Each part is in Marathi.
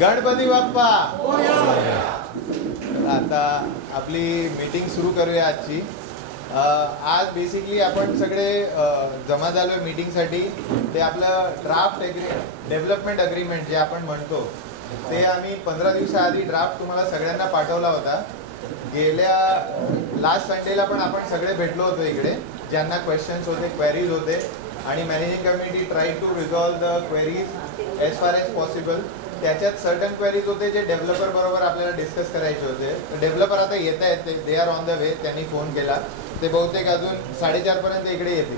गणपती बाप्पा. आता आपली मीटिंग सुरू करूया आजची. आज बेसिकली आपण सगळे जमा झालो आहे मीटिंगसाठी. ते आपलं ड्राफ्ट डेव्हलपमेंट अग्रीमेंट जे आपण म्हणतो ते आम्ही 15 दिवसाआधी ड्राफ्ट तुम्हाला सगळ्यांना पाठवला होता. गेल्या लास्ट संडेला पण आपण सगळे भेटलो होतो इकडे, ज्यांना क्वेश्चन्स होते, क्वेरीज होते, आणि managing committee try to resolve the queries as far as possible. त्याच्यात सर्टन क्वेरीज होते जे डेव्हलपर बरोबर आपल्याला डिस्कस करायचे होते. डेव्हलपर आता येत आहेत, they are on the way. त्यांनी फोन केला, ते बहुतेक अजून 4:30 पर्यंत इकडे येतील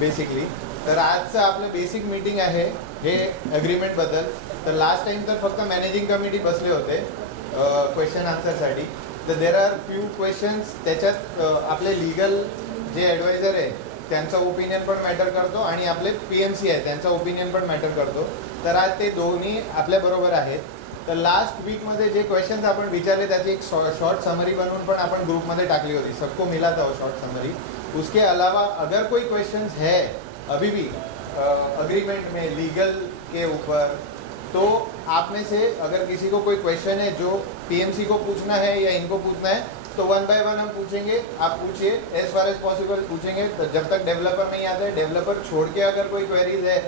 बेसिकली. तर आजचं आपलं बेसिक मीटिंग आहे हे अग्रीमेंटबद्दल. तर लास्ट टाइम तर फक्त मॅनेजिंग कमिटी बसले होते क्वेश्चन आन्सरसाठी. तर देर आर फ्यू क्वेश्चन्स. त्याच्यात आपले लिगल जे ॲडवायझर आहे त्यांचा ओपिनियन पण मॅटर करतो, आणि आपले PMC आहे त्यांचा ओपिनियन पण मॅटर करतो. तर आज ते दोन्ही आपल्याबरोबर आहेत. तर लास्ट वीकमध्ये जे क्वेश्चन्स आपण विचारले त्याची एक शॉर्ट समरी बनवून पण आपण ग्रुपमध्ये टाकली होती. सबको मिला था वो शॉर्ट समरी. उसके अलावा अगर कोई क्वेश्चंस है अभी भी अग्रीमेंट में लीगल के ऊपर, तो आप में से अगर किसी को कोई क्वेश्चन है जो PMC को पूछना है या इनको पूछना है, तो 1 बाय 1 हम पूछेंगे. आप पूछिए, एज फार एज पॉसिबल पूछेंगे. तो जब तक डेवलपर नहीं आता है, डेवलपर छोड़ के अगर कोई क्वेरीज है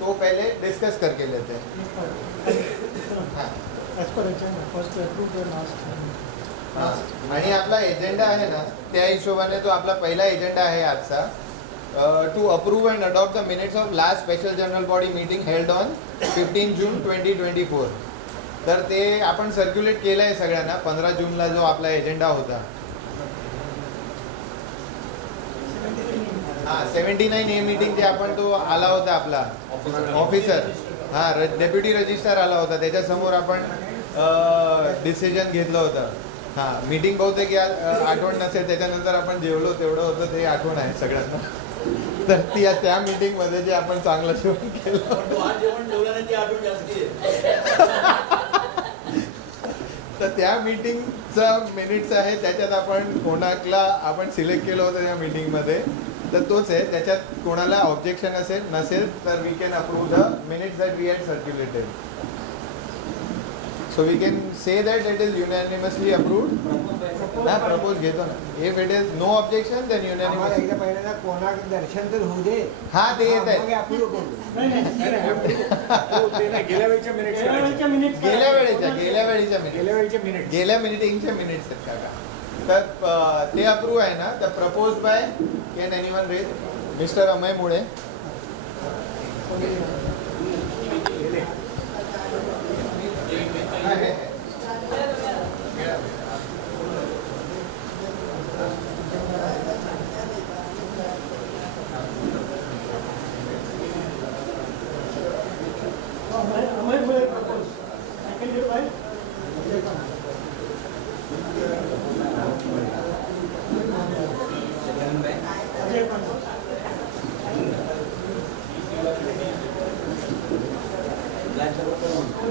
तो पहले डिस्कस करके लेते हैं. आणि आपला एजेंडा आहे ना, त्या हिशोबाने तो आपला पहिला एजेंडा आहे आजचा. To approve and adopt the minutes of last special general body meeting held on 15 June 2024. तर ते आपण सर्क्युलेट केलं आहे सगळ्यांना. 15 जूनला जो आपला एजेंडा होता, 79 ए मीटिंग जे आपण तो आला होता आपला ऑफिसर, डेप्युटी रजिस्ट्रार आला होता, त्याच्यासमोर आपण डिसिजन घेतलं होतं. मीटिंग बहुतेक आठवण नसेल, त्याच्यानंतर आपण जेवलो तेवढं होतं ते आठवण आहे सगळ्यांना. तर त्या मीटिंगमध्ये जे आपण चांगलं जेवण केलं, तर त्या मीटिंगचा मिनिट्स आहे. त्याच्यात आपण कोणाला आपण सिलेक्ट केलं होतं त्या मीटिंगमध्ये, तर तोच आहे. त्याच्यात कोणाला ऑब्जेक्शन नसेल तर we can approve the minutes that we had circulated. So we can say that it is unanimously approved. Propose घेतो ना. If it is no objection, then unanimously. पहिल्यांदा कोणाला दर्शन तर होऊ दे. हा, ते येत आहे. गेल्या वेळच्या मिनिट्स गेल्या मिनिटिंगच्या मिनिट्स आहेत काका. तर ते अप्रूव्ह आहे ना. तर propose by can anyone raise mister Amay Mule.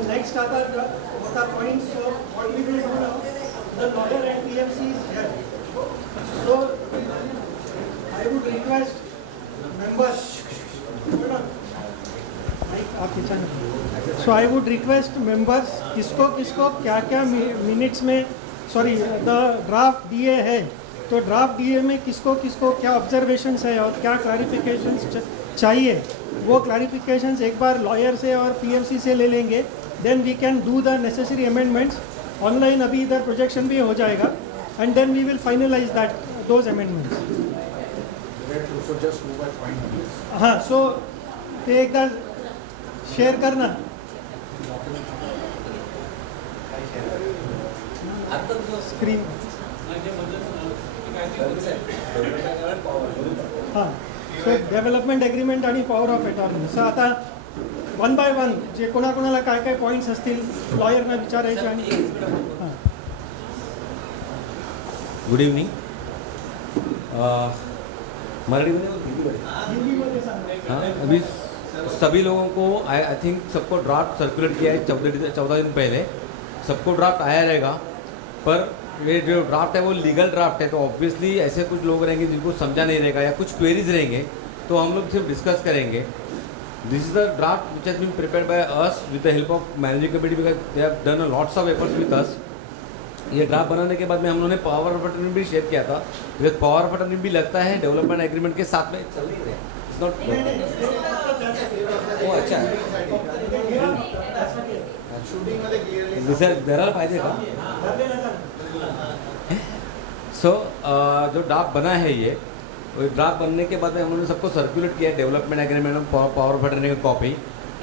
Next what are points of what we will do now. The lawyer and PMC is here. So I would request members. Hold on. So I would request members किसको क्या मिनट्स में द ड्राफ्ट DA है, तो ड्राफ्ट DA में किसको क्या ऑब्जर्वेशंस है और क्या क्लैरिफिकेशंस चाहिए, वो क्लैरिफिकेशंस एक बार लॉयर से और PMC से ले लेंगे. Then we can do the necessary amendments. Online अभी इधर प्रोजेक्शन भी हो जाएगा, and then we will finalise that those amendments. हाँ, सो ते एकदा शेअर करना. स्क्रीन. हां, सो डेव्हलपमेंट ॲग्रीमेंट आणि पॉवर ऑफ अटॉर्नी. सो आता 1 बाय 1 जे कोणाकोणाला काय पॉईंट्स असतील लॉयरना विचारायचे. आणि हां, गुड इवनिंग. हाँ, अभी सभी लोगों को आई थिंक सबको ड्राफ्ट सर्कुलेट किया है 14 दिन पहले. सबको ड्राफ्ट आया रहेगा, पर ये जो ड्राफ्ट है वो लीगल ड्राफ्ट है. तो ऑब्वियसली ऐसे कुछ लोग रहेंगे जिनको समझा नहीं रहेगा या कुछ क्वेरीज रहेंगे, तो हम लोग सिर्फ डिस्कस करेंगे. This is the draft which has been prepared by us with the help of managing committee because they have done a lots of efforts with us. ये ड्राफ्ट बनाने के बाद में हम लोगों ने पावर ऑफ अटर्नी भी शेयर किया था बिकॉज पावर ऑफ अटर्नी भी लगता है डेवलपमेंट एग्रीमेंट के साथ में चल नहीं रहे इट्स नॉट ओ अच्छा शूटिंग मध्ये क्लिअरली धरायला पाहिजे का सो जो ड्राफ्ट बना है ये ड्राफ्ट बनने के बाद में हम लोगों ने सबको सर्कुलेट किया डेवलपमेंट एग्रीमेंट और पावर ऑफ अटर्नी का कॉपी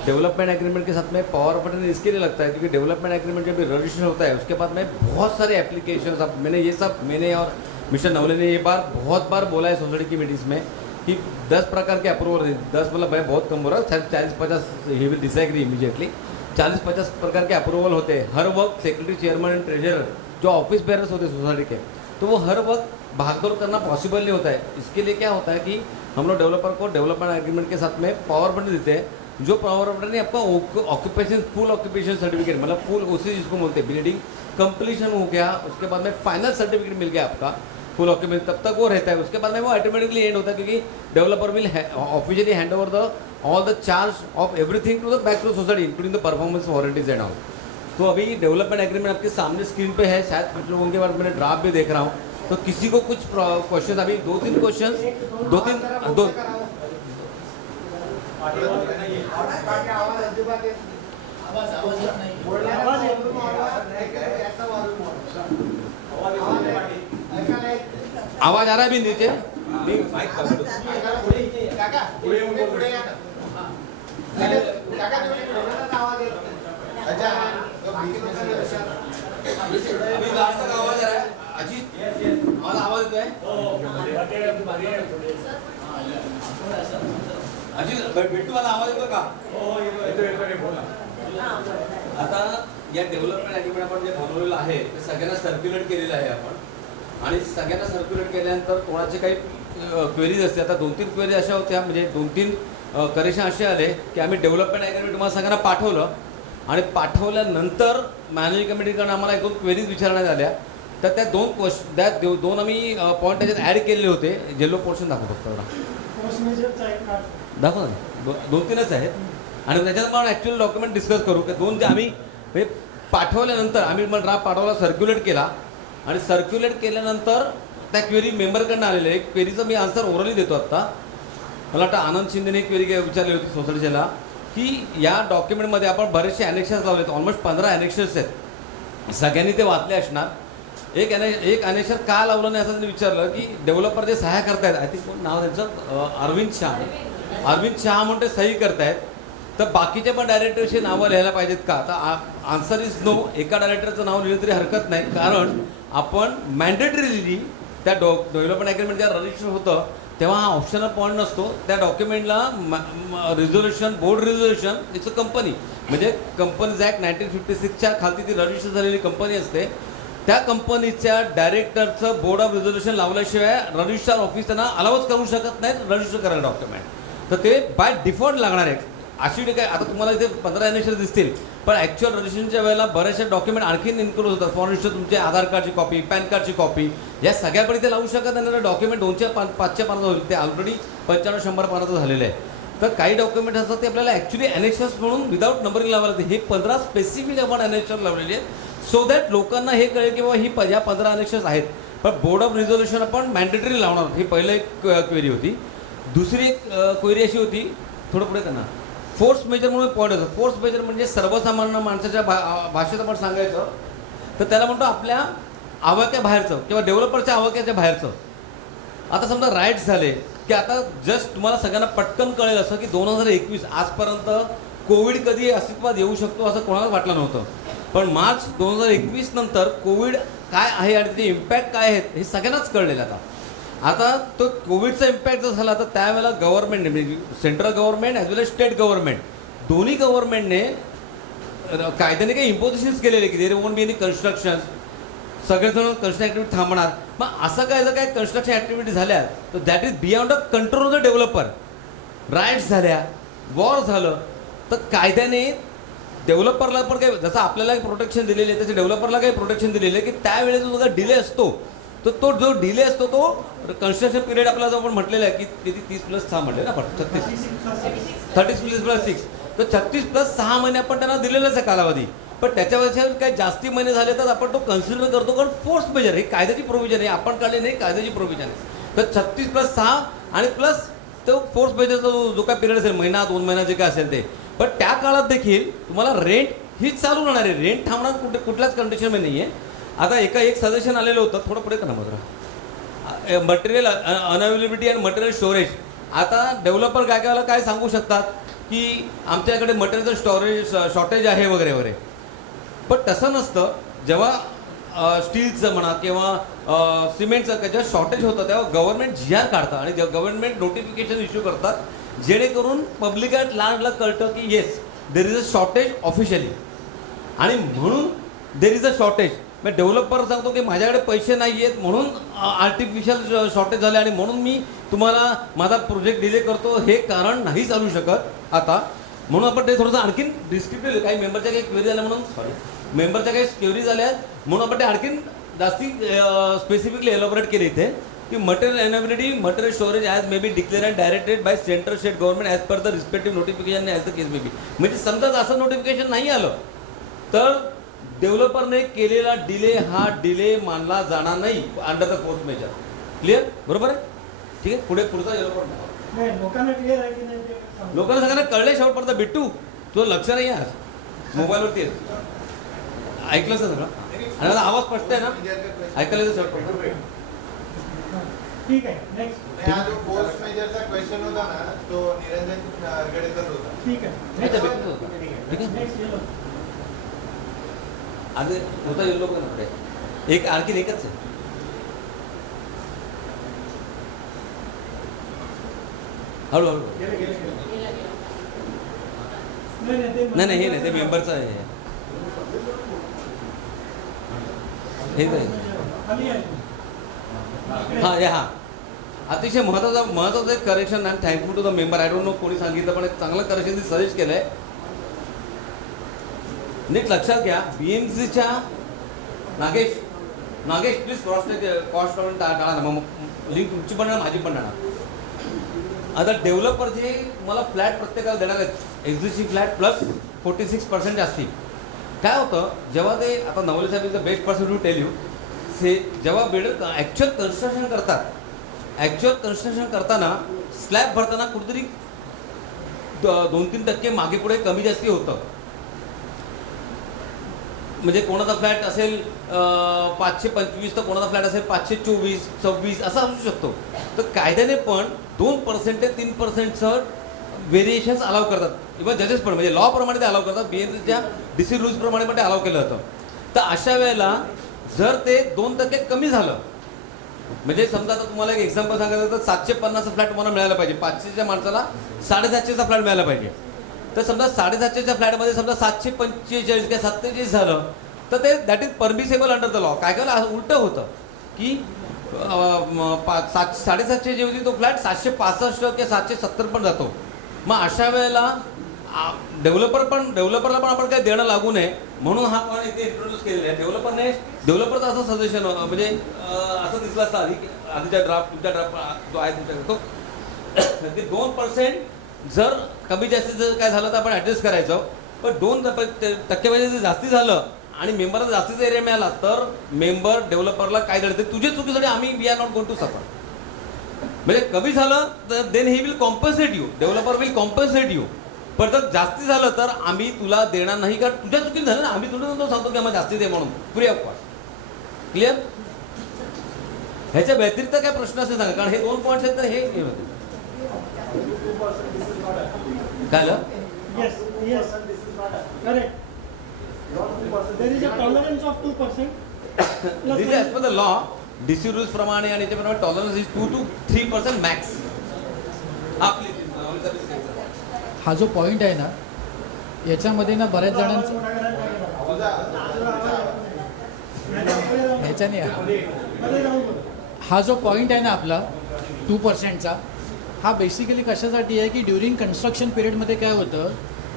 डेवलपमेंट एग्रीमेंट के साथ में पावर ऑफ अटर्नी इसके लिए लगता है क्योंकि डेवलपमेंट एग्रीमेंट जब रजिस्टर होता है उसके बाद में बहुत सारे एप्लीकेशन अब मैंने और मिस्टर नवले ने ये बहुत बार बोला है सोसाइटी की मीटिंग्स में कि 10 प्रकार के अप्रूवल 10 मतलब भाई बहुत कम हो रहा है 40-50 ही विल डिसएग्री इमीडिएटली 40-50 प्रकार के अप्रूवल होते हैं हर वक्त सेक्रेटरी चेयरमैन एंड ट्रेजरर जो ऑफिस बेरर्स होते हैं सोसाइटी के तो वो हर वक्त भागदौड़ करना पॉसिबल नहीं होता है इसके लिए क्या होता है कि हम लोग डेवलपर को डेवलपमेंट एग्रीमेंट के साथ में पावर बटन देते हैं जो पावर बटन ने आपका ऑक्यूपेशन फुल ऑक्यूपेशन सर्टिफिकेट मतलब फुल उसी जिसको बोलते हैं बिल्डिंग कंप्लीशन हो गया उसके बाद में फाइनल सर्टिफिकेट मिल गया आपका फुल ऑक्यूपेशन तब तक वो रहता है उसके बाद में वो ऑटोमेटिकली एंड होता है क्योंकि developer will officially hand over the all the charge of everything to the back to society including the performance warranties and all तो अभी डेवलपमेंट एग्रीमेंट आपके सामने स्क्रीन पे है शायद कुछ लोगों के बाद मैंने ड्राफ्ट भी देख रहा हूँ तो किसी को कुछ क्वेश्चन अभी 2-3 क्वेश्चन दो आवाज आ रहा है भी नीचे अच्छा अभी लास्ट तक आवाज आ रहा है अजीत आवाज येतोय अजीत बिट्टू मला आवाज येतो का आता या डेव्हलपमेंट एग्रीमेंट आपण जे बनवलेलं आहे ते सगळ्यांना सर्क्युलेट केलेलं आहे आपण आणि सगळ्यांना सर्क्युलेट केल्यानंतर कोणाचे काही क्वेरीज असते आता 2-3 क्वेरी अशा होत्या म्हणजे 2-3 करेक्शन असे आले की आम्ही डेव्हलपमेंट एग्रीमेंट तुम्हाला सगळ्यांना पाठवलं आणि पाठवल्यानंतर मॅनेजिंग कमिटीकडून आम्हाला 1-2 क्वेरीज विचारण्यात आल्या तर त्या दोन आम्ही पॉईंट त्याच्यात ॲड केलेले होते जेलो पोर्शन दाखवू फक्त दाखव ना 2-3च आहेत आणि त्याच्यात आपण ॲक्च्युअल डॉक्युमेंट डिस्कस करू की 2 जे आम्ही पाठवल्यानंतर आम्ही मग ड्राफ्ट पाठवला सर्क्युलेट केला आणि सर्क्युलेट केल्यानंतर त्या क्वेरी मेंबरकडनं आलेले एक क्वेरीचं मी आन्सर ओरली देतो आत्ता मला वाटतं आनंद शिंदेने एक क्वेरी विचारली होती सोसायटीला की या डॉक्युमेंटमध्ये आपण बरेचसे ॲनेक्शन्स लावलेत ऑलमोस्ट 15 ॲनेक्शन्स आहेत सगळ्यांनी ते वाचले असणार एक ॲनेक्शन का लावलं नाही असं त्यांनी विचारलं की डेव्हलपर जे सहाय्य करतायत आय थिंक कोण नाव त्यांचं अरविंद शहा म्हणते सही करतायत तर बाकीचे पण डायरेक्टरची नावं लिहायला पाहिजेत का तर आन्सर इज नो एका डायरेक्टरचं नाव लिहिलं तरी हरकत नाही कारण आपण मॅन्डेटरीली त्या डेव्हलपमेंट एग्रीमेंट ज्या रजिस्टर होतं तेव्हा हा ऑप्शनल पॉईंट नसतो त्या डॉक्युमेंटला resolution board resolution it's a company म्हणजे कंपनीज ॲक्ट 1956च्या खालती ती रजिस्टर झालेली कंपनी असते त्या कंपनीच्या डायरेक्टरचं बोर्ड ऑफ रिझोल्युशन लावल्याशिवाय रजिस्ट्रार ऑफिस त्यांना अलाउच करू शकत नाहीत रजिस्टर करायला डॉक्युमेंट तर ते बाय डिफॉल्ट लागणार आहे अशी काय आता तुम्हाला इथे 15 ॲनेक्शन दिसतील पण ॲक्च्युअल रजिस्ट्रेशनच्या वेळेला बरेचसे डॉक्युमेंट आणखीन इन्क्लूड होतात फॉर इन्स्टन्स तुमचे आधार कार्डची कॉपी पॅन कार्डची कॉपी या सगळ्याकडे ते लावू शकत नाही डॉक्युमेंट 200-500 पानाचं होईल ते ऑलरेडी 95-100 पानाचं झालेलं आहे तर काही डॉक्युमेंट असतात ते आपल्याला ॲक्च्युली ॲनेक्शन्स म्हणून विदाऊट नंबरिंग लावायला लागते हे 15 स्पेसिफिक आपण ॲनेक्शन लावलेली आहेत सो दॅट लोकांना हे कळेल की बाबा ही या 15 ॲनेक्शन्स आहेत पण बोर्ड ऑफ रिझोल्युशन आपण मॅन्डेटरी लावणार ही पहिलं एक क्वेरी होती दुसरी एक क्वेरी अशी होती थोडं पुढे करणार फोर्स मेजर म्हणून पॉईंट होतं फोर्स मेजर म्हणजे सर्वसामान्य माणसाच्या भाषेत आपण सांगायचं तर त्याला म्हणतो आपल्या आवाक्या बाहेरचं किंवा डेव्हलपरच्या आवाक्याच्या बाहेरचं आता समजा राईट्स झाले की आता जस्ट तुम्हाला सगळ्यांना पटकन कळेल असं की 2021 आजपर्यंत कोविड कधी अस्तित्वात येऊ शकतो असं कोणाला वाटलं नव्हतं पण मार्च 2021 नंतर कोविड काय आहे आणि त्याचे इम्पॅक्ट काय आहेत हे सगळ्यांनाच कळलेलं आता तो कोविडचा इम्पॅक्ट जर झाला तर त्यावेळेला गव्हर्नमेंटने म्हणजे सेंट्रल गव्हर्नमेंट ॲज वेल एज स्टेट गव्हर्नमेंट दोन्ही गव्हर्नमेंटने कायद्याने काही इम्पोजिशन्स केलेले की देर वोंट बी एनी कन्स्ट्रक्शन सगळेजण कन्स्ट्रक्शन ॲक्टिव्हिटी थांबणार मग असं काय जर काय कन्स्ट्रक्शन ॲक्टिव्हिटी झाल्या तर that is beyond the control of the developer rights झाल्या वॉर झालं तर कायद्याने डेव्हलपरला पण काही जसं आपल्याला प्रोटेक्शन दिलेले आहे तसे डेव्हलपरला काही प्रोटेक्शन दिलेलं आहे की त्यावेळेस जो डिले असतो तर तो जो डिले असतो तो कन्स्ट्रक्शन पिरियड आपला जो आपण म्हटलेला आहे की किती 30+6 म्हटले ना आपण 36 तर 36+6 महिने आपण त्यांना दिलेलाच आहे कालावधी. पण त्याच्यावर काही जास्ती महिने झाले तर आपण तो कन्सिडर करतो, कारण फोर्स मेजर ही कायद्याची प्रोव्हिजन आहे, आपण काढली नाही, कायद्याची प्रोव्हिजन आहे. तर 36+6 आणि प्लस तो फोर्स मेजरचा जो काय पिरियड असेल, महिना 2 महिना जे काय असेल ते, पण त्या काळात देखील तुम्हाला रेंट हीच चालू राहणार आहे. रेंट थांबणार कुठल्याच कंडिशनमध्ये नाही आहे. आता एक सजेशन आलेलं होतं, थोडं पुढे करा मात्र, material unavailability and material storage. आता डेव्हलपर काय सांगू शकतात की आमच्याकडे मटेरियलचं स्टोरेज शॉर्टेज आहे वगैरे वगैरे, पण तसं नसतं. जेव्हा स्टीलचं म्हणा किंवा सिमेंटचं जेव्हा शॉर्टेज होतं तेव्हा गव्हर्नमेंट GR काढतं आणि गव्हर्नमेंट नोटिफिकेशन इश्यू करतात, जेणेकरून पब्लिक ॲट लार्जला कळतं की yes there is a shortage officially, आणि म्हणून देर इज अ शॉर्टेज. मग डेव्हलपर सांगतो की माझ्याकडे पैसे नाही आहेत म्हणून आर्टिफिशियल शॉर्टेज झाले आणि म्हणून मी तुम्हाला माझा प्रोजेक्ट डिले करतो, हे कारण नाही चालू शकत आता. म्हणून आपण ते थोडंसं आणखीन डिस्क्रिप्टिव्ह, काही मेंबरच्या काही क्वेरी झाल्या म्हणून मेंबरच्या काही क्वेरी झाल्या म्हणून आपण ते आणखीन जास्ती स्पेसिफिकली एलॉबरेट केले इथे की material availability, material storage as may be declare and directed by central state government as per the respective notification as the case may be. म्हणजे समजा असं नोटिफिकेशन नाही आलं तर डेव्हलपरने केलेला डिले हा डिले मानला जाणार नाही under the force majeure. Clear? बरोबर आहे? ठीक आहे. पुढचा नाही, लोकांना क्लिअर आहे की नाही ते सांगा. लोकांना सगळ्यांना कळले शेवटपर्यंत. बिट्टू तुझं लक्ष नाही आहे मोबाईलवरती ऐकलंच सगळं आणि मला आवाज स्पष्ट आहे ना, ऐकलं शेवटपर्यंत. ठीक आहे, नेक्स्ट. हा जो फोर्स मेजरचा क्वेश्चन होता ना तो निरंजन गडेकर होता. ठीक आहे, अच्छा, नेक्स्ट. बिट्टू होता. ठीक आहे. Next yellow. आज होता येलो का ना, एक आणखीन एकच आहे. हळूहळू नाही हे नाही, ते मेंबरचं आहे हे खाली आहे. हां अतिशय महत्त्वाचं एक करेक्शन आहे. Thank you to the member. I don't know कोणी सांगितलं पण एक चांगलं करेक्शन सजेस्ट केलं आहे. नीट लक्षात घ्या, BMCच्या नागेश प्लीज कॉस्ट करून टाळा ना, मग लिंक तुमची पण राहणार माझी पण राहणार. आता डेव्हलपरचे मला फ्लॅट प्रत्येकाला देणार आहेत, एक्झिस्टिंग फ्लॅट प्लस 46% असतील. काय होतं जेव्हा ते आता नवले साहेब is the best person to tell you, जेव्हा बिल्डर ॲक्च्युअल कन्स्ट्रक्शन करताना स्लॅब भरताना कुठेतरी 2-3% मागे पुढे कमी जास्ती होतं. म्हणजे कोणाचा फ्लॅट असेल 525 तर कोणाचा फ्लॅट असेल 524-26 असा असू शकतो. तर कायद्याने पण 2% ते 3%चं व्हेरिएशन्स अलाव करतात. इव्हन जजेस पण म्हणजे लॉ प्रमाणे ते अलाव करतात. BMCच्या DC रूल्स प्रमाणे पण ते अलाव केलं जातं. तर अशा वेळेला जर ते 2% कमी झालं, म्हणजे समजा आता तुम्हाला एक एक्झाम्पल सांगायचं तर 750चा फ्लॅट तुम्हाला मिळायला पाहिजे, 500च्या माणसाला 750चा फ्लॅट मिळायला पाहिजे. तर समजा 750च्या फ्लॅटमध्ये समजा 745 किंवा 47 झालं तर ते that is permissible under the law. काय उलटं होतं की 750 जेवढी तो फ्लॅट 765 किंवा 770 पण जातो. मग अशा वेळेला डेव्हलपरला पण आपण काही देणं लागू नये म्हणून हा पण इथे इंट्रोड्यूस केलेला आहे. डेव्हलपरचं असं सजेशन म्हणजे असं दिसलं असतं आधीच्या ड्राफ्ट, तुमच्या ड्राफ्ट जो आहे तुमच्याकडे तो ते 2% जर कमी जास्ती जर काय झालं तर आपण ॲडजस्ट करायचं. पण 2% जर जास्ती झालं आणि मेंबरला जास्तीचा एरिया मिळाला तर मेंबर डेव्हलपरला काय देते, तुझ्या चुकीसाठी आम्ही we are not going to suffer. म्हणजे कमी झालं तर then he will compensate you, developer will compensate you. पण जर जास्ती झालं तर आम्ही तुला देणार नाही, कारण तुझ्या चुकीचं झालं ना, आम्ही तुला सांगतो की आम्हाला जास्ती दे म्हणून फ्री ऑफ कॉस्ट. क्लिअर? ह्याच्या व्यतिरिक्त काय प्रश्न असेल सांगा, कारण हे 2 पॉईंट्स आहेत तर हे काय Yes, yes. Correct. There is a tolerance of 2%. This as per the law DC rules प्रमाणे आणि याच्याप्रमाणे टॉलरन्स इज 2 to 3% मॅक्स. हा जो पॉईंट आहे ना याच्यामध्ये ना बऱ्याच जणांचं ह्याच्याने हा जो पॉईंट आहे ना आपला 2%चा, हा बेसिकली कशासाठी आहे की ड्युरिंग कन्स्ट्रक्शन पिरियडमध्ये काय होतं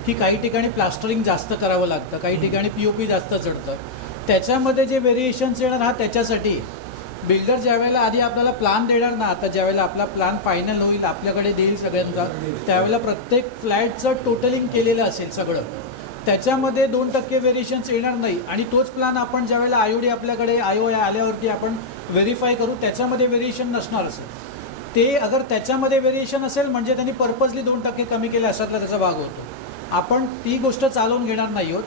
की काही ठिकाणी प्लास्टरिंग जास्त करावं लागतं, काही ठिकाणी POP जास्त चढतं. त्याच्यामध्ये जे व्हेरिएशन्स येणार हा त्याच्यासाठी बिल्डर ज्यावेळेला आधी आपल्याला प्लॅन देणार ना, आता ज्यावेळेला आपला प्लॅन फायनल होईल, आपल्याकडे देईल सगळ्यांचा, त्यावेळेला प्रत्येक फ्लॅटचं टोटलिंग केलेलं असेल सगळं, त्याच्यामध्ये 2% व्हेरिएशन्स येणार नाही. आणि तोच प्लॅन आपण ज्यावेळेला IOD आपल्याकडे IOI आल्यावरती आपण व्हेरीफाय करू, त्याच्यामध्ये व्हेरिएशन नसणार असेल. ते अगर त्याच्यामध्ये व्हेरिएशन असेल म्हणजे त्यांनी पर्पजली 2% कमी केले असातला त्याचा भाग होतो. आपण ती गोष्ट चालवून घेणार नाही आहोत.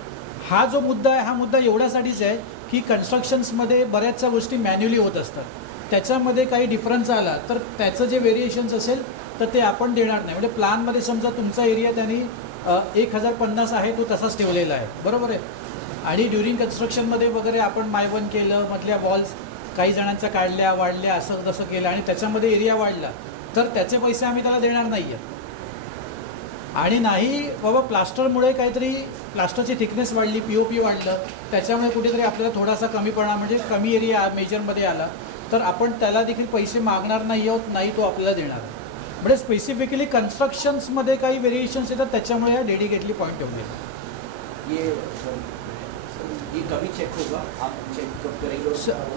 हा जो मुद्दा आहे हा मुद्दा एवढ्यासाठीच आहे की कन्स्ट्रक्शन्समध्ये बऱ्याचशा गोष्टी मॅन्युअली होत असतात. त्याच्यामध्ये काही डिफरन्स आला तर त्याचं जे व्हेरिएशन्स असेल तर ते आपण देणार नाही. म्हणजे प्लॅनमध्ये समजा तुमचा एरिया त्यांनी 1050 आहे तो तसाच ठेवलेला आहे, बरोबर आहे. आणि ड्युरिंग कन्स्ट्रक्शनमध्ये वगैरे आपण मायवन केलं, मधल्या वॉल्स काही जणांच्या काढल्या वाढल्या असं तसं केलं आणि त्याच्यामध्ये एरिया वाढला तर त्याचे पैसे आम्ही त्याला देणार नाही आहेत. आणि नाही बाबा प्लास्टरमुळे काहीतरी प्लास्टरची थिकनेस वाढली, POP वाढलं, त्याच्यामुळे कुठेतरी आपल्याला थोडासा कमीपणा म्हणजे कमी एरिया मेजरमध्ये आला तर आपण त्याला देखील पैसे मागणार नाही आहोत, नाही तो आपल्याला देणार. म्हणजे स्पेसिफिकली कन्स्ट्रक्शन्समध्ये काही व्हेरिएशन्स येतात त्याच्यामुळे हा डेडिकेटली पॉईंट ठेवले. ये कभी चेक होगा, आप चेक कब करेंगे?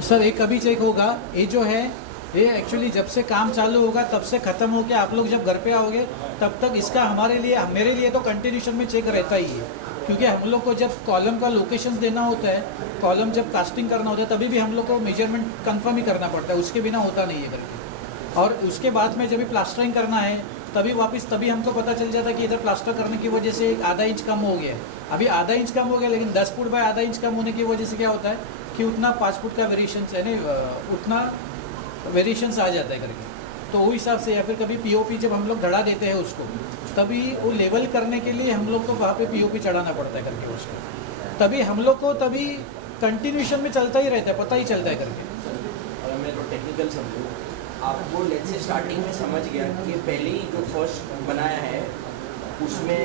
सर ये कभी चेक होगा, ये जो है ये एक्चुअली जब से काम चालू होगा तब से ख़त्म हो के आप लोग जब घर पे आओगे तब तक इसका हमारे लिए मेरे लिए तो कंटिन्यूशन में चेक रहता ही है. क्योंकि हम लोग को जब कॉलम का लोकेशन देना होता है, कॉलम जब कास्टिंग करना होता है तभी भी हम लोग को मेजरमेंट कंफर्म ही करना पड़ता है, उसके बिना होता नहीं है करके. और उसके बाद में जब भी प्लास्टरिंग करना है तभी हमको पता चल जाता है कि इधर प्लास्टर करने की वजह से आधा इंच कम हो गया है. अभी आधा इंच कम हो गया लेकिन 10 फुट बाय आधा इंच कम होने की वजह से क्या होता है कि उतना 5 फुट का वेरिएशन है ना, उतना वेरिएशंस आ जाता है करके. तो वो हिसाब से या फिर कभी POP जब हम लोग धड़ा देते हैं उसको तभी वो लेवल करने के लिए हम लोग को वहाँ पे POP चढ़ाना पड़ता है करके उसको. तभी हम लोग को तभी कंटिन्यूशन में चलता ही रहता है, पता ही चलता है करके. अगर मैं तो टेक्निकल समझूँ, आपको लेट्स से स्टार्टिंग में समझ गया कि ये पहले ही जो फर्स्ट बनाया है उसमें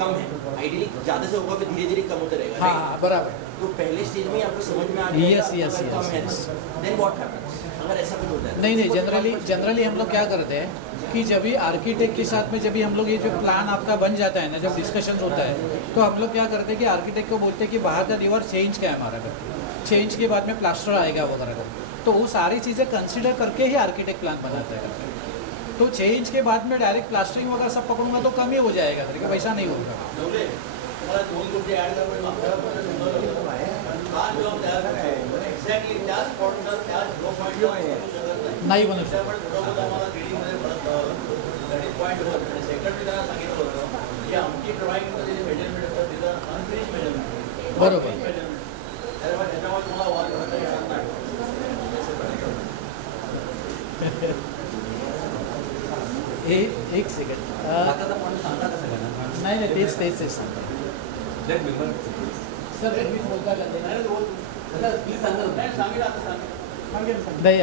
कम है, आइडियली ज़्यादा से होगा फिर धीरे धीरे कम होता रहेगा. हाँ बराबर. तो पहले स्टेज में ही आपको समझ में आ गया Yes. कम है देन व्हाट हैपेंस अगर ऐसा कुछ होता है? नहीं, जनरली हम लोग क्या करते हैं कि जब भी आर्किटेक्ट के साथ में जब भी हम लोग ये जो प्लान आपका बन जाता है ना, जब डिस्कशन होता है तो हम लोग क्या करते हैं कि आर्किटेक्ट को बोलते हैं कि बाहर का दीवार चेंज क्या है हमारा करके, चेंज के बाद में प्लास्टर आएगा वगैरह करके. तो वो सारी चीज़ें कंसिडर करके ही आर्किटेक्ट प्लान बनाता है करके. तो चेंज के बाद में डायरेक्ट प्लास्टरिंग वगैरह सब पकड़ूंगा तो कम ही हो जाएगा करके, वैसा नहीं होगा. नाही बनू शकत. बरोबर. एक सेकंड. नाही तेच सांगतो. सर मी बोलता का प्लीज सांगा. नाही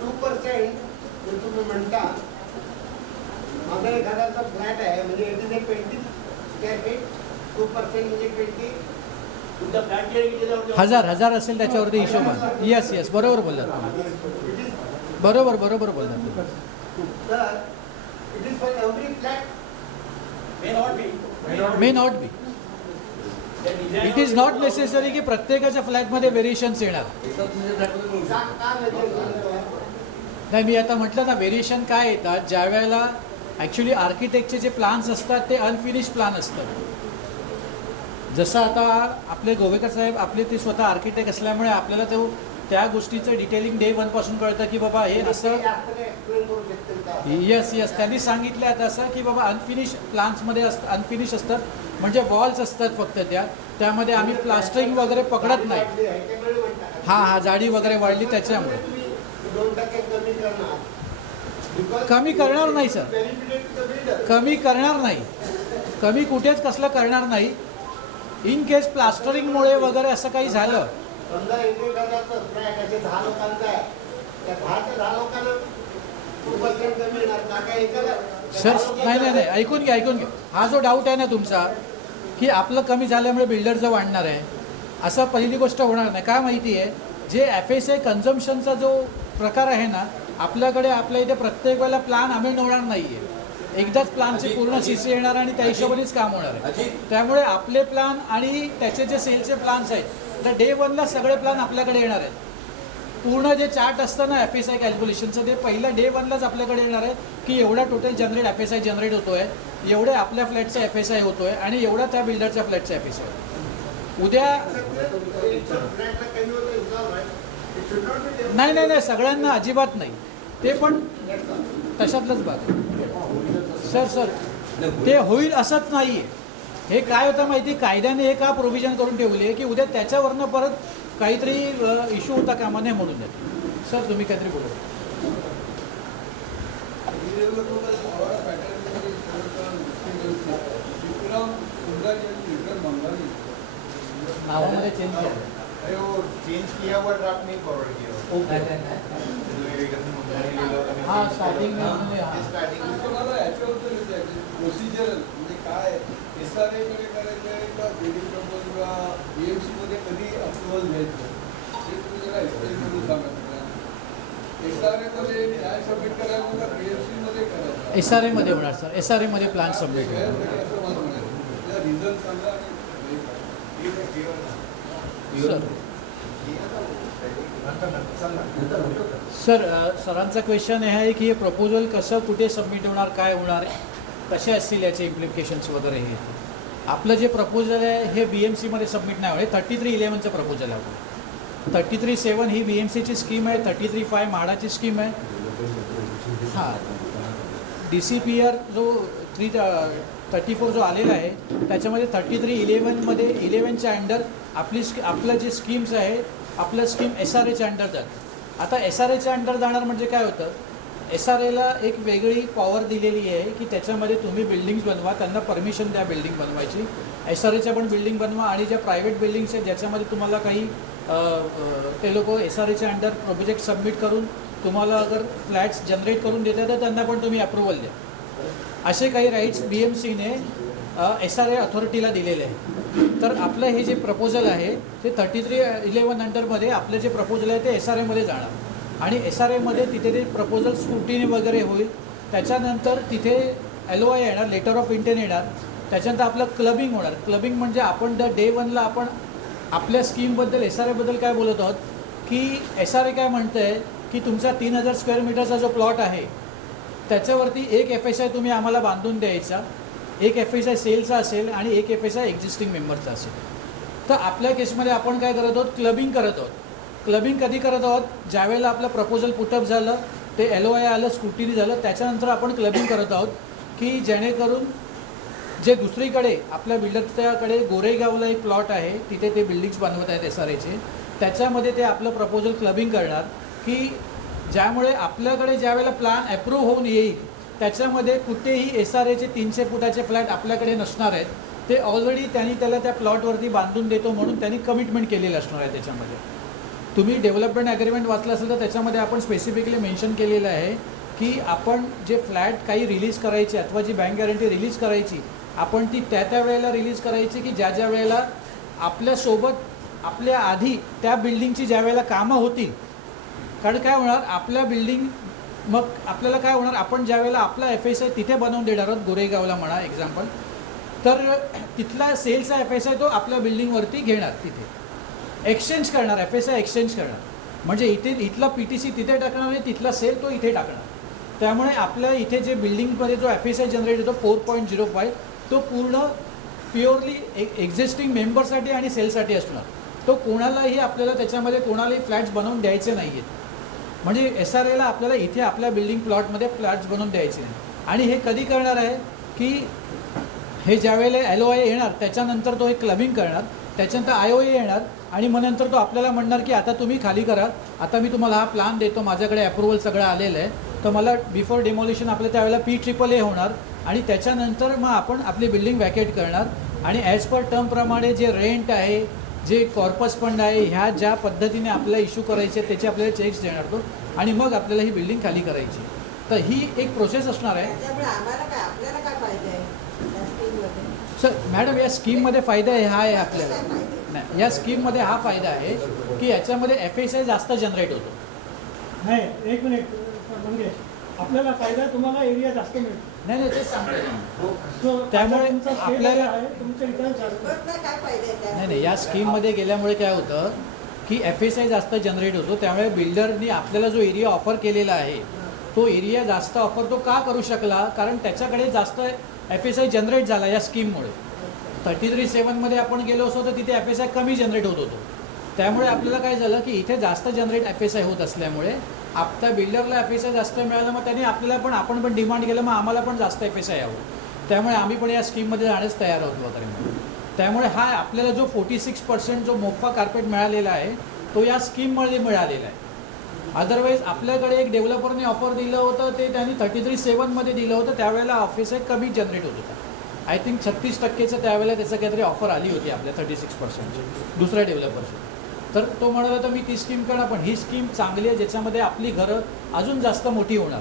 2% जर तुम्ही म्हणता माझा एखाद्याचा फ्लॅट आहे म्हणजे इट इज 20 स्क्वेअर फीट, 2% म्हणजे 20 हजार असेल त्याच्यावरती हिशोबात. येस बरोबर बोललात तुम्ही. बरोबर बोललात तुम्ही. तर it is for every flat may not be. It is not necessary की प्रत्येकाच्या फ्लॅटमध्ये व्हेरिएशन्स येणार. का नाही मी आता म्हटलं ना व्हेरिएशन काय येतात ज्या वेळेला ॲक्च्युली आर्किटेक्टचे जे प्लान्स असतात ते अनफिनिश प्लान असतात. जसं आता आपले गोवेकर साहेब आपले ते स्वतः आर्किटेक्ट असल्यामुळे आपल्याला तो त्या गोष्टीचं डिटेलिंग डे 1 पासून कळतं की बाबा हे असं. येस त्यांनी सांगितलं आता असं की बाबा अनफिनिश प्लान्समध्ये अनफिनिश असतात म्हणजे वॉल्स असतात फक्त त्यामध्ये आम्ही प्लास्टरिंग वगैरे पकडत नाही. हा जाडी वगैरे वाढली त्याच्यामुळे. 2% कमी करणार नाही सर, कमी करणार नाही, कमी कुठेच कसलं करणार नाही. इन केस प्लास्टरिंगमुळे वगैरे असं काही झालं समजा एकेकाचा फ्लॅट आहे 10 लोकांचा आहे, त्या 10 लोकांना 2% कमी येणार का काय एकाला? सर नाही ऐकून घ्या. हा जो डाऊट आहे ना तुमचा की आपलं कमी झाल्यामुळे बिल्डरचं वाढणार आहे असं पहिली गोष्ट होणार नाही. काय माहिती आहे जे FSA कन्झम्पशनचा जो प्रकार आहे ना आपल्याकडे आपल्या इथे प्रत्येक वेळेला प्लॅन अमेंड होणार नाही आहे. एकदाच प्लॅनचे पूर्ण CC येणार आणि त्या हिशोबानेच काम होणार आहे. त्यामुळे आपले प्लॅन आणि त्याचे जे सेलचे प्लॅन्स आहेत तर डे 1ला सगळे प्लॅन आपल्याकडे येणार आहेत. पूर्ण जे चार्ट असतं ना FSI कॅल्क्युलेशनचं ते पहिल्या डे 1लाच आपल्याकडे येणार आहे की एवढा टोटल FSI जनरेट होतो आहे, एवढे आपल्या फ्लॅटचा FSI होतो आहे आणि एवढा त्या बिल्डरच्या फ्लॅटचा FSI होतो. उद्या नाही सगळ्यांना अजिबात नाही, ते पण तशातलंच भाग. सर ते होईल असंच नाही आहे. हे काय होतं माहिती, कायद्याने हे का प्रोव्हिजन करून ठेवली आहे की उद्या त्याच्यावरनं परत काहीतरी इश्यू होता कामा नये म्हणून. सर तुम्ही काहीतरी बोला. नावामध्ये चेंज केलं. चेंज किया हुआ ड्राफ्ट नहीं फॉरवर्ड किया हुआ. हाँ स्टार्टिंग में प्रोसिजर म्हणजे काय SRA मध्ये करायचं आहे का बिल्डिंग प्रपोजल BMC मध्ये कधी अप्रुव्हल घ्यायचं ते तुम्ही जरा एक्सप्लेन करून सांगा. SRA मध्ये न्याय सबमिट करायला का BMC मध्ये करायचं? SRA मध्ये होणार सर. SRA मध्ये प्लॅन सबमिट होणार. असं मला म्हणायचं. रिझन सांगा आणि सर सरांचा क्वेश्चन हे आहे की हे प्रपोजल कसं कुठे सबमिट होणार, काय होणार, कसे असतील याचे इम्प्लिकेशन्स वगैरे. हे आपलं जे प्रपोजल आहे हे BMC मध्ये सबमिट नाही होणार. 3311चं प्रपोजल आहे. 33.7 ही BMCची स्कीम आहे. 33.5 म्हाडाची स्कीम आहे. हां DCPR जो 34 जो आलेला आहे त्याच्यामध्ये 3311मध्ये 11च्या अंडर आपलं जे स्कीम्स आहे आपलं स्कीम SRAच्या अंडर जातं. आता SRAच्या अंडर जाणार म्हणजे काय होतं, SRAला एक वेगळी पॉवर दिलेली आहे की त्याच्यामध्ये तुम्ही बिल्डिंग्स बनवा, त्यांना परमिशन द्या बिल्डिंग बनवायची. SRAच्या पण बिल्डिंग बनवा आणि ज्या प्रायव्हेट बिल्डिंग्स आहेत ज्याच्यामध्ये तुम्हाला काही ते लोक SRAच्या अंडर प्रोजेक्ट सबमिट करून तुम्हाला अगर फ्लॅट्स जनरेट करून देतात तर त्यांना पण तुम्ही अप्रुव्हल द्या. असे काही राईट्स BMCने SRA अथॉरिटीला दिलेले आहे. तर आपलं हे जे प्रपोजल आहे ते 3311 अंडरमध्ये आपलं जे प्रपोजल आहे ते SRA मध्ये जाणार आणि SRA मध्ये तिथे ते प्रपोजल स्क्रुटिनी वगैरे होईल. त्याच्यानंतर तिथे LOI येणार, लेटर ऑफ इंटेंट येणार. त्याच्यानंतर आपलं क्लबिंग होणार. क्लबिंग म्हणजे आपण डे 1ला आपण आपल्या स्कीमबद्दल SRA बद्दल काय बोलत आहोत की SRA काय म्हणतं आहे की तुमचा 3000 स्क्वेअर मीटरचा जो प्लॉट आहे त्याच्यावरती एक FSI तुम्ही आम्हाला बांधून द्यायचा. एक FSI सेलचा असेल आणि एक FSI एक्झिस्टिंग मेंबरचा असेल. तर आपल्या केसमध्ये आपण काय करत आहोत, क्लबिंग करत आहोत. क्लबिंग कधी करत आहोत, ज्यावेळेला आपलं प्रपोजल पुटअप झालं, ते LOI आलं, स्क्रुटिनी झालं, त्याच्यानंतर आपण क्लबिंग करत आहोत की जेणेकरून जे दुसरीकडे आपल्या बिल्डरच्याकडे गोरेगावला एक प्लॉट आहे तिथे ते बिल्डिंग्स बनवत आहेत SRAचे, त्याच्यामध्ये ते आपलं प्रपोजल क्लबिंग करणार की ज्यामुळे आपल्याकडे ज्यावेळेला प्लॅन अप्रूव्ह होऊन येईल त्याच्यामध्ये कुठेही SRAचे 300 फुटाचे फ्लॅट आपल्याकडे नसणार आहेत. ते ऑलरेडी त्यांनी त्याला त्या प्लॉटवरती बांधून देतो म्हणून त्यांनी कमिटमेंट केलेलं असणार आहे. त्याच्यामध्ये तुम्ही डेव्हलपमेंट ॲग्रीमेंट वाचलं असेल तर त्याच्यामध्ये आपण स्पेसिफिकली मेन्शन केलेलं आहे की आपण जे फ्लॅट काही रिलीज करायचे अथवा जी बँक गॅरंटी रिलीज करायची आपण ती त्या वेळेला रिलीज करायची की ज्या वेळेला आपल्यासोबत आपल्या आधी त्या बिल्डिंगची ज्या वेळेला कामं होतील. कारण काय होणार, आपल्या बिल्डिंग मग आपल्याला काय होणार, आपण ज्या वेळेला आपला FSI तिथे बनवून देणार आहोत गोरेगावला म्हणा एक्झाम्पल, तर तिथला सेलचा FSI तो आपल्या बिल्डिंगवरती घेणार, तिथे एक्सचेंज करणार, FSI एक्सचेंज करणार. म्हणजे इथला PTC तिथे टाकणार आणि तिथला सेल तो इथे टाकणार. त्यामुळे आपल्या इथे जे बिल्डिंगमध्ये जो FSI जनरेट होतो 4.05 तो पूर्ण प्युअरली एक्झिस्टिंग मेंबरसाठी आणि सेलसाठी असणार. तो कोणालाही आपल्याला त्याच्यामध्ये कोणालाही फ्लॅट्स बनवून द्यायचे नाही आहेत. म्हणजे SRAला आपल्याला इथे आपल्या बिल्डिंग प्लॉटमध्ये फ्लॅट्स बनवून द्यायचे नाही. आणि हे कधी करणार आहे की हे ज्यावेळेला LOI येणार त्याच्यानंतर तो हे क्लबिंग करणार, त्याच्यानंतर IOA येणार आणि मग नंतर तो आपल्याला म्हणणार की आता तुम्ही खाली करा, आता मी तुम्हाला हा प्लॅन देतो, माझ्याकडे अप्रुव्हल सगळं आलेलं आहे, तर मला बिफोर डेमोलिशन आपल्या त्यावेळेला PAAA होणार आणि त्याच्यानंतर मग आपण आपली बिल्डिंग वॅकेट करणार आणि ॲज पर टर्मप्रमाणे जे रेंट आहे, जे कॉर्पस फंड आहे, ह्या ज्या पद्धतीने आपल्याला इश्यू करायचे त्याचे आपल्याला चेक्स देणार तो आणि मग आपल्याला ही बिल्डिंग खाली करायची. तर ही एक प्रोसेस असणार आहे. सर मॅडम या स्कीममध्ये फायदा हा आहे आपल्याला, नाही या स्कीममध्ये हा फायदा आहे की याच्यामध्ये FSI जास्त जनरेट होतो. नाही एक मिनिट म्हणजे आपल्याला फायदा तुम्हाला एरिया जास्त मिळतो. नाही तेच सांगतो. So, त्यामुळे तुमचा आपल्याला आहे तुमच्या इथं जास्त नाही या स्कीममध्ये गेल्यामुळे काय होतं की FSI जास्त जनरेट होतो. त्यामुळे बिल्डरनी आपल्याला जो एरिया ऑफर केलेला आहे तो एरिया जास्त ऑफर तो का करू शकला, कारण त्याच्याकडे जास्त FSI जनरेट झाला या स्कीममुळे. 33(7) आपण गेलो असतो तर तिथे FSI कमी जनरेट होत होतो. त्यामुळे आपल्याला काय झालं की इथे जास्त जनरेट FSI होत असल्यामुळे आपल्या बिल्डरला FSI जास्त मिळालं, मग त्यांनी आपल्याला आपण पण डिमांड केलं, मग आम्हाला पण जास्त FSI हवं. त्यामुळे आम्ही पण या स्कीममध्ये जाण्यास तयार होतो तरी. त्यामुळे हा आपल्याला जो 46% जो मोफा कार्पेट मिळालेला आहे तो या स्कीममध्ये मिळालेला आहे. अदरवाईज आपल्याकडे एक डेव्हलपरने ऑफर दिलं होतं ते त्यांनी 33(7) दिलं होतं, त्यावेळेला FSI कमी जनरेट होत होता. आय थिंक 36%चं त्यावेळेला त्याचं काहीतरी ऑफर आली होती आपल्या 36%ची दुसऱ्या डेव्हलपरची. तर तो म्हणाला तर मी ती स्कीम करणार, पण ही स्कीम चांगली आहे ज्याच्यामध्ये आपली घरं अजून जास्त मोठी होणार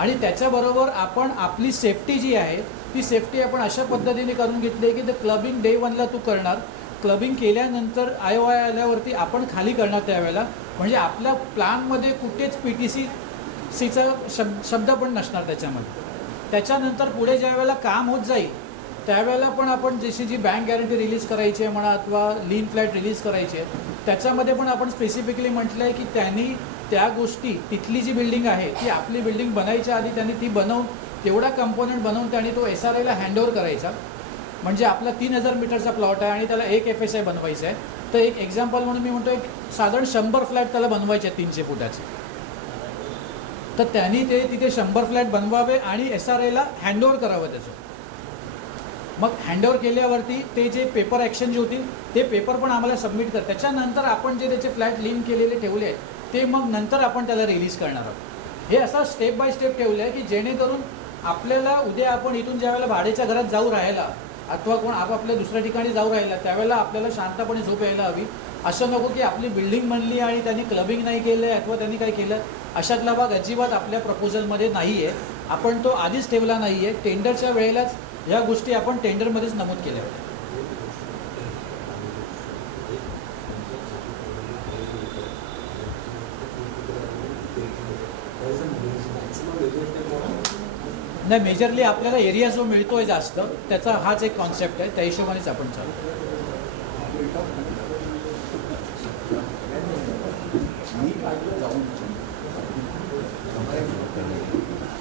आणि त्याच्याबरोबर आपण आपली सेफ्टी जी आहे ती सेफ्टी आपण अशा पद्धतीने करून घेतली आहे की ते क्लबिंग डे 1ला तू करणार, क्लबिंग केल्यानंतर IOI आल्यावरती आपण खाली करणार त्यावेळेला, म्हणजे आपल्या प्लॅनमध्ये कुठेच PTCचा शब्द पण नसणार त्याच्यामध्ये. त्याच्यानंतर पुढे ज्या वेळेला काम होत जाईल त्यावेळेला पण आपण जशी जी बँक गॅरंटी रिलीज करायची आहे म्हणा अथवा लीन फ्लॅट रिलीज करायची आहे त्याच्यामध्ये पण आपण स्पेसिफिकली म्हटलं आहे की त्यांनी त्या गोष्टी तिथली जी बिल्डिंग आहे ती आपली बिल्डिंग बनायच्या आधी त्यांनी ती बनवून तेवढा कंपोनंट बनवून त्यांनी तो SRAला हँडओव्हर करायचा. म्हणजे आपला 3000 मीटरचा प्लॉट आहे आणि त्याला एक FSI बनवायचं आहे, तर एक एक्झाम्पल म्हणून मी म्हणतो एक साधारण 100 फ्लॅट त्याला बनवायचे 300 फुटाचे. तर त्यांनी ते तिथे 100 फ्लॅट बनवावे आणि SRAला हँडओव्हर करावं त्याचं. मग हँडओव्हर केल्यावरती ते जे पेपर ॲक्शन जे होतील ते पेपर पण आम्हाला सबमिट कर. त्याच्यानंतर आपण जे त्याचे फ्लॅट लिन केलेले ठेवले आहेत ते मग नंतर आपण त्याला रिलीज करणार आहोत. हे असं स्टेप बाय स्टेप ठेवलं आहे की जेणेकरून आपल्याला उद्या आपण इथून ज्या वेळेला भाड्याच्या घरात जाऊ राहायला अथवा कोण आपापल्या दुसऱ्या ठिकाणी जाऊ राहिला त्यावेळेला आपल्याला शांतपणे झोप यायला हवी. असं नको की आपली बिल्डिंग बनली आणि त्यांनी क्लबिंग नाही केलं आहे अथवा त्यांनी काय केलं, अशातला भाग अजिबात आपल्या प्रपोजलमध्ये नाही आहे. आपण तो आधीच ठेवला नाही आहे. टेंडरच्या वेळेलाच ह्या गोष्टी आपण टेंडरमध्येच नमूद केल्या होत्या. नाही, मेजरली आपल्याला एरिया जो मिळतोय जास्त त्याचा हाच एक कॉन्सेप्ट आहे, त्या हिशोबानेच आपण चालू.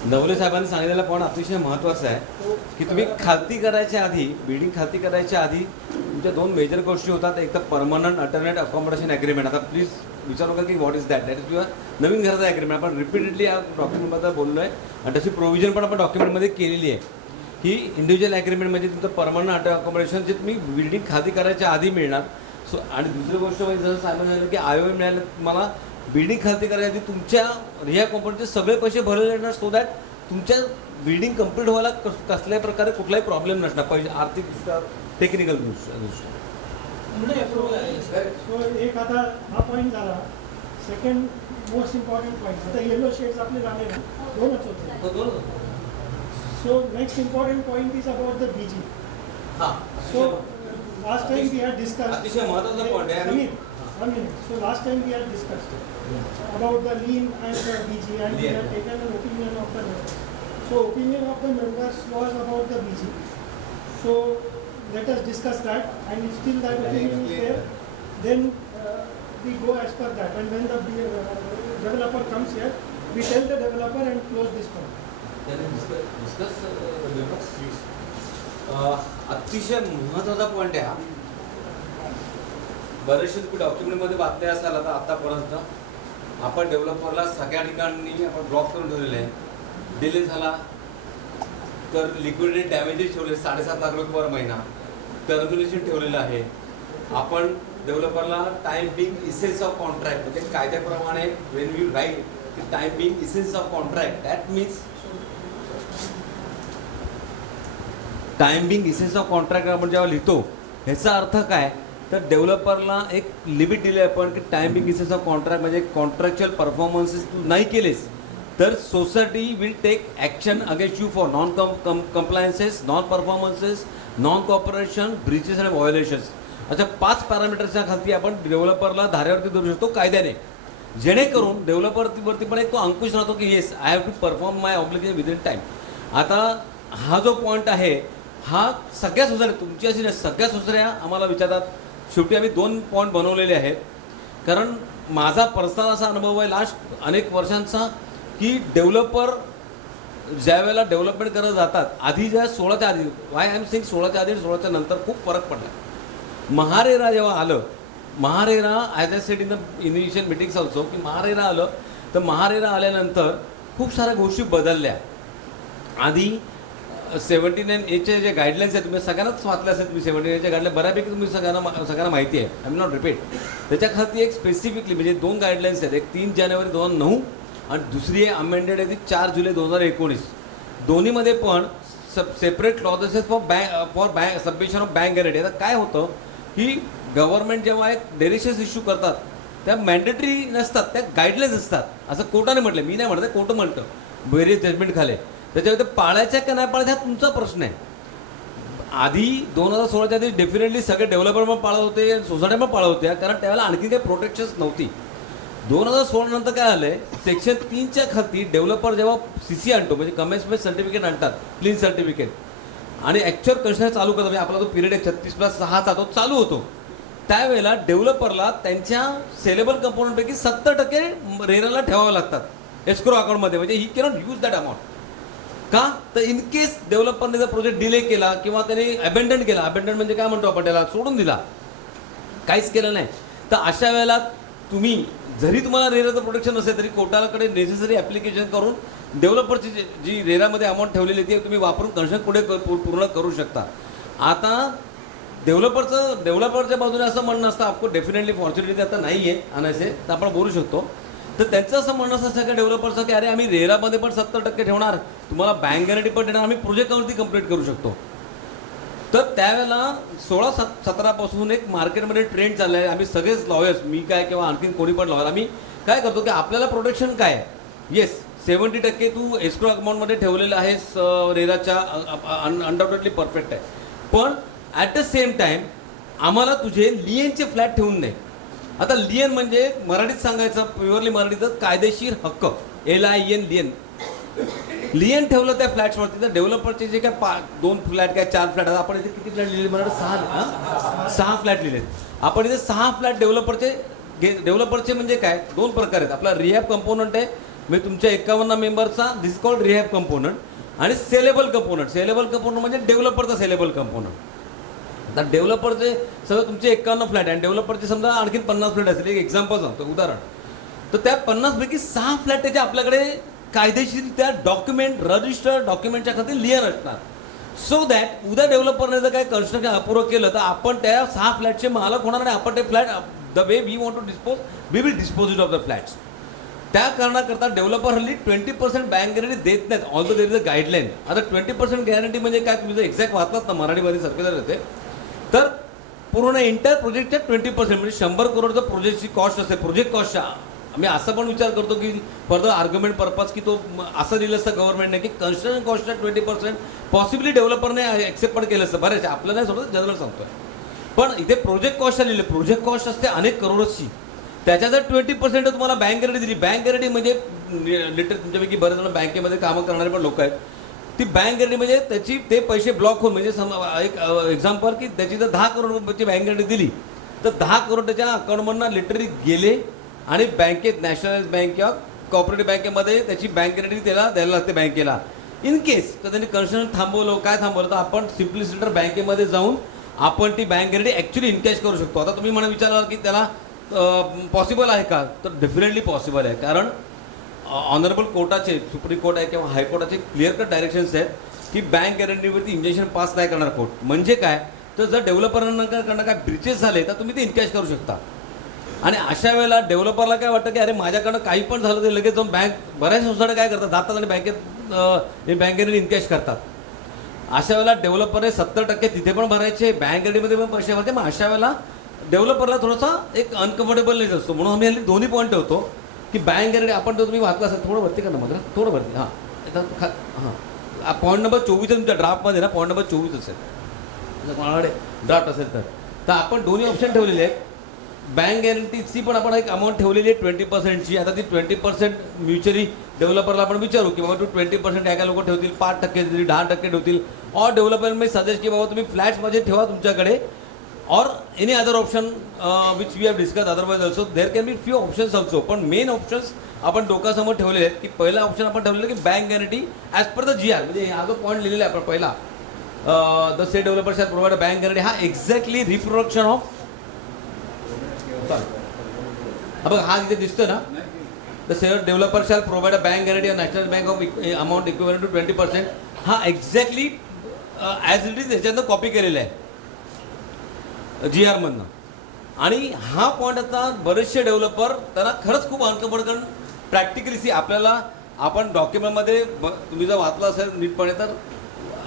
नवले साहेबांनी सांगितलेलं पण अतिशय महत्त्वाचं आहे की तुम्ही खालती करायच्या आधी बिल्डिंग खालती करायच्या आधी तुमच्या 2 मेजर गोष्टी होतात. एक तर परमनंट अल्टरनेट अकॉमोडेशन ॲग्रीमेंट. आता प्लीज विचारू नका की what is that. That is your नवीन घराचं ॲग्रीमेंट. आपण रिपीटेडली या डॉक्युमेंटबद्दल बोललो आहे आणि तशी प्रोव्हिजन पण आपण डॉक्युमेंटमध्ये केलेली आहे की इंडिव्हिज्युअल ॲग्रीमेंट म्हणजे तुमचं परमनंट अकॉमोडेशन जे तुम्ही बिल्डिंग खाली करायच्या आधी मिळणार. सो आणि दुसरी गोष्ट म्हणजे जसं सांगितलं झालं की IOI मिळालं तुम्हाला बिल्डिंग खालती करायच्या आधी तुमच्या ह्या कंपनीचे सगळे पैसे भरले जाणार सो दॅट तुमच्या बिल्डिंग कंप्लीट व्हायला कसल्याही प्रकारे कुठलाही प्रॉब्लेम नसणार पाहिजे आर्थिकदृष्ट्या टेक्निकल दृष्ट्या. सो एक आता हा पॉईंट झाला. सेकंड मोस्ट इम्पॉर्टंट पॉईंट आता येलो शेड्स आपले झाले ना, 2च होते. So next important point is about the BG. So last time we had discussed अतिशय महत्त्वाचा पॉईंट आहे. So last time we had discussed about the lien and the BG and we had taken an opinion of the members. So opinion of the members was about the BG. So let us discuss that, and if still that opinion is there, then we go as per that. And when the developer comes here, we tell the developer and close this point. अतिशय महत्त्वाचा पॉईंट आहे हा. बरेचसे तुम्ही डॉक्युमेंटमध्ये बातम्या असाल आता आतापर्यंत आपण डेव्हलपरला सगळ्या ठिकाणी आपण ब्लॉक करून ठेवलेले आहे. डिले झाला तर लिक्विडिटी डॅमेजेस ठेवले 7.5 लाख रुपये पर महिना. टर्मिनेशन ठेवलेलं आहे. आपण डेव्हलपरला time being essence of contract म्हणजे कायद्याप्रमाणे when we write time being essence of contract that means time being essence of contract आपण जेव्हा लिहितो ह्याचा अर्थ काय तर डेव्हलपरला एक लिमिट दिली आहे आपण की time being essence of contract म्हणजे कॉन्ट्रॅक्च्युअल परफॉर्मन्सेस तू नाही केलेस तर society will take action against you for non compliances, non performances, non cooperation, breaches आणि व्हायोलेशन्स. अशा 5 पॅरामीटर्सच्या खाली आपण डेव्हलपरला धाऱ्यावरती धरू शकतो कायद्याने, जेणेकरून डेव्हलपरवरती पण एक तो अंकुश राहतो की yes I have to perform my obligation within time. आता हा जो पॉईंट आहे हा सगळ्या सोसायटी तुमची अशी सगळ्या सोसायट्या आम्हाला विचारतात. शेवटी आम्ही 2 पॉईंट बनवलेले आहेत कारण माझा पर्सनल असा अनुभव आहे लास्ट अनेक वर्षांचा की डेव्हलपर ज्या वेळेला डेव्हलपमेंट करत जातात आधी ज्या 16च्या आधी वाय आय एम सिंग 16च्या आधी 16च्या नंतर खूप फरक पडला. महारेरा जेव्हा आलं, MahaRERA as I said in the initial meetings also की महारेरा आलं, तर महारेरा आल्यानंतर खूप साऱ्या गोष्टी बदलल्या. आधी 79A जे गाईडलाईन्स आहेत तुम्ही सगळ्यांनाच वाचले असेल, तुम्ही 79A गाईडलाईन बऱ्यापैकी तुम्ही सगळ्यांना माहिती आहे, आय एम नॉट रिपीट. त्याच्याखाली एक स्पेसिफिकली म्हणजे 2 गाईडलाईन्स आहेत, एक 3 जानेवारी 2009 आणि दुसरी आहे अमेंडेड आहे ती 4 जुलै 2019. दोन्हीमध्ये पण separate clauses for bank submission of bank guarantee. आता काय होतं की गव्हर्नमेंट जेव्हा एक डेरिशन्स इश्यू करतात त्या मॅन्डेटरी नसतात, त्या गाईडलाईन्स असतात असं कोर्टाने म्हटलं, मी नाही म्हणत, कोर्ट म्हणतं व्हेरियस जजमेंट खाले. त्याच्यावर ते पाळायच्या का नाही पाळायच्या हा तुमचा प्रश्न आहे. आधी 2016च्या आधी डेफिनेटली सगळे डेव्हलपर पण पाळत होते, सोसायटी पण पाळत होत्या, कारण त्यावेळेला आणखी काही प्रोटेक्शन्स नव्हती. 2016 नंतर काय आलं आहे, सेक्शन 3च्या खाली डेव्हलपर जेव्हा CC आणतो म्हणजे कमेन्समेंट सर्टिफिकेट आणतात, क्लीन सर्टिफिकेट, आणि ॲक्च्युअल कन्स्ट्रक्शन चालू करतो म्हणजे आपला जो पिरियड आहे 36+6चा तो चालू होतो, त्यावेळेला डेव्हलपरला त्यांच्या सेलेबल कंपोनंटपैकी 70% रेराला ठेवावं लागतात एस्क्रो अकाउंटमध्ये. म्हणजे ही कॅनॉट यूज दॅट अमाऊंट. का तर इन केस डेव्हलपरने जर प्रोजेक्ट डिले केला किंवा त्याने अबेंडन केला, अबेंडन म्हणजे काय म्हणतो आपण त्याला, सोडून दिला, काहीच केलं नाही, तर अशा वेळेला तुम्ही जरी तुम्हाला रेराचं प्रोटेक्शन नसेल तरी कोर्टाकडे नेसेसरी ॲप्लिकेशन करून डेव्हलपरची जी रेरामध्ये अमाऊंट ठेवलेली ती तुम्ही वापरून कन्स्ट्रक्शन पुढे पूर्ण करू शकता. आता डेव्हलपरच्या बाजूने असं म्हणणं असतं, आपको डेफिनेटली फॉर्च्युनेटली आता नाही आहे आणायचे तर आपण बोलू शकतो. तर त्यांचं असं म्हणणं असं सगळ्या डेव्हलपरचं की अरे आम्ही रेरामध्ये पण 70% ठेवणार, तुम्हाला बँक गॅरंटी पण देणार, आम्ही प्रोजेक्टवरती कंप्लीट करू शकतो. तर त्यावेळेला 16-17 पासून एक मार्केटमध्ये ट्रेंड चालला आहे. आम्ही सगळेच लॉयर्स, मी काय किंवा आणखीन कोणी पण लॉयर, आम्ही काय करतो की आपल्याला प्रोटेक्शन काय आहे, येस 70% तू एस्क्रो अकाउंटमध्ये ठेवलेलं आहेस रेराच्या, अनडाउटेडली परफेक्ट आहे, पण ॲट द सेम टाईम आम्हाला तुझे लियनचे फ्लॅट ठेवून दे. आता लियन म्हणजे मराठीत सांगायचं प्युअरली मराठीत कायदेशीर हक्क, LIN लियन. लियन ठेवलं त्या फ्लॅट्सवरती तर डेव्हलपरचे जे काय 2 फ्लॅट काय 4 फ्लॅट, आपण इथे किती फ्लॅट लिहिले, मला 6 फ्लॅट लिहिलेत आपण इथे. 6 फ्लॅट डेव्हलपरचे म्हणजे काय 2 प्रकार आहेत. आपला रिहॅब कंपोनंट आहे म्हणजे तुमच्या 51 मेंबरचा, दिस इज कॉल्ड रिहॅब कंपोनंट, आणि सेलेबल कंपोनंट. सेलेबल कंपोनंट म्हणजे डेव्हलपरचा सेलेबल कंपोनंट. आता डेव्हलपरचे सगळं तुमचे 51 फ्लॅट आणि डेव्हलपरचे समजा आणखी 50 फ्लॅट असेल, एक एक्झाम्पल सांगतो उदाहरण, तर त्या 50पैकी 6 फ्लॅट त्याचे आपल्याकडे कायदेशीर त्या डॉक्युमेंट रजिस्टर्ड डॉक्युमेंटच्या खाली लिहन असणार, सो दॅट उद्या डेव्हलपरने जर काही कन्स्ट्रक्शन अपूर्ण केलं तर आपण त्या 6 फ्लॅटचे मालक होणार आणि आपण ते flat the way we want to dispose we will dispose it of the flats. त्या कारणाकरता डेव्हलपर हल्ली 20% बँक गॅरंटी देत नाहीत, although there is a guideline. आता 20% गॅरंटी म्हणजे काय, तुम्ही जर एक्झॅक्ट वाचलात ना मराठीमध्ये सर्क्युलर येते, तर पूर्ण एंटायर प्रोजेक्टच्या 20% म्हणजे 100 करोडचं प्रोजेक्टची कॉस्ट असते, प्रोजेक्ट कॉस्टच्या. मी असं पण विचार करतो की फर्दर आर्ग्युमेंट पर्पज की तो असं दिलं असतं गव्हर्नमेंटने की कन्स्ट्रक्शन कॉस्टच्या 20% पॉसिबली डेव्हलपरने ॲक्सेप्ट पण केलं असतं. बरेच आपलं नाही सोडत, जनरल सांगतोय, पण इथे प्रोजेक्ट कॉस्ट लिहिले, प्रोजेक्ट कॉस्ट असते अनेक करोडची, त्याच्या जर 20% तुम्हाला बँक गॅरंटी दिली. बँक गॅरंटी म्हणजे लिटरली तुमच्यापैकी बरेच जण बँकेमध्ये कामं करणारे पण लोक आहेत, ती बँक गॅरंटी म्हणजे त्याची ते पैसे ब्लॉक होऊन, म्हणजे एक एक्झाम्पल की त्याची जर 10 करोड रुपयाची बँक गॅरंटी दिली तर 10 करोड त्याच्या अकाउंटमधनं लिटरली गेले आणि बँकेत नॅशनलाइज बँक किंवा कॉपरेटिव्ह बँकेमध्ये त्याची बँक गॅरंटी त्याला द्यायला लागते बँकेला. इन केस तर त्यांनी कन्स्ट्रक्शन थांबवलं, काय थांबवलं, तर आपण सिम्पली सिलेंडर बँकेमध्ये जाऊन आपण ती बँक गॅरंटी ॲक्च्युली इनकॅश करू शकतो. आता तुम्ही मला विचाराल की त्याला पॉसिबल आहे का, तर डेफिनेटली पॉसिबल आहे, कारण ऑनरेबल कोर्टाचे, सुप्रीम कोर्ट आहे किंवा हायकोर्टाचे क्लिअर कट डायरेक्शन्स आहेत की बँक गॅरंटीवरती इंजेक्शन पास नाही करणार कोर्ट. म्हणजे काय, तर जर डेव्हलपरांकडनं काय ब्रिचेस झाले तर तुम्ही ते इनकॅश करू शकता. आणि अशा वेळेला डेव्हलपरला काय वाटतं की अरे माझ्याकडनं काही पण झालं तर लगेच जाऊन बँक, बऱ्याच सोसायटी काय करतात, जातात आणि बँकेत बँकेने इनकॅश करतात. अशा वेळेला डेव्हलपरने 70% तिथे पण भरायचे, बँक गॅरंटीमध्ये पण पैसे भरायचे. मग अशा वेळेला डेव्हलपरला थोडासा एक अनकम्फर्टेबलनेस असतो. म्हणून आम्ही हल्ली दोन्ही पॉईंट ठेवतो की बँक गॅरंटी आपण, तर तुम्ही वाचला असेल, थोडं भरती करा मला, थोडं भरती, हां पॉईंट नंबर 24 तुमच्या ड्राफ्टमध्ये ना, पॉईंट नंबर 24 असेल कोणाकडे ड्राफ्ट असेल तर आपण दोन्ही ऑप्शन ठेवलेले आहेत. बँक गॅरंटीची पण आपण एक अमाऊंट ठेवलेली आहे 20%ची. आता ती 20% म्युच्युअली डेव्हलपरला आपण विचारू की बाबा तू 20% काय काय लोक ठेवतील, 5% देतील, 10% ठेवतील, ऑर डेव्हलपर मी सजेस्ट की बाबा तुम्ही फ्लॅट्समध्ये ठेवा तुमच्याकडे, or any other option which we have discussed otherwise also there can be few options also, पण मेन ऑप्शन्स आपण डोक्यासमोर ठेवलेले आहेत की पहिला ऑप्शन आपण ठेवलेलं की bank guarantee as per the GR, म्हणजे हा जो पॉईंट लिहिलेला आहे आपण पहिला the state developer shall provide a bank guarantee, हा एक्झॅक्टली रिप्रोडक्शन ऑफ हा बघ हा इथे दिसतोय ना, the state developer shall provide a bank guarantee national bank of amount equivalent to 20%, हा एक्झॅक्टली ॲज इट इज ह्याच्यातनं कॉपी केलेला आहे GR मधनं. आणि हा पॉईंट आता बरेचसे डेव्हलपर त्यांना खरंच खूप अनकम्फर्टेबल, कारण प्रॅक्टिकली सी आपल्याला आपण डॉक्युमेंटमध्ये तुम्ही जर वाचलं असेल नीटपणे तर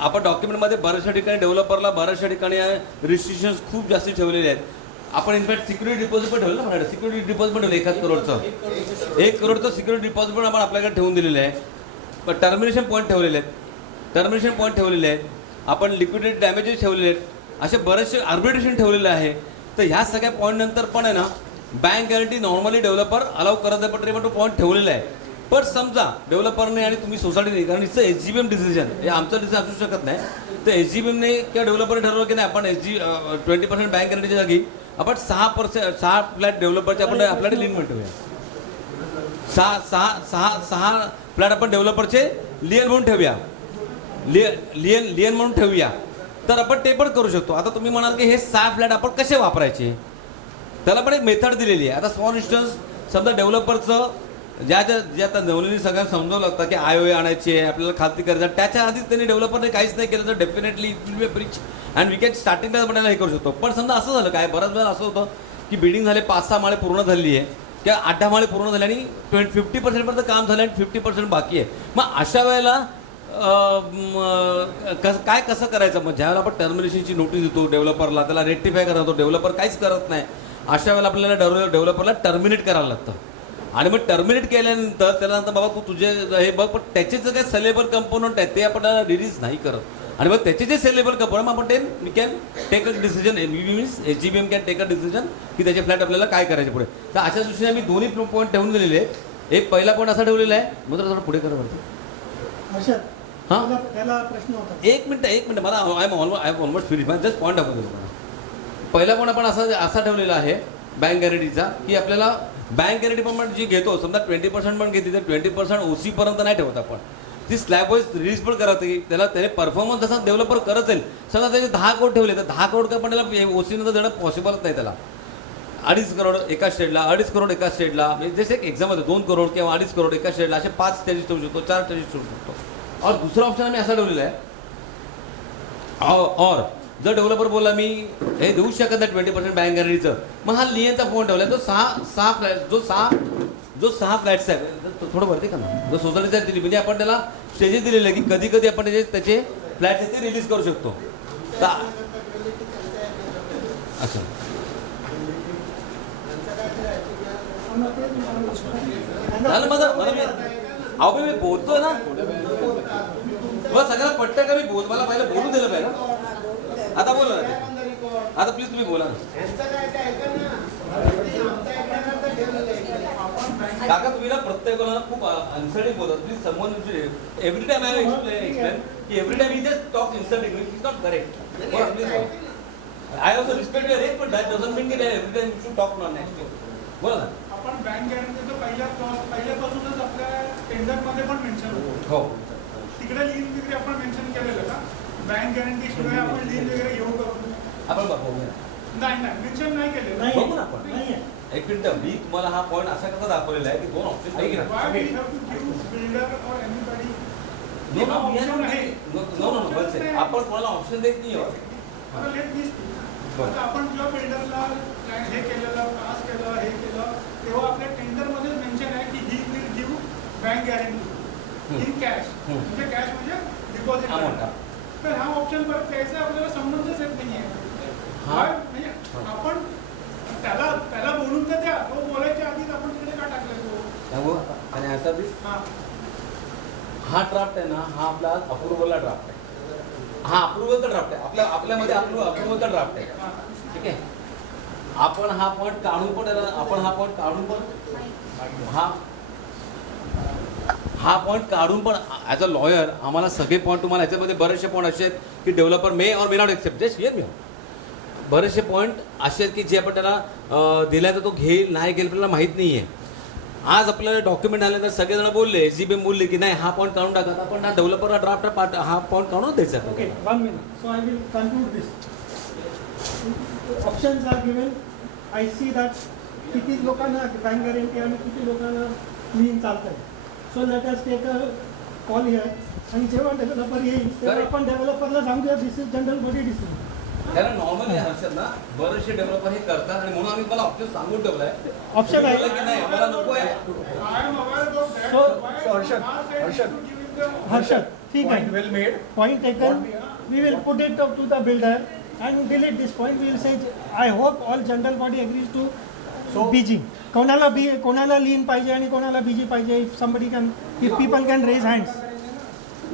आपण डॉक्युमेंटमध्ये बऱ्याचशा ठिकाणी डेव्हलपरला बऱ्याचशा ठिकाणी रिस्ट्रिक्शन्स खूप जास्त ठेवलेले आहेत. आपण इनफॅक्ट सिक्युरिटी डिपॉझिट पण ठेवलं ना, सिक्युरिटी डिपॉझिट पण ठेवलं 1 करोडचं, 1 करोडचं सिक्युरिटी डिपॉझिट पण आपण आपल्याकडे ठेवून दिलेलं आहे. पण टर्मिनेशन पॉईंट ठेवलेले आहेत, टर्मिनेशन पॉईंट ठेवलेले आहेत, आपण लिक्विडिटी डॅमेजेस ठेवलेले आहेत, असे बरेचसे आर्बिट्रेशन ठेवलेले आहे. तर ह्या सगळ्या पॉईंट नंतर पण आहे ना bank guarantee normally developer allow करत आहे, पण तरी पण तो पॉईंट ठेवलेला आहे. पण समजा डेव्हलपरने आणि तुम्ही सोसायटीने, कारण इथं SGBM डिसिजन हे आमचं डिसिजन असू शकत नाही, तर SGBMने किंवा डेव्हलपरने ठरवलं की नाही आपण 20% बँक गॅरंटीच्या जागी आपण 6 फ्लॅट डेव्हलपरचे आपण आपल्याकडे लिन म्हणूया, 6 फ्लॅट आपण डेव्हलपरचे लियन म्हणून ठेवूया, लियन म्हणून ठेवूया, तर आपण ते पण करू शकतो. आता तुम्ही म्हणाल की हे 6 फ्लॅट आपण कसे वापरायचे, त्याला पण एक मेथड दिलेली आहे. आता फॉर इन्स्टन्स समजा डेव्हलपरचं ज्या आता नवलेली सगळ्यांना समजावं लागतं की IOA आणायची आहे, आपल्याला खात्री करायचं, त्याच्या आधीच त्यांनी डेव्हलपरने काहीच नाही केलं तर definitely it will be a breach and we can स्टार्टिंगला म्हणायला हे करू शकतो. पण समजा असं झालं काय, बऱ्याच वेळा असं होतं की बिल्डिंग झाले 5-6 माळे पूर्ण झाली आहे किंवा 8-10 माळे पूर्ण झाले आणि 50% पर्यंत काम झालं आणि 50% बाकी आहे. मग अशा वेळेला कसं करायचं, मग ज्यावेळेला आपण टर्मिनेशनची नोटीस देतो डेव्हलपरला, त्याला रेक्टिफाय करतो, डेव्हलपर काहीच करत नाही, अशा वेळेला आपल्याला डेव्हलपरला टर्मिनेट करायला लागतं. आणि मग टर्मिनेट केल्यानंतर त्याला नंतर बाबा तू तुझे हे बघ, पण त्याचे जे काही सेलेबल कंपोनंट आहेत ते आपल्याला रिलीज नाही करत. आणि मग त्याचे जे सेलेबल कंपोनंट आपण we can take a decision, means SGBM can take a decision की त्याचे फ्लॅट आपल्याला काय करायचे पुढे. तर अशा दृष्टीने आम्ही दोन्ही पॉईंट ठेवून दिलेले आहेत. एक पहिला पॉईंट असा ठेवलेला आहे, मग थोडं पुढे करा बरं. हां त्याला प्रश्न होता. एक मिनिट मला I am almost finish, just point दाखवतो तुम्हाला. पहिला पण आपण असा ठेवलेला आहे बँक गॅरंटीचा की आपल्याला बँक गॅरंटी पण जी घेतो समजा 20% पण घेते तर 20% OC पर्यंत नाही ठेवत आपण, ती स्लॅब वाईज रिलीज पण करत त्याला त्याने परफॉर्मन्स जसा डेव्हलपर करत जाईल. समजा त्याचे 10 करोड ठेवले तर 10 करोड काय पण त्याला OC नंतर देणं पॉसिबलच नाही. त्याला 2.5 करोड एका स्टेटला, 2.5 करोड एका स्टेटला, म्हणजे जसे एक एक्झाम होतं 2 करोड किंवा 2.5 करोड एका स्टेटला, असे 5 स्टेजेस ठेवू शकतो, 4 स्टेजेस ठेवू शकतो. और दुसरा ऑप्शन आम्ही असा ठेवलेला आहे, और जर डेव्हलपर बोलला मी हे देऊ शकत नाही 20% बँक गॅरंटीचं, मग हा लियनचा पॉईंट ठेवला आहे, तो 6 फ्लॅट जो 6 फ्लॅट्स आहे थोडं वरती का ना, जो सोसायटीचा दिली म्हणजे आपण त्याला स्टेजेस दिलेले आहे की कधी कधी आपण त्याचे फ्लॅट्स ते रिलीज करू शकतो. अच्छा अहो मी बोलतोय ना, बस सगळ्याला पटतं का मी मला पहिलं बोलून दिलं पाहिजे ना. आता बोला ना, आता प्लीज तुम्ही बोला ना. काका तुम्ही ना प्रत्येक वेळेला खूप अनसर्टिंग बोलतात. Please someone every time I explain की every time he just talk insulting it is not correct. Please I also respect your age, but that doesn't mean की every time you should talk not next. बोला ना. आपण बँक गॅरंटीचं पहिल्यापासूनच आपल्या टेंडरमध्ये पण मेन्शन होतं. हो तिकडे लिन वगैरे आपण मेन्शन केलेलं का बँक गॅरंटी शिवाय आपण लिन वगैरे घेऊ करू आपण बघू नाही मेन्शन नाही केलेलं. बघू ना आपण. एक मिनिट, मी तुम्हाला हा पॉईंट असा करता दाखवलेला आहे की 2 ऑप्शन आहे. आपण कोणाला ऑप्शन देत नाही आहोत. आपण जेव्हा बिल्डरला हे केलेलं पास केलं हे केलं तेव्हा आपल्या टेंडरमध्ये मेन्शन आहे की he will give bank guarantee in cash, म्हणजे कॅश म्हणजे डिपॉझिट. तर हा ऑप्शन परत द्यायचा आपल्याला संबंधच येत नाही आहे. म्हणजे आपण त्याला बोलून तर द्या, तो बोलायच्या आधीच आपण तिकडे का टाकलं तो. आणि असा हा ड्राफ्ट आहे ना, हा आपला अप्रुव्हलला ड्राफ्ट आहे. हा अप्रुव्हलचा ड्राफ्ट आहे आपल्यामध्ये अप्रुव्हलचा ड्राफ्ट आहे. ठीक आहे, आपण हा पॉईंट काढून पण हा पॉईंट काढून पण ॲज अ लॉयर आम्हाला सगळे पॉईंट तुम्हाला याच्यामध्ये बरेचसे पॉईंट असे आहेत की developer may or may not accept. Just hear me बरेचसे पॉईंट असे आहेत की जे आपण त्याला दिल्या तर तो घेईल नाही घेईल आपल्याला माहीत नाही आहे. आज आपल्याला डॉक्युमेंट आले तर सगळेजण बोलले SGB बोलले की नाही हा पॉईंट काढून टाका, आपण हा डेव्हलपरला ड्राफ्ट हा पॉईंट काढून द्यायचा. Okay, 1 minute. So I will conclude this. Options are given. I see that किती लोकांना बँक गॅरंटी आणि किती लोकांना लीन चालत आहे. So let us take a call here. आणि जेव्हा डेव्हलपर येईल तेव्हा आपण डेव्हलपरला सांगूया this is general body decision. त्याला नॉर्मली हर्षद ना बरेचसे डेव्हलपर हे करतात आणि म्हणून आम्ही मला ऑप्शन सांगून ठेवलाय. ऑप्शन आहे की नाही मला नको आहे. I am aware of that. So, Why Harshad, to giving them Harshad ठीक point आहे. well made. Point taken. We will put it up to the builder and delete this point. We will say I hope all general body agrees to BG. कोणाला लीन पाहिजे आणि कोणाला BG पाहिजे. If somebody can, if people can raise hands.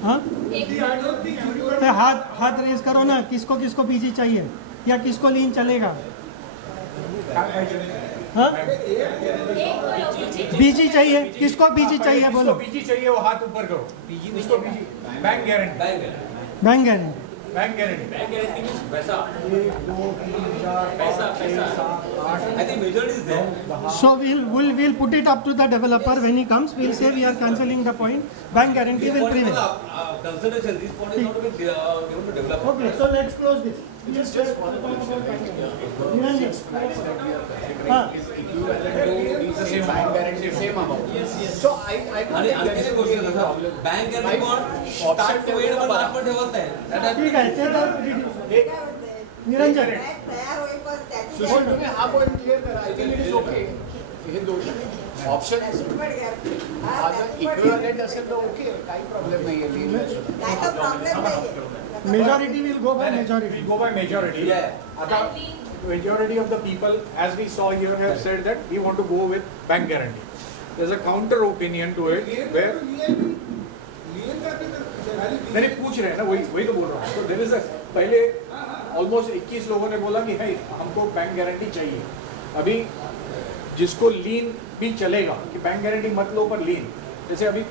हाँ I don't think everyone तो हाथ रेज करो ना. किसको किसको BG चाहिए या किसको लीन चलेगा. हाँ BG चाहिए. किसको BG चाहिए बोलो. बीजी चाहिए वो हाथ ऊपर करो. उसको BG bank guarantee. Bank guarantee. Bank guarantee. पैसा. 1 2 3 4 5 6 7 8. I think majority is there. So we'll put it up to the developer when he comes. We'll say we are cancelling the point. Bank guarantee will prevail. Consideration this point is not to be given to developer. Okay, so let's close this. Just talk about Niranjan. हाँ. आणि आणखी एक गोष्ट आहे ना, बँक गॅरंटी पण स्टार्ट टू एंड पण आपण ठेवत नाही. ठीक आहे ते तर निरंजन. तुम्ही हा पॉईंट क्लिअर करा. I think it is okay. हे दोन ऑप्शन इक्विव्हॅलेंट असेल तर ओके, काही प्रॉब्लेम नाही आहे. Majority will go by majority. We go by majority. आता majority of the people, as we saw here, have said that we want to go with bank guarantee. There's a counter opinion to it where नहीं पूछ रहे हैं ना, वही तो बोल रहा हूँ. तो there is a पहले ऑलमोस्ट 21 लोगों ने बोला कि है हमको बैंक गारंटी चाहिए. अभी जिसको लीन भी चलेगा कि बैंक गारंटी मत लो पर लीन, जैसे अभी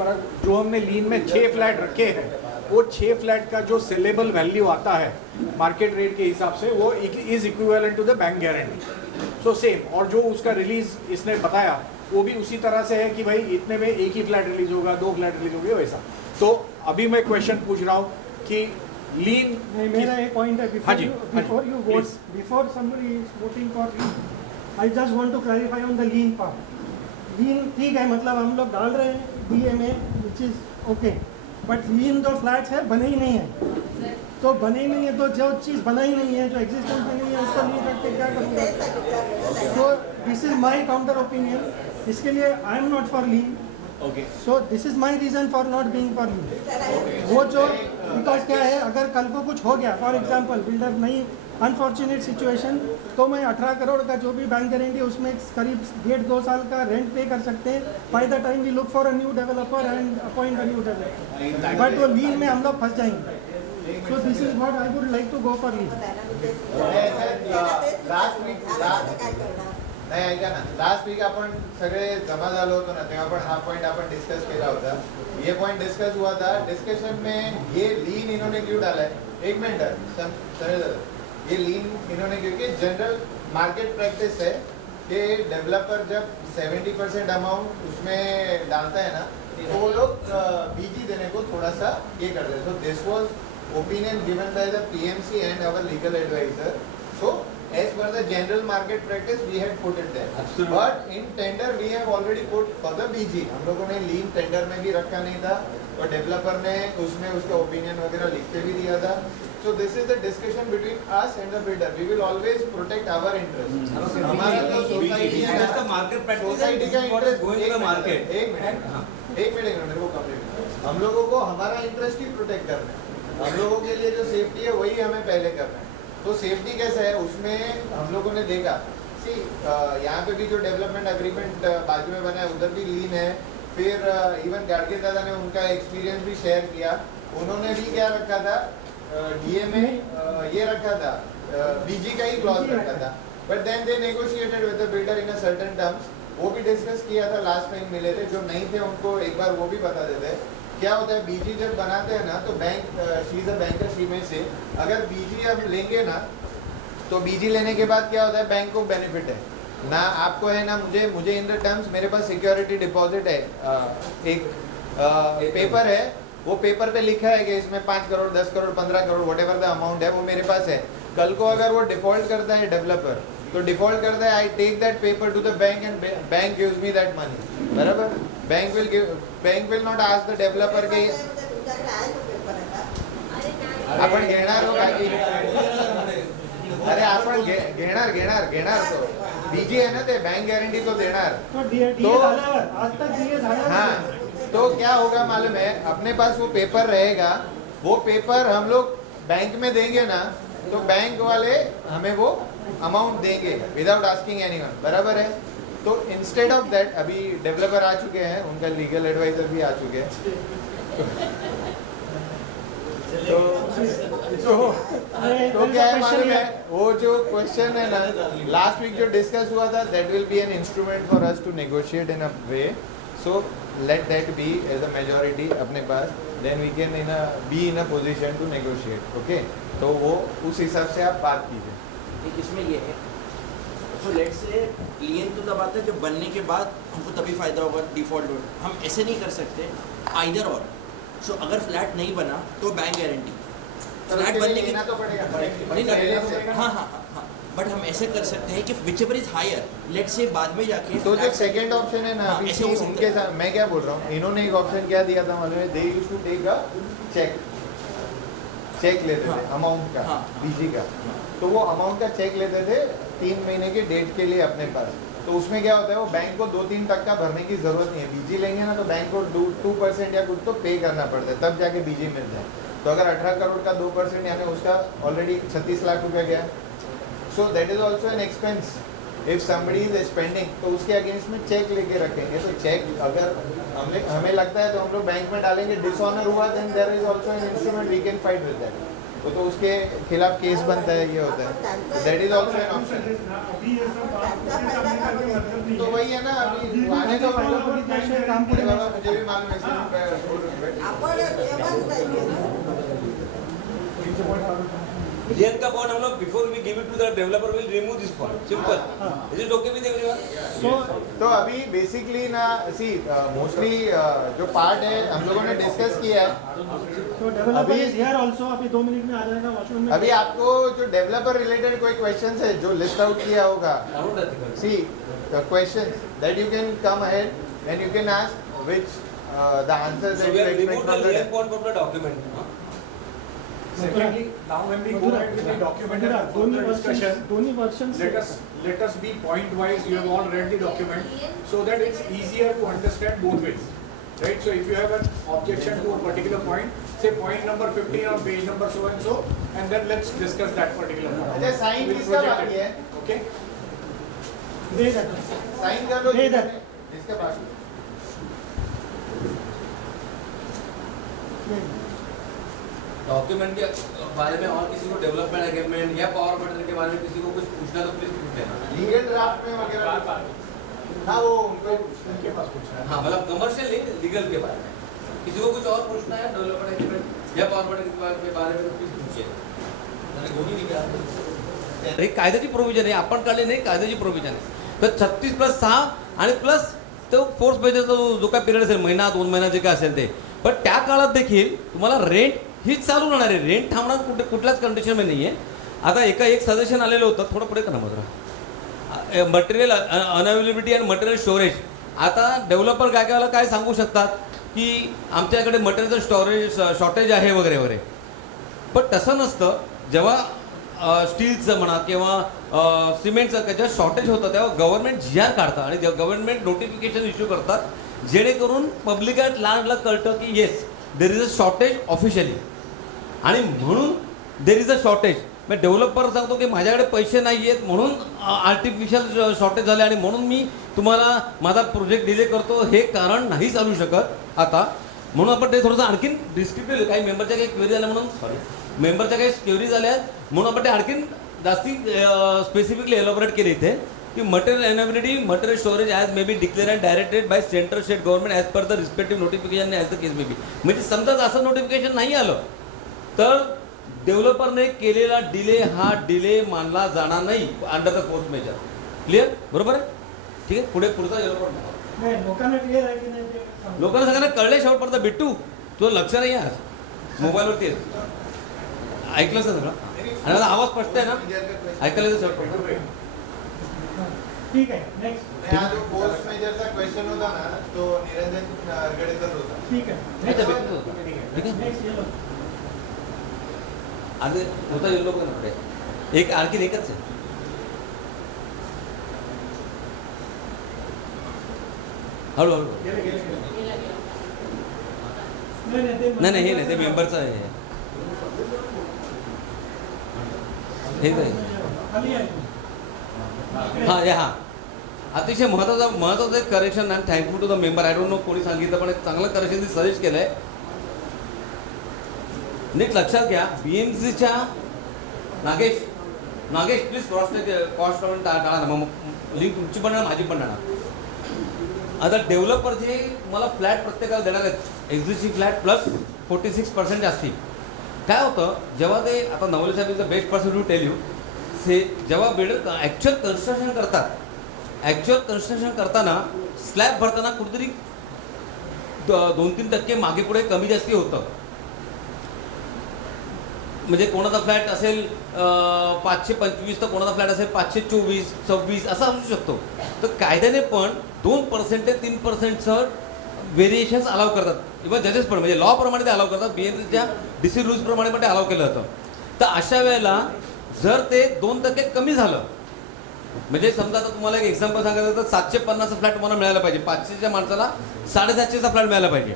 जो हमने लीन में 6 फ्लैट रखे हैं वो 6 फ्लैट का जो सेलेबल वैल्यू आता है मार्केट रेट के हिसाब से वो is equivalent to the bank guarantee. So same. और जो उसका रिलीज इसने बताया वो भी उसी तरह से है कि भाई इतने में एक ही फ्लैट रिलीज होगा, 2 फ्लैट रिलीज होंगे वैसा. तो अभी मैं क्वेश्चन पूछ रहा हूँ कि लीन मेरा एक पॉइंट है. हाँ जी, Before you vote, please. before somebody is voting for lean, I just want to clarify on the lean part. Lean ठीक है, मतलब हम लोग डाल रहे हैं DA में, which is okay. बट लीन जो फ्लैट्स है बने ही नहीं है. तो बने ही नहीं है तो जो चीज़ बना ही नहीं है, जो एग्जिस्टेंस में नहीं है, उसको लीन करके क्या करूँगा. So this is my counter opinion. इसके लिए I am not for lien. Okay. So this is my reason for not being for lien. वो जो बिकॉज क्या है, अगर कल को कुछ हो गया, फॉर एग्जाम्पल बिल्डर नहीं, अनफॉर्चुनेट सिचुएशन, तो मैं 18 करोड़ का जो भी बैंक गारंटी उसमें करीब 1.5-2 साल का रेंट पे कर सकते हैं. By the time we look for a new developer and appoint a new developer. But वो लीन में हम लोग फंस जाएंगे. So this is what I would like to go for lien. नाही ऐका ना, लास्ट वीक आपण सगळे जमा झालो होतो ना, तेव्हा पण हा पॉइंट आपण डिस्कस केला होता. ये पॉइंट डिस्कस हुआ था. डिस्कशन में ये लीन इन्होंने क्यों डाला है, एक मिनट. ये लीन इन्होंने क्योंकि जनरल मार्केट प्रैक्टिस है कि डेवलपर जब 70% अमाउंट उसमें डालता है ना, तो वो लोग बीजी देने को थोड़ा सा ये करते हैं. So this was opinion given by the PMC and our legal adviser. So as per the general market practice we had put it there. Absolutely. But in tender we have already put for the BG. हम लोगों ने लीन टेंडर में भी रखा नहीं था और डेवलपर ने उसमें उसका ओपिनियन वगैरह लिख के भी दिया था. So this is the discussion between us and the builder. We will always protect our interest. हमारा तो society That's the market practice. Society का This is what is interest going to the market. एक मिनट मेरे को कंप्लीट. हम लोगों को हमारा इंटरेस्ट ही प्रोटेक्ट करना है. हम लोगों के लिए जो सेफ्टी है वही हमें पहले करना है. तो सेफ्टी कैसे है उसमें हम लोगों ने देखा. सी यहाँ पे भी जो डेवलपमेंट अग्रीमेंट बाजू में बना है उधर भी लीन है. फिर इवन गाड़गे दादा ने उनका एक्सपीरियंस भी शेयर किया. उन्होंने भी क्या रखा था, DA में ये रखा था, BG का ही क्लॉज रखा था. बट देन दे नेगोशिएटेड विद the builder in a certain terms. वो भी डिस्कस किया था. लास्ट टाइम मिले थे, जो नहीं थे उनको एक बार वो भी बता देते. क्या होता है, BG जब बनाते हैं ना तो bank she is a banker, she में से अगर BG अब लेंगे ना तो बीजी लेने के बाद क्या होता है, बैंक को बेनिफिट है ना, आपको है ना, मुझे इन द टर्म्स मेरे पास सिक्योरिटी डिपॉजिट है, एक पेपर है, वो पेपर पे लिखा है कि इसमें 5 करोड़ 10 करोड़ 15 करोड़ वट एवर द अमाउंट है वो मेरे पास है। कल को अगर वो डिफॉल्ट करता है डेवलपर, तो डिफॉल्ट करता है, I take that paper to the bank and bank gives me that money, बराबर। Bank will not ask the developer के आपण घेणार हो बाकी, अरे आपण घेणार तो बीजी आहे ना, ते बैंक गॅरंटी तो देणार। तो डीए झाल्यावर आज तक डीए झाल्यावर हाँ, तो क्या होगा मालूम है, अपने पास वो पेपर रहेगा, वो पेपर हम लोग बैंक में देंगे ना, तो बैंक वाले हमें वो अमाउंट देंगे विदाउट आस्किंग एनीवन, बराबर है। तो इंस्टेड ऑफ दैट, अभी डेवलपर आ चुके हैं, उनका लीगल एडवाइजर भी आ चुके हैं, तो क्या है मालूम है, वो जो क्वेश्चन है ना लास्ट वीक जो डिस्कस हुआ था, that will be an instrument for us to negotiate in a way, so let that be as a majority अपने पास, then we can be in a position to negotiate, okay. तो वो उस हिसाब से आप बात कीजिए। एक इसमें ये है, तो लेट्स से क्लियर तो तब आता है जब बनने के बाद हमको तभी फायदा होगा, डिफॉल्ट हो, हम ऐसे नहीं कर सकते आइदर और। सो अगर फ्लैट नहीं बना तो बैंक गारंटी, फ्लैट बनने के तो पड़ेगा, नहीं, हाँ हाँ हाँ, बट हम ऐसे कर सकते हैं कि विच एवर इज हायर, लेट से बाद में जाके तो जो सेकंड ऑप्शन है ना, हाँ, अभी ऐसे हो सकता उनके है। साथ मैं क्या बोल रहा हूँ, इन्होंने एक ऑप्शन क्या दिया था मालूम है, they used to take a cheque लेते थे हाँ, अमाउंट का, हाँ, बीजी का, तो वो अमाउंट का चेक लेते थे 3 महीने के डेट के लिए अपने पास। तो उसमें क्या होता है, वो बैंक को 2-3% भरने की जरूरत नहीं है, बीजी लेंगे ना तो बैंक को 2% या कुछ तो पे करना पड़ता है, तब जाके बीजी मिल जाए। तो अगर 18 करोड़ का 2% यानी उसका ऑलरेडी 36 लाख रुपया गया, so that is also an expense. If somebody is spending, तो उसके अगेंस्ट में चेक लेके रखेंगे, तो चेक अगर हमें लगता है तो हम लोग बैंक में डालेंगे, डिसऑनर हुआ then there is also an instrument we can fight with that, तो उसके खिलाफ केस बनता है, ये होता है, that is also an option. अभी ये सब बात करने का कोई मतलब नहीं तो है। वही है ना, अभी आने तो काम मुझे भी मालूम है, रियल का पॉइंट हम लोग before we give it to the developer will remove this point, simple. Is it okay with everyone? तो अभी बेसिकली ना सी मोस्टली जो पार्ट है हम लोगों ने डिस्कस किया है, तो डेवलपर इज हियर आल्सो, अभी 2 मिनट में आ जाएगा वॉशरूम में। अभी आपको जो डेवलपर रिलेटेड कोई क्वेश्चंस है जो लिस्ट आउट किया होगा, see questions that you can come ahead and you can ask which the answers So that we you have expect removed the from real the point from the document. Secondly, now when we go ahead with the document and further discussion, दोन्ही वर्षन let us be point wise. You have all read the document, so that it's easier to understand both ways, right? So if you have an objection to a particular point, say point number 15 on page number so and so, and then let's discuss that particular point. अच्छा, साइन We'll किसका project बाकी it. है? Okay. दे देता साइन कर लो दे इधर। इसका बाकी डॉक्यूमेंट के बारे में और किसी को डेवलपमेंट एग्रीमेंट या पावर पॉइंट के बारे में किसी को कुछ पूछना तो प्लीज पूछ लेना। लीगल ड्राफ्ट में वगैरह, हाँ वो उनको उनके पास पूछना है। हाँ, मतलब कमर्शियल नहीं, लीगल के बारे में किसी को कुछ और पूछना है डेवलपमेंट एग्रीमेंट या पावर पॉइंट के बारे में प्लीज पूछिए। हे कायद्याची प्रोव्हिजन आहे, आपण काढले नाही, कायद्याची प्रोव्हिजन आहे। तर 36+6 आणि प्लस तो फोर्स बेजेसचा जो काय पिरियड असेल, महिना 2 महिना जे काय असेल ते, पण त्या काळात देखील तुम्हाला रेंट हीच चालू राहणार आहे, रेंट थांबणार कुठल्याच कंडिशनमध्ये नाही आहे। आता एक सजेशन आलेलं होतं, थोडं पुढे करा मात्र, material unavailability and material storage. आता डेव्हलपर काय सांगू शकतात की आमच्याकडे मटेरियलचं स्टोरेज शॉर्टेज आहे वगैरे वगैरे, पण तसं नसतं। जेव्हा स्टीलचं म्हणा किंवा सिमेंटचं जेव्हा शॉर्टेज होतं तेव्हा गव्हर्नमेंट GR काढतं आणि गव्हर्नमेंट नोटिफिकेशन इश्यू करतात, जेणेकरून पब्लिक ॲट लार्जला कळतं की yes there is a shortage officially, आणि म्हणून देर इज अ शॉर्टेज। मग डेव्हलपर सांगतो की माझ्याकडे पैसे नाही आहेत म्हणून आर्टिफिशियल शॉर्टेज झाले आणि म्हणून मी तुम्हाला माझा प्रोजेक्ट डिले करतो, हे कारण नाही चालू शकत आता। म्हणून आपण ते थोडंसं आणखीन डिस्क्रिप्टिव्ह, काही मेंबरच्या काही क्वेरी झाल्या म्हणून मेंबरच्या काही क्वेरी झाल्या म्हणून आपण ते आणखीन जास्ती स्पेसिफिकली एलॉबरेट केले इथे की material availability, material storage as may be declare and directed by central state government as per the respective notification as the case may be. म्हणजे समजा असं नोटिफिकेशन नाही आलं तर डेव्हलपरने केलेला डिले हा डिले मानला जाणार नाही under the force majeure. Clear? बरोबर आहे? ठीक आहे, पुढे पुढचा डेव्हलपर नाही लोकांना क्लिअर आहे की नाही ते सांगा. लोकांना सांगा ना, कळले शेवटपर्यंत बिट्टू तुझं लक्ष नाही आहे मोबाईलवरती ऐकलंच ना सगळं आणि आता आवाज स्पष्ट आहे ना, ऐकायला येतं शेवटपर्यंत. ठीक आहे नेक्स्ट. आणि हा जो फोर्स मेजरचा क्वेश्चन होता ना, तो निरंजन गडेकर होता. ठीक आहे नाही, त्या बिट्टूच होता. ठीक आहे, नेक्स्ट येलो. आणि होता येलो पण पुढे एक आणखीन एकच आहे. हळूहळू नाही नाही, हे नाही, ते मेंबरचं आहे हे काय. खाली आहे. हां हे हां अतिशय महत्त्वाचं एक करेक्शन आणि thank you to the member. I don't know कोणी सांगितलं पण एक चांगलं करेक्शन सजेस्ट केलं आहे. नीट लक्षात घ्या, BMCच्या नागेश प्लीज कॉस्ट टाळा ना, मग लिंक तुमची पण माझी पण टाळा. आता डेव्हलपरचे मला फ्लॅट प्रत्येकाला देणार आहेत, एक्झिस्टिंग फ्लॅट प्लस 46% जास्ती. काय होतं जेव्हा ते आता नवले साहेब is the best person to tell you, से जेव्हा बिल्डर ॲक्च्युअल कन्स्ट्रक्शन करताना स्लॅब भरताना कुठेतरी 2-3% मागे पुढे कमी जास्ती होतं. म्हणजे कोणाचा फ्लॅट असेल 525 तर कोणाचा फ्लॅट असेल 524-26 असा असू शकतो. तर कायद्याने पण 2% ते 3%चं व्हेरिएशन्स अलाव करतात. इव्हन जजेस पण म्हणजे लॉ प्रमाणे ते अलाव करतात, BMCच्या DC रूल्स प्रमाणे पण ते अलाव केलं जातं. तर अशा वेळेला जर ते 2% कमी झालं, म्हणजे समजा आता तुम्हाला एक एक्झाम्पल सांगायचं तर 750चा फ्लॅट तुम्हाला मिळायला पाहिजे, 500च्या माणसाला 750चा फ्लॅट मिळायला पाहिजे.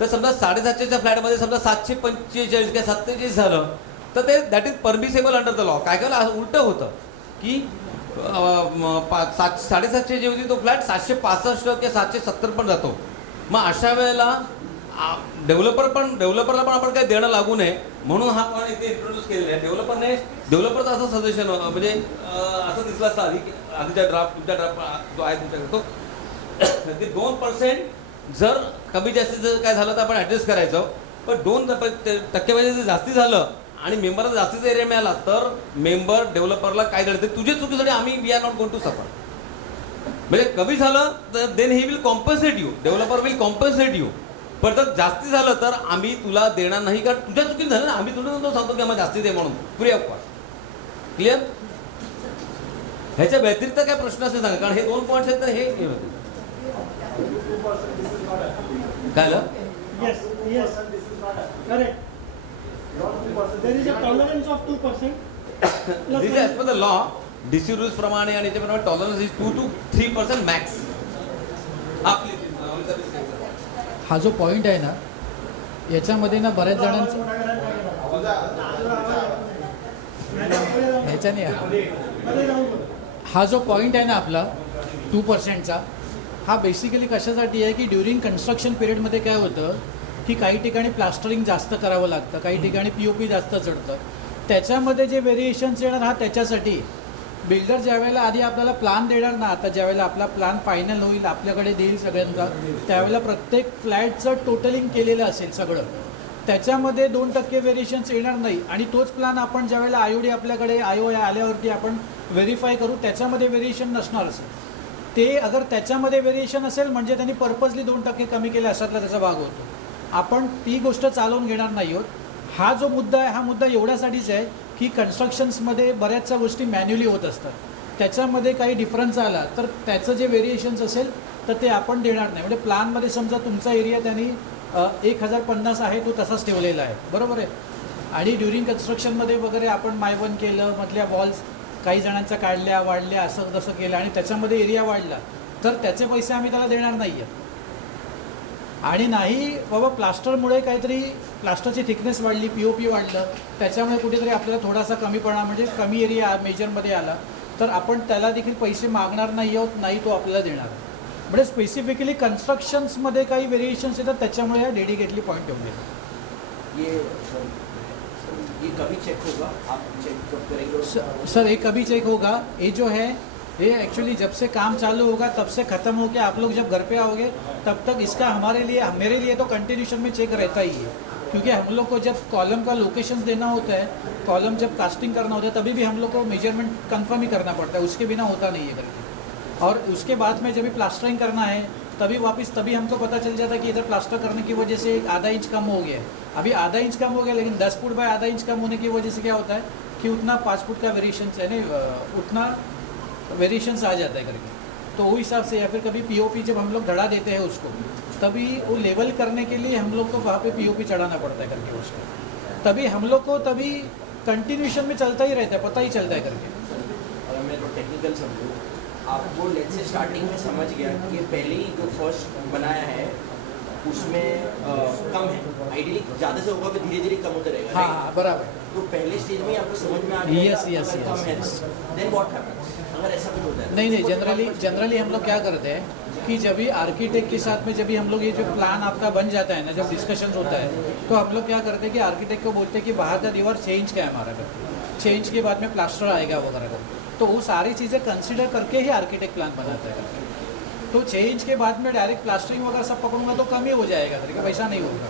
तर समजा 750च्या फ्लॅटमध्ये समजा 745 किंवा 47 झालं तर ते that is permissible under the law. काय काय उलटं होतं की 750 जे होती तो फ्लॅट 765 किंवा 770 पण जातो. मग अशा वेळेला डेव्हलपरला पण आपण काही देणं लागू नये म्हणून हा पण इथे इंट्रोड्यूस केलेला आहे. डेव्हलपरचं असं सजेशन म्हणजे असं दिसलं असतं आधी आधीच्या तुमच्या ड्राफ्ट जो आहे तुमच्याकडे तो ते 2% जर कमी जास्ती जर काय झालं तर आपण ॲडजस्ट करायचं. पण 2% जर जास्ती झालं आणि मेंबरला जास्तीचा एरिया मिळाला तर मेंबर डेव्हलपरला काय देते, तुझ्या चुकीसाठी आम्ही we are not going to suffer. म्हणजे कमी झालं तर then he will compensate you, developer will compensate you. पण जर जास्ती झालं तर आम्ही तुला देणार नाही, कारण तुझ्या चुकीने झालं ना, आम्ही तुला सांगतो की आम्हाला जास्ती दे म्हणून फ्री ऑफ कॉस्ट. क्लिअर? ह्याच्या व्यतिरिक्त काय प्रश्न असेल सांगा, कारण हे 2 पॉईंट्स आहेत तर हे काय Yes, yes. Correct. There is a tolerance of 2%. This is as per the law DC rules प्रमाणे आणि याच्याप्रमाणे टॉलरन्स इज 2 to 3% मॅक्स. हा जो पॉईंट आहे ना याच्यामध्ये ना बऱ्याच जणांचं ह्याच्याने हा जो पॉईंट आहे ना आपला 2%चा, हा बेसिकली कशासाठी आहे की ड्युरिंग कन्स्ट्रक्शन पिरियडमध्ये काय होतं की काही ठिकाणी प्लास्टरिंग जास्त करावं लागतं, काही ठिकाणी POP जास्त चढतं. त्याच्यामध्ये जे व्हेरिएशन्स येणार हा त्याच्यासाठी बिल्डर ज्यावेळेला आधी आपल्याला प्लॅन देणार ना, आता ज्यावेळेला आपला प्लॅन फायनल होईल आपल्याकडे देईल सगळ्यांचा, त्यावेळेला प्रत्येक फ्लॅटचं टोटलिंग केलेलं असेल सगळं, त्याच्यामध्ये 2% व्हेरिएशन्स येणार नाही. आणि तोच प्लॅन आपण ज्यावेळेला IOD आपल्याकडे IOI आल्यावरती आपण व्हेरीफाय करू त्याच्यामध्ये व्हेरिएशन नसणार असेल. ते अगर त्याच्यामध्ये व्हेरिएशन असेल म्हणजे त्यांनी पर्पजली 2% कमी केले अशातला त्याचा भाग होतो. आपण ती गोष्ट चालवून घेणार नाही आहोत. हा जो मुद्दा आहे हा मुद्दा एवढ्यासाठीच आहे की कन्स्ट्रक्शन्समध्ये बऱ्याचशा गोष्टी मॅन्युअली होत असतात, त्याच्यामध्ये काही डिफरन्स आला तर त्याचं जे व्हेरिएशन्स असेल तर ते आपण देणार नाही. म्हणजे प्लॅनमध्ये समजा तुमचा एरिया त्यांनी 1050 आहे तो तसाच ठेवलेला आहे, बरोबर आहे. आणि ड्युरिंग कन्स्ट्रक्शनमध्ये वगैरे आपण मायवन केलं, मधल्या वॉल्स काही जणांच्या काढल्या वाढल्या असं तसं केलं आणि त्याच्यामध्ये एरिया वाढला तर त्याचे पैसे आम्ही त्याला देणार नाही आहे. आणि नाही बाबा प्लास्टरमुळे काहीतरी प्लास्टरची थिकनेस वाढली, POP वाढलं, त्याच्यामुळे कुठेतरी आपल्याला थोडासा कमीपणा म्हणजे कमी एरिया मेजरमध्ये आला तर आपण त्याला देखील पैसे मागणार नाही आहोत, नाही तो आपल्याला देणार. म्हणजे स्पेसिफिकली कन्स्ट्रक्शन्समध्ये काही व्हेरिएशन्स येतात त्याच्यामुळे हा डेडिकेटली पॉईंट ठेवून देतो. ये कभी चेक होगा, आप चेक कब करेंगे? सर ये कभी चेक होगा, ये जो है ये एक्चुअली जब से काम चालू होगा तब से ख़त्म हो के आप लोग जब घर पे आओगे तब तक इसका हमारे लिए मेरे लिए तो कंटिन्यूशन में चेक रहता ही है. क्योंकि हम लोग को जब कॉलम का लोकेशन देना होता है, कॉलम जब कास्टिंग करना होता है, तभी भी हम लोग को मेजरमेंट कंफर्म ही करना पड़ता है, उसके बिना होता नहीं है करके। और उसके बाद में जब भी प्लास्टरिंग करना है तभी हमको पता चल जाता है कि इधर प्लास्टर करने की वजह से आधा इंच कम हो गया है। अभी आधा इंच कम हो गया, लेकिन 10 फुट बाय आधा इंच कम होने की वजह से क्या होता है कि उतना 5 फुट का वेरिएशन है नहीं, उतना वेरिएशंस आ जाता है करके। तो वो हिसाब से, या फिर कभी पीओपी जब हम लोग धड़ा देते हैं उसको, तभी वो लेवल करने के लिए हम लोग को वहाँ पे पीओपी चढ़ाना पड़ता है करके उसको, तभी हम लोग को तभी कंटिन्यूशन में चलता ही रहता है, पता ही चलता है करके। अगर मैं तो टेक्निकल समझूँ, आप वो लेट्स से स्टार्टिंग में समझ गया कि पहले ही जो फर्स्ट बनाया है उसमें कम है, आइडियली ज़्यादा से होगा फिर धीरे धीरे कम होता रहेगा। हाँ बराबर। तो पहले स्टेज में ही आपको समझ में आ गया Yes, yes, अगर कम yes, है देन व्हाट हैपेंस, अगर ऐसा कुछ होता है। नहीं, जनरली हम लोग क्या करते हैं कि जब भी आर्किटेक्ट के साथ में जब भी हम लोग ये जो प्लान आपका बन जाता है ना, जब डिस्कशन होता है, तो हम लोग क्या करते हैं कि आर्किटेक्ट को बोलते हैं कि बाहर का दीवार चेंज क्या है हमारा करके, चेंज के बाद में प्लास्टर आएगा वगैरह करके। तो वो सारी चीज़ें कंसिडर करके ही आर्किटेक्ट प्लान बनाता है करके। तो चेंज के बाद में डायरेक्ट प्लास्टरिंग वगैरह सब पकड़ूंगा तो कम ही हो जाएगा करके, वैसा नहीं होगा।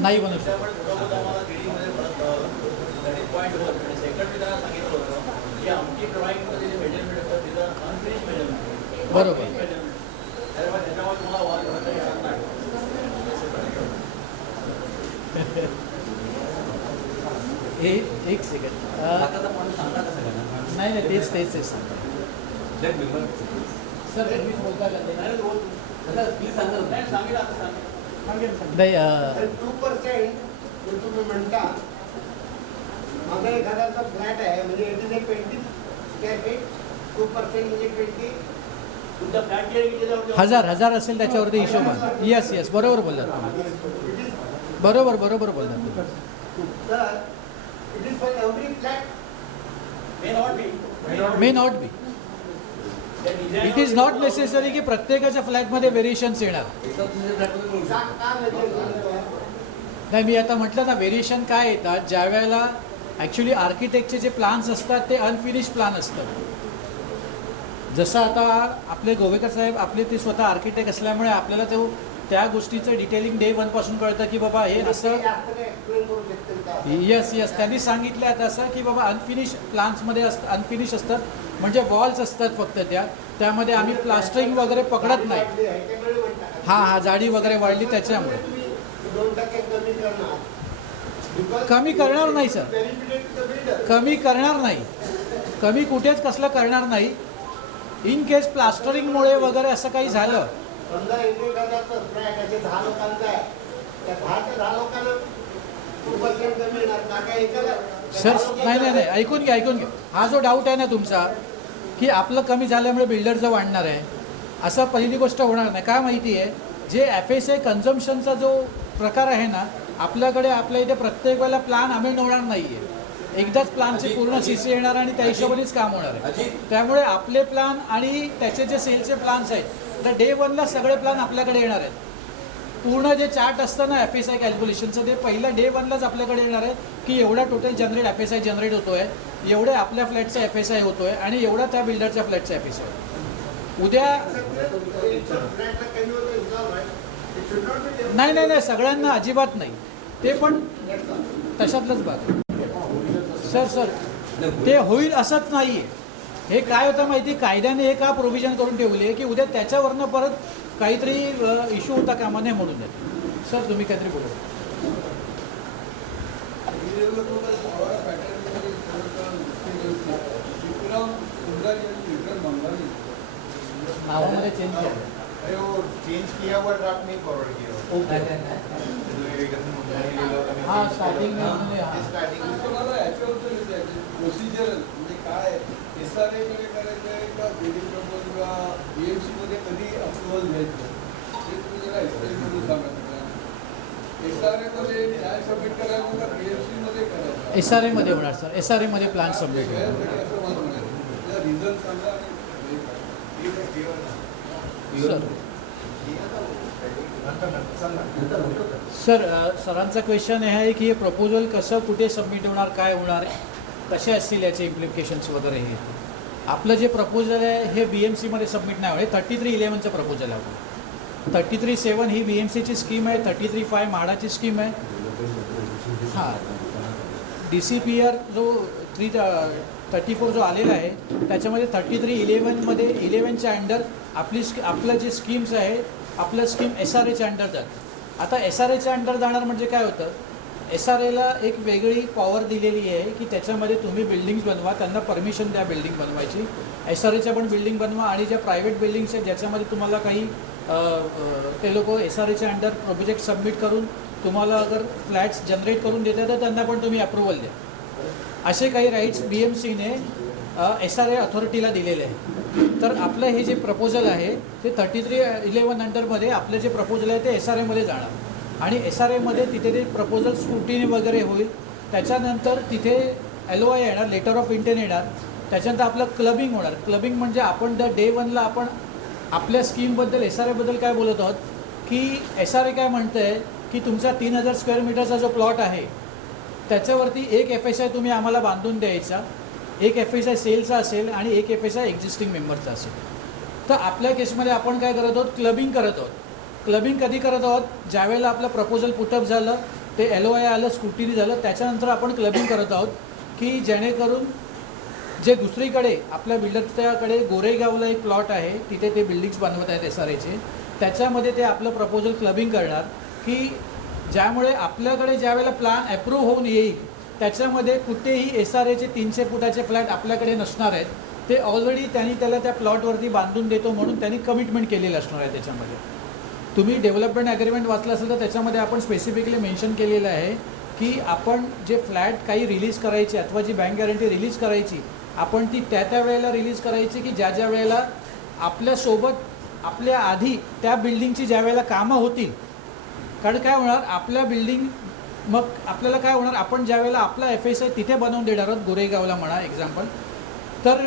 नाही बनू शकत। बरोबर। एक सेकंड, नाही तेच सांगतो सर, ॲडमिट बोलता का नाही 2% जे तुम्ही म्हणता, माझा 1,000चा फ्लॅट आहे, म्हणजे 20 स्क्वेअर फीट, 2% म्हणजे 20. हजार असेल त्याच्यावरती हिशोबाने। येस बरोबर बोललात तुम्ही, बरोबर बोललात तुम्ही। तर it is for every flat, may not be, it is not necessary की प्रत्येकाच्या फ्लॅटमध्ये व्हेरिएशन्स येणार। नाही, मी आता म्हटलं ना, व्हेरिएशन काय येतात ज्या वेळेला ॲक्च्युली आर्किटेक्टचे जे प्लान्स असतात ते अनफिनिश प्लान असतात। जसं आता आपले गोवेकर साहेब आपले ते स्वतः आर्किटेक्ट असल्यामुळे आपल्याला तो त्या गोष्टीचं डिटेलिंग डे 1 पासून कळतं की बाबा हे असं। एक्सप्लेन करू शकतील का? येस त्यांनी सांगितलं आता असं की बाबा अनफिनिश प्लान्समध्ये अनफिनिश असतात, म्हणजे वॉल्स असतात फक्त त्यामध्ये आम्ही प्लास्टरिंग वगैरे पकडत नाही। हां जाडी वगैरे वाढली त्याच्यामुळे 2% कमी करणार. कमी करणार नाही सर, कमी करणार नाही, कमी कुठेच कसलं करणार नाही। इन केस प्लास्टरिंगमुळे वगैरे असं काही झालं, समजा 1,000चा फ्लॅट आहे, 10 लोकांचा आहे, त्या 10 लोकांना 2% कमी येणार का? काय एकाला सर नाही ऐकून घ्या। हा जो डाऊट आहे ना तुमचा की आपलं कमी झाल्यामुळे बिल्डरचं वाढणार आहे, असं पहिली गोष्ट होणार नाही। काय माहिती आहे, जे FSI कन्झम्पशनचा जो प्रकार आहे ना, आपल्या इथे प्रत्येक वेळेला प्लान अमेंड होणार नाही आहे, एकदाच प्लानचे पूर्ण CC येणार आणि त्या हिशोबानेच काम होणार आहे। त्यामुळे आपले प्लान आणि त्याचे जे सेलचे प्लान्स आहेत, तर डे 1ला सगळे प्लान आपल्याकडे येणार आहेत। पूर्ण जे चार्ट असतं ना FSI कॅल्क्युलेशनचं, ते पहिलं डे 1लाच आपल्याकडे येणार आहे की एवढा टोटल FSI जनरेट होतोय, एवढे आपल्या फ्लॅटचा FSI होतोय आणि एवढा त्या बिल्डरच्या फ्लॅटचा FSI। उद्या नाही सगळ्यांना अजिबात नाही, ते पण तशातलंच भाग। सर ते होईल असंच नाही आहे। हे काय होतं माहिती, कायद्याने हे का प्रोव्हिजन करून ठेवली आहे की उद्या त्याच्यावरनं परत काहीतरी इश्यू होता कामा नये म्हणून। सर तुम्ही काहीतरी बोला। नावामध्ये चेंज केलं, अरे वो चेंज किया हुआ ड्राफ्ट नहीं फॉरवर्ड किया। हाँ स्टार्टिंग में हमने प्रोसिजर म्हणजे काय SRA कडे करायचं आहे का बिल्डिंग प्रपोजल किंवा BMC मध्ये कधी अप्रुव्हल घ्यायचं ते तुम्ही जरा एक्सप्लेन करून सांगा। SRA मध्ये काय सबमिट करायचं का BMC मध्ये करायचं? SRA मध्ये होणार सर, SRA मध्ये प्लॅन सबमिट होणार। असं मला म्हणायचं, रिझन सांगा आणि सर सरांचा क्वेश्चन हे आहे की हे प्रपोजल कसं कुठे सबमिट होणार, काय होणार, कसे असतील याचे इम्प्लिकेशन्स वगैरे हे। आपलं जे प्रपोजल आहे हे BMCमध्ये सबमिट नाही होईल. 3311चं प्रपोजल आहे आपलं. 33.7 ही BMCची स्कीम आहे, 33.5 म्हाडाची स्कीम आहे. हां, DCPR जो 34 जो आलेला आहे त्याच्यामध्ये 3311मध्ये 11च्या अंडर आपलं जे स्कीम्स आहे आपलं स्कीम SRAच्या अंडर जातं. आता SRAच्या अंडर जाणार म्हणजे काय होतं, SRAला एक वेगळी पॉवर दिलेली आहे की त्याच्यामध्ये तुम्ही बिल्डिंग्स बनवा, त्यांना परमिशन द्या बिल्डिंग बनवायची. SRAच्या पण बिल्डिंग बनवा आणि ज्या प्रायव्हेट बिल्डिंग्स आहेत ज्याच्यामध्ये तुम्हाला काही ते लोक SRAच्या अंडर प्रोजेक्ट सबमिट करून तुम्हाला अगर फ्लॅट्स जनरेट करून देतात तर त्यांना पण तुम्ही अप्रुव्हल द्या. असे काही राईट्स BMCने SRA अथॉरिटीला दिलेले आहे. तर आपलं हे जे प्रपोजल आहे ते 3311 अंडरमध्ये आपलं जे प्रपोजल आहे ते SRAमध्ये जाणार आणि SRAमध्ये तिथे ते प्रपोजल स्क्रुटिनी वगैरे होईल. त्याच्यानंतर तिथे LOI येणार, लेटर ऑफ इंटेंट येणार. त्याच्यानंतर आपलं क्लबिंग होणार. क्लबिंग म्हणजे आपण डे 1ला आपण आपल्या स्कीमबद्दल SRAबद्दल काय बोलत आहोत की SRA काय म्हणतं आहे की तुमचा 3000 स्क्वेअर मीटरचा जो प्लॉट आहे त्याच्यावरती एक FSI तुम्ही आम्हाला बांधून द्यायचा, एक FSI सेलचा असेल आणि एक FSI एक्झिस्टिंग मेंबरचा असेल. तर आपल्या केसमध्ये आपण काय करत आहोत, क्लबिंग करत आहोत. क्लबिंग कधी करत आहोत, ज्यावेळेला आपलं प्रपोजल पुटअप झालं, ते LOI आलं, स्क्रुटिनी झालं, त्याच्यानंतर आपण क्लबिंग करत आहोत की जेणेकरून जे दुसरीकडे आपल्या बिल्डरच्याकडे गोरेगावला एक प्लॉट आहे तिथे ते बिल्डिंग्स बनवत आहेत SRAचे, त्याच्यामध्ये ते आपलं प्रपोजल क्लबिंग करणार की ज्यामुळे आपल्याकडे ज्यावेळेला प्लॅन अप्रूव्ह होऊन येईल त्याच्यामध्ये कुठेही SRAचे 300 फुटाचे फ्लॅट आपल्याकडे नसणार आहेत. ते ऑलरेडी त्यांनी त्याला त्या प्लॉटवरती बांधून देतो म्हणून त्यांनी कमिटमेंट केलेलं असणार आहे. त्याच्यामध्ये तुम्ही डेव्हलपमेंट ॲग्रीमेंट वाचलं असेल तर त्याच्यामध्ये आपण स्पेसिफिकली मेन्शन केलेलं आहे की आपण जे फ्लॅट काही रिलीज करायचे अथवा जी बँक गॅरंटी रिलीज करायची आपण ती त्या वेळेला रिलीज करायची की ज्या वेळेला आपल्यासोबत आपल्या आधी त्या बिल्डिंगची ज्या वेळेला कामं होतील. कारण काय होणार, आपल्या बिल्डिंग मग आपल्याला काय होणार, आपण ज्या वेळेला आपला FSI तिथे बनवून देणार आहोत गोरेगावला म्हणा एक्झाम्पल, तर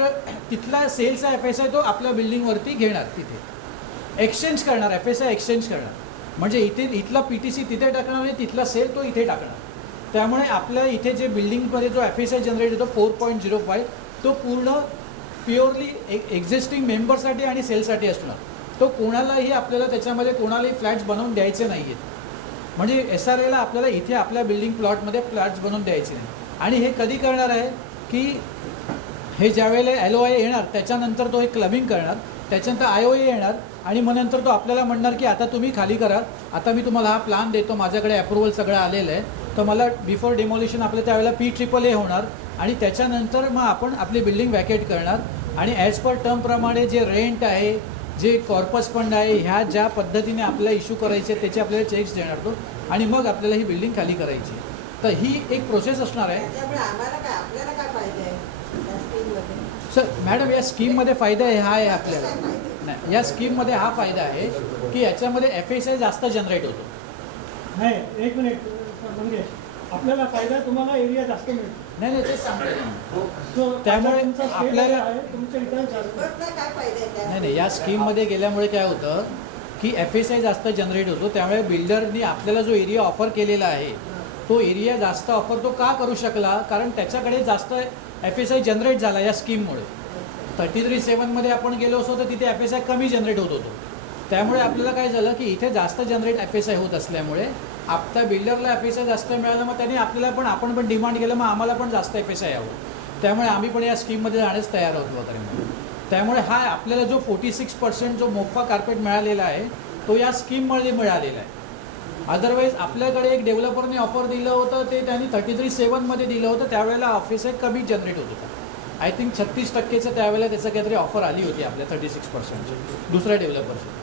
तिथला सेलचा FSI तो आपल्या बिल्डिंगवरती घेणार, तिथे एक्सचेंज करणार, FSI एक्सचेंज करणार. म्हणजे इथला PTC तिथे टाकणार आणि तिथला सेल तो इथे टाकणार. त्यामुळे आपल्या इथे जे बिल्डिंगमध्ये जो FSI जनरेट होतो 4.05 तो पूर्ण प्युअरली एक्झिस्टिंग मेंबरसाठी आणि सेलसाठी असणार. तो कोणालाही आपल्याला त्याच्यामध्ये कोणालाही फ्लॅट्स बनवून द्यायचे नाही आहेत. म्हणजे SRAला आपल्याला इथे आपल्या बिल्डिंग प्लॉटमध्ये फ्लॅट्स बनवून द्यायचे नाही. आणि हे कधी करणार आहे की हे ज्यावेळेला LOI येणार त्याच्यानंतर तो हे क्लबिंग करणार, त्याच्यानंतर IOA येणार आणि मग नंतर तो आपल्याला म्हणणार की आता तुम्ही खाली करा, आता मी तुम्हाला हा प्लॅन देतो, माझ्याकडे अप्रुव्हल सगळं आलेलं आहे, तर मला बिफोर डेमोलिशन आपलं त्यावेळेला PAAA होणार आणि त्याच्यानंतर मग आपण आपली बिल्डिंग वॅकेट करणार आणि ॲज पर टर्मप्रमाणे जे रेंट आहे, जे कॉर्पस फंड आहे, ह्या ज्या पद्धतीने आपल्याला इश्यू करायचे त्याचे आपल्याला चेक्स देणार तो आणि मग आपल्याला ही बिल्डिंग खाली करायची. तर ही एक प्रोसेस असणार आहे. सर मॅडम या स्कीममध्ये फायदा हा आहे आपल्याला, नाही या स्कीममध्ये हा फायदा आहे की याच्यामध्ये FSI जास्त जनरेट होतो. नाही, एक मिनिट म्हणजे आपल्याला फायदा, तुम्हाला एरिया जास्त मिळतो. नाही तेच सांगतो. So, त्यामुळे तुमचा scale आपल्याला आहे, तुमच्या इथं जास्त. नाही या स्कीममध्ये गेल्यामुळे काय होतं की FSI जास्त जनरेट होतो. त्यामुळे बिल्डरनी आपल्याला जो एरिया ऑफर केलेला आहे तो एरिया जास्त ऑफर तो का करू शकला, कारण त्याच्याकडे जास्त FSI जनरेट झाला या स्कीममुळे. 33.7मध्ये आपण गेलो असतो तर तिथे FSI कमी जनरेट होत होतो. त्यामुळे आपल्याला काय झालं की इथे जास्त जनरेट FSI होत असल्यामुळे आपल्या बिल्डरला FSI जास्त मिळालं, मग त्यांनी आपल्याला पण आपण पण डिमांड केलं, मग आम्हाला पण जास्त FSI यावं. त्यामुळे आम्ही पण या स्कीममध्ये जाण्यास तयार आहोत वगैरे. त्यामुळे हा आपल्याला जो 46% जो मोफा कार्पेट मिळालेला आहे तो या स्कीममध्ये मिळालेला आहे. अदरवाईज आपल्याकडे एक डेव्हलपरने ऑफर दिलं होतं, ते त्यांनी 33.7मध्ये दिलं होतं, त्यावेळेला FSI कमी जनरेट होत होता. आय थिंक 36%चं त्यावेळेला त्याचं काहीतरी ऑफर आली होती आपल्या 36% दुसऱ्या डेव्हलपरची.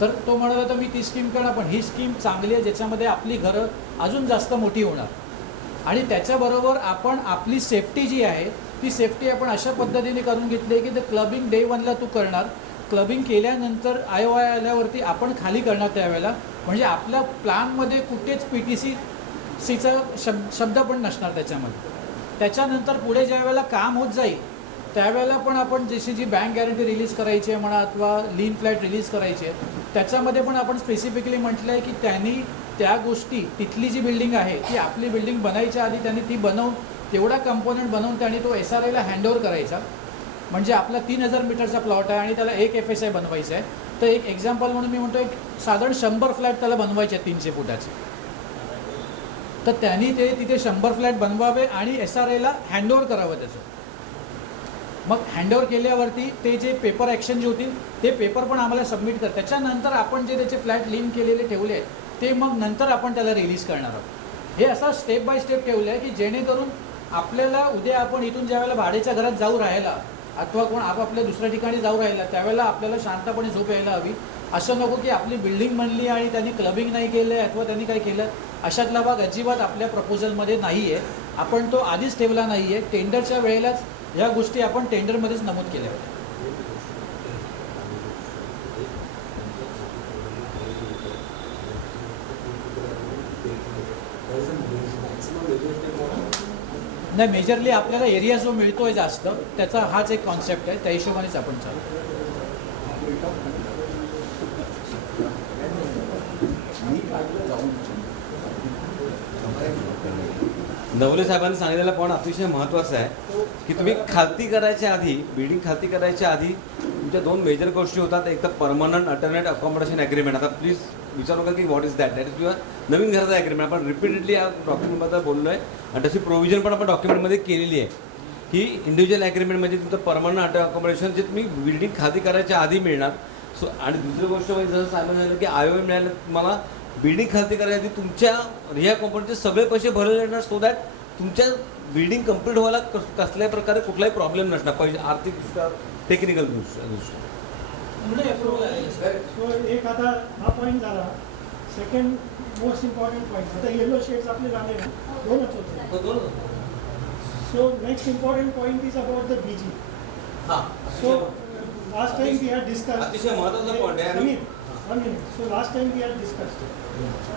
तर तो म्हणत होता मी ती स्कीम करणार, पण ही स्कीम चांगली आहे ज्याच्यामध्ये आपली घरं अजून जास्त मोठी होणार आणि त्याच्याबरोबर आपण आपली सेफ्टी जी आहे ती सेफ्टी आपण अशा पद्धतीने करून घेतली आहे की ते क्लबिंग डे 1ला तू करणार, क्लबिंग केल्यानंतर IOI आल्यावरती आपण खाली करणार त्यावेळेला. म्हणजे आपल्या प्लॅनमध्ये कुठेच PTCचा शब्द पण नसणार त्याच्यामध्ये. त्याच्यानंतर पुढे ज्या वेळेला काम होत जाईल त्यावेळेला पण आपण जशी जी बँक गॅरंटी रिलीज करायची आहे म्हणा अथवा लीन फ्लॅट रिलीज करायची आहे त्याच्यामध्ये पण आपण स्पेसिफिकली म्हटलं आहे की त्यांनी त्या गोष्टी तिथली जी बिल्डिंग आहे ती आपली बिल्डिंग बनायच्या आधी त्यांनी ती बनवून तेवढा कंपोनंट बनवून त्यांनी तो SRAला हँडओव्हर करायचा म्हणजे आपला 3000 मीटरचा प्लॉट आहे आणि त्याला एक FSI बनवायचं आहे, तर एक एक्झाम्पल म्हणून मी म्हणतो एक साधारण 100 फ्लॅट त्याला बनवायचे आहेत 300 फुटाचे. तर त्यांनी ते तिथे 100 फ्लॅट बनवावे आणि SRAला हँडओव्हर करावं त्याचं. मग हँडओव्हर केल्यावरती ते जे पेपर ॲक्शन जे होतील ते पेपर पण आम्हाला सबमिट कर. त्याच्यानंतर आपण जे त्याचे फ्लॅट लिंक केलेले ठेवले आहेत ते मग नंतर आपण त्याला रिलीज करणार आहोत. हे असं स्टेप बाय स्टेप ठेवलं आहे की जेणेकरून आपल्याला उद्या आपण इथून ज्यावेळेला भाड्याच्या घरात जाऊ राहायला अथवा कोण आपापल्या दुसऱ्या ठिकाणी जाऊ राहिला त्यावेळेला आपल्याला शांतपणे झोप यायला हवी. असं नको की आपली बिल्डिंग बनली आणि त्यांनी क्लबिंग नाही केलं आहे अथवा त्यांनी काय केलं, अशातला भाग अजिबात आपल्या प्रपोजलमध्ये नाही आहे. आपण तो आधीच ठेवला नाही आहे. टेंडरच्या वेळेलाच ह्या गोष्टी आपण टेंडरमध्येच नमूद केल्या होत्या. नाही, मेजरली आपल्याला एरिया जो मिळतोय जास्त त्याचा हाच एक कॉन्सेप्ट आहे, त्या हिशोबानेच आपण चालू. नवले साहेबांनी सांगितलेला पॉईंट अतिशय महत्त्वाचा आहे की तुम्ही खालती करायच्या आधी, बिल्डिंग खालती करायच्या आधी तुमच्या 2 मेजर गोष्टी होतात. एक तर परमनंट अल्टरनेट अकॉमोडेशन ॲग्रीमेंट. आता प्लीज विचारू नका की what is that. That is your नवीन घराचा ॲग्रीमेंट. आपण रिपीटेडली या डॉक्युमेंटबद्दल बोललो आहे आणि तशी प्रोव्हिजन पण आपण डॉक्युमेंटमध्ये केलेली आहे की इंडिव्हिज्युअल ॲग्रीमेंट म्हणजे तुमचं परमनंट अकॉमोडेशन जे तुम्ही बिल्डिंग खालती करायच्या आधी मिळणार. सो आणि दुसरी गोष्ट म्हणजे जसं सांगितलं की IOA मिळालं तुम्हाला बिल्डिंग खालती करायच्या आधी तुमच्या रिहा कॉम्पोनंटचे सगळे पैसे भरले जाणार सो दॅट तुमच्या बिल्डिंग कंप्लीट व्हायला कसल्याही प्रकारे कुठलाही प्रॉब्लेम नसणार पाहिजे आर्थिकदृष्ट्या, टेक्निकल दृष्ट्या. सो एक आता हा पॉईंट झाला. सेकंड मोस्ट इम्पॉर्टंट पॉईंट, आता येलो शेड्स आपले झाले ना, 2च होते. So next important point is about the BG. So last time we had discussed, अतिशय महत्त्वाचा पॉईंट आहे. So last time we had discussed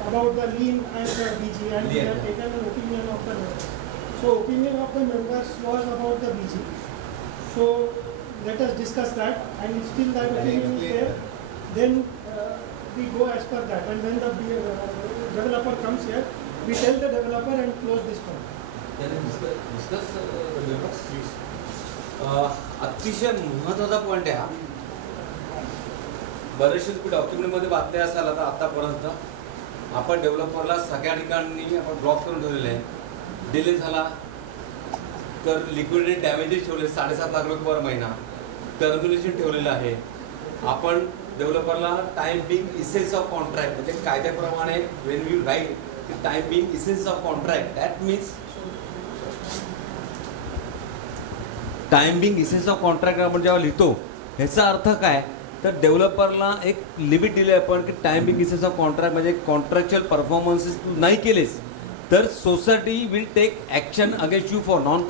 about the lien and the BG and we have taken an opinion of the members. So opinion of the members was about the BG. So let us discuss that, and if still that opinion is there, then we go as per that, and when the developer comes here, we tell the developer and close this point. अतिशय महत्त्वाचा पॉईंट आहे हा. बरेचसे तुम्ही डॉक्युमेंटमध्ये बातम्या असाल आता आतापर्यंत आपण डेव्हलपरला सगळ्या ठिकाणी आपण ब्लॉक करून ठेवलेले आहे. डिले झाला तर लिक्विडिटी डॅमेजेस ठेवले 7.5 लाख रुपये पर महिना. टर्मिनेशन ठेवलेलं आहे. आपण डेव्हलपरला time being essence of contract म्हणजे कायद्याप्रमाणे when you write time being essence of contract that means time being essence of contract आपण जेव्हा लिहितो ह्याचा अर्थ काय तर डेव्हलपरला एक लिमिट दिली आपण की time being essence of contract म्हणजे कॉन्ट्रॅक्च्युअल परफॉर्मन्सेस तू नाही केलेस तर society will take action against you for non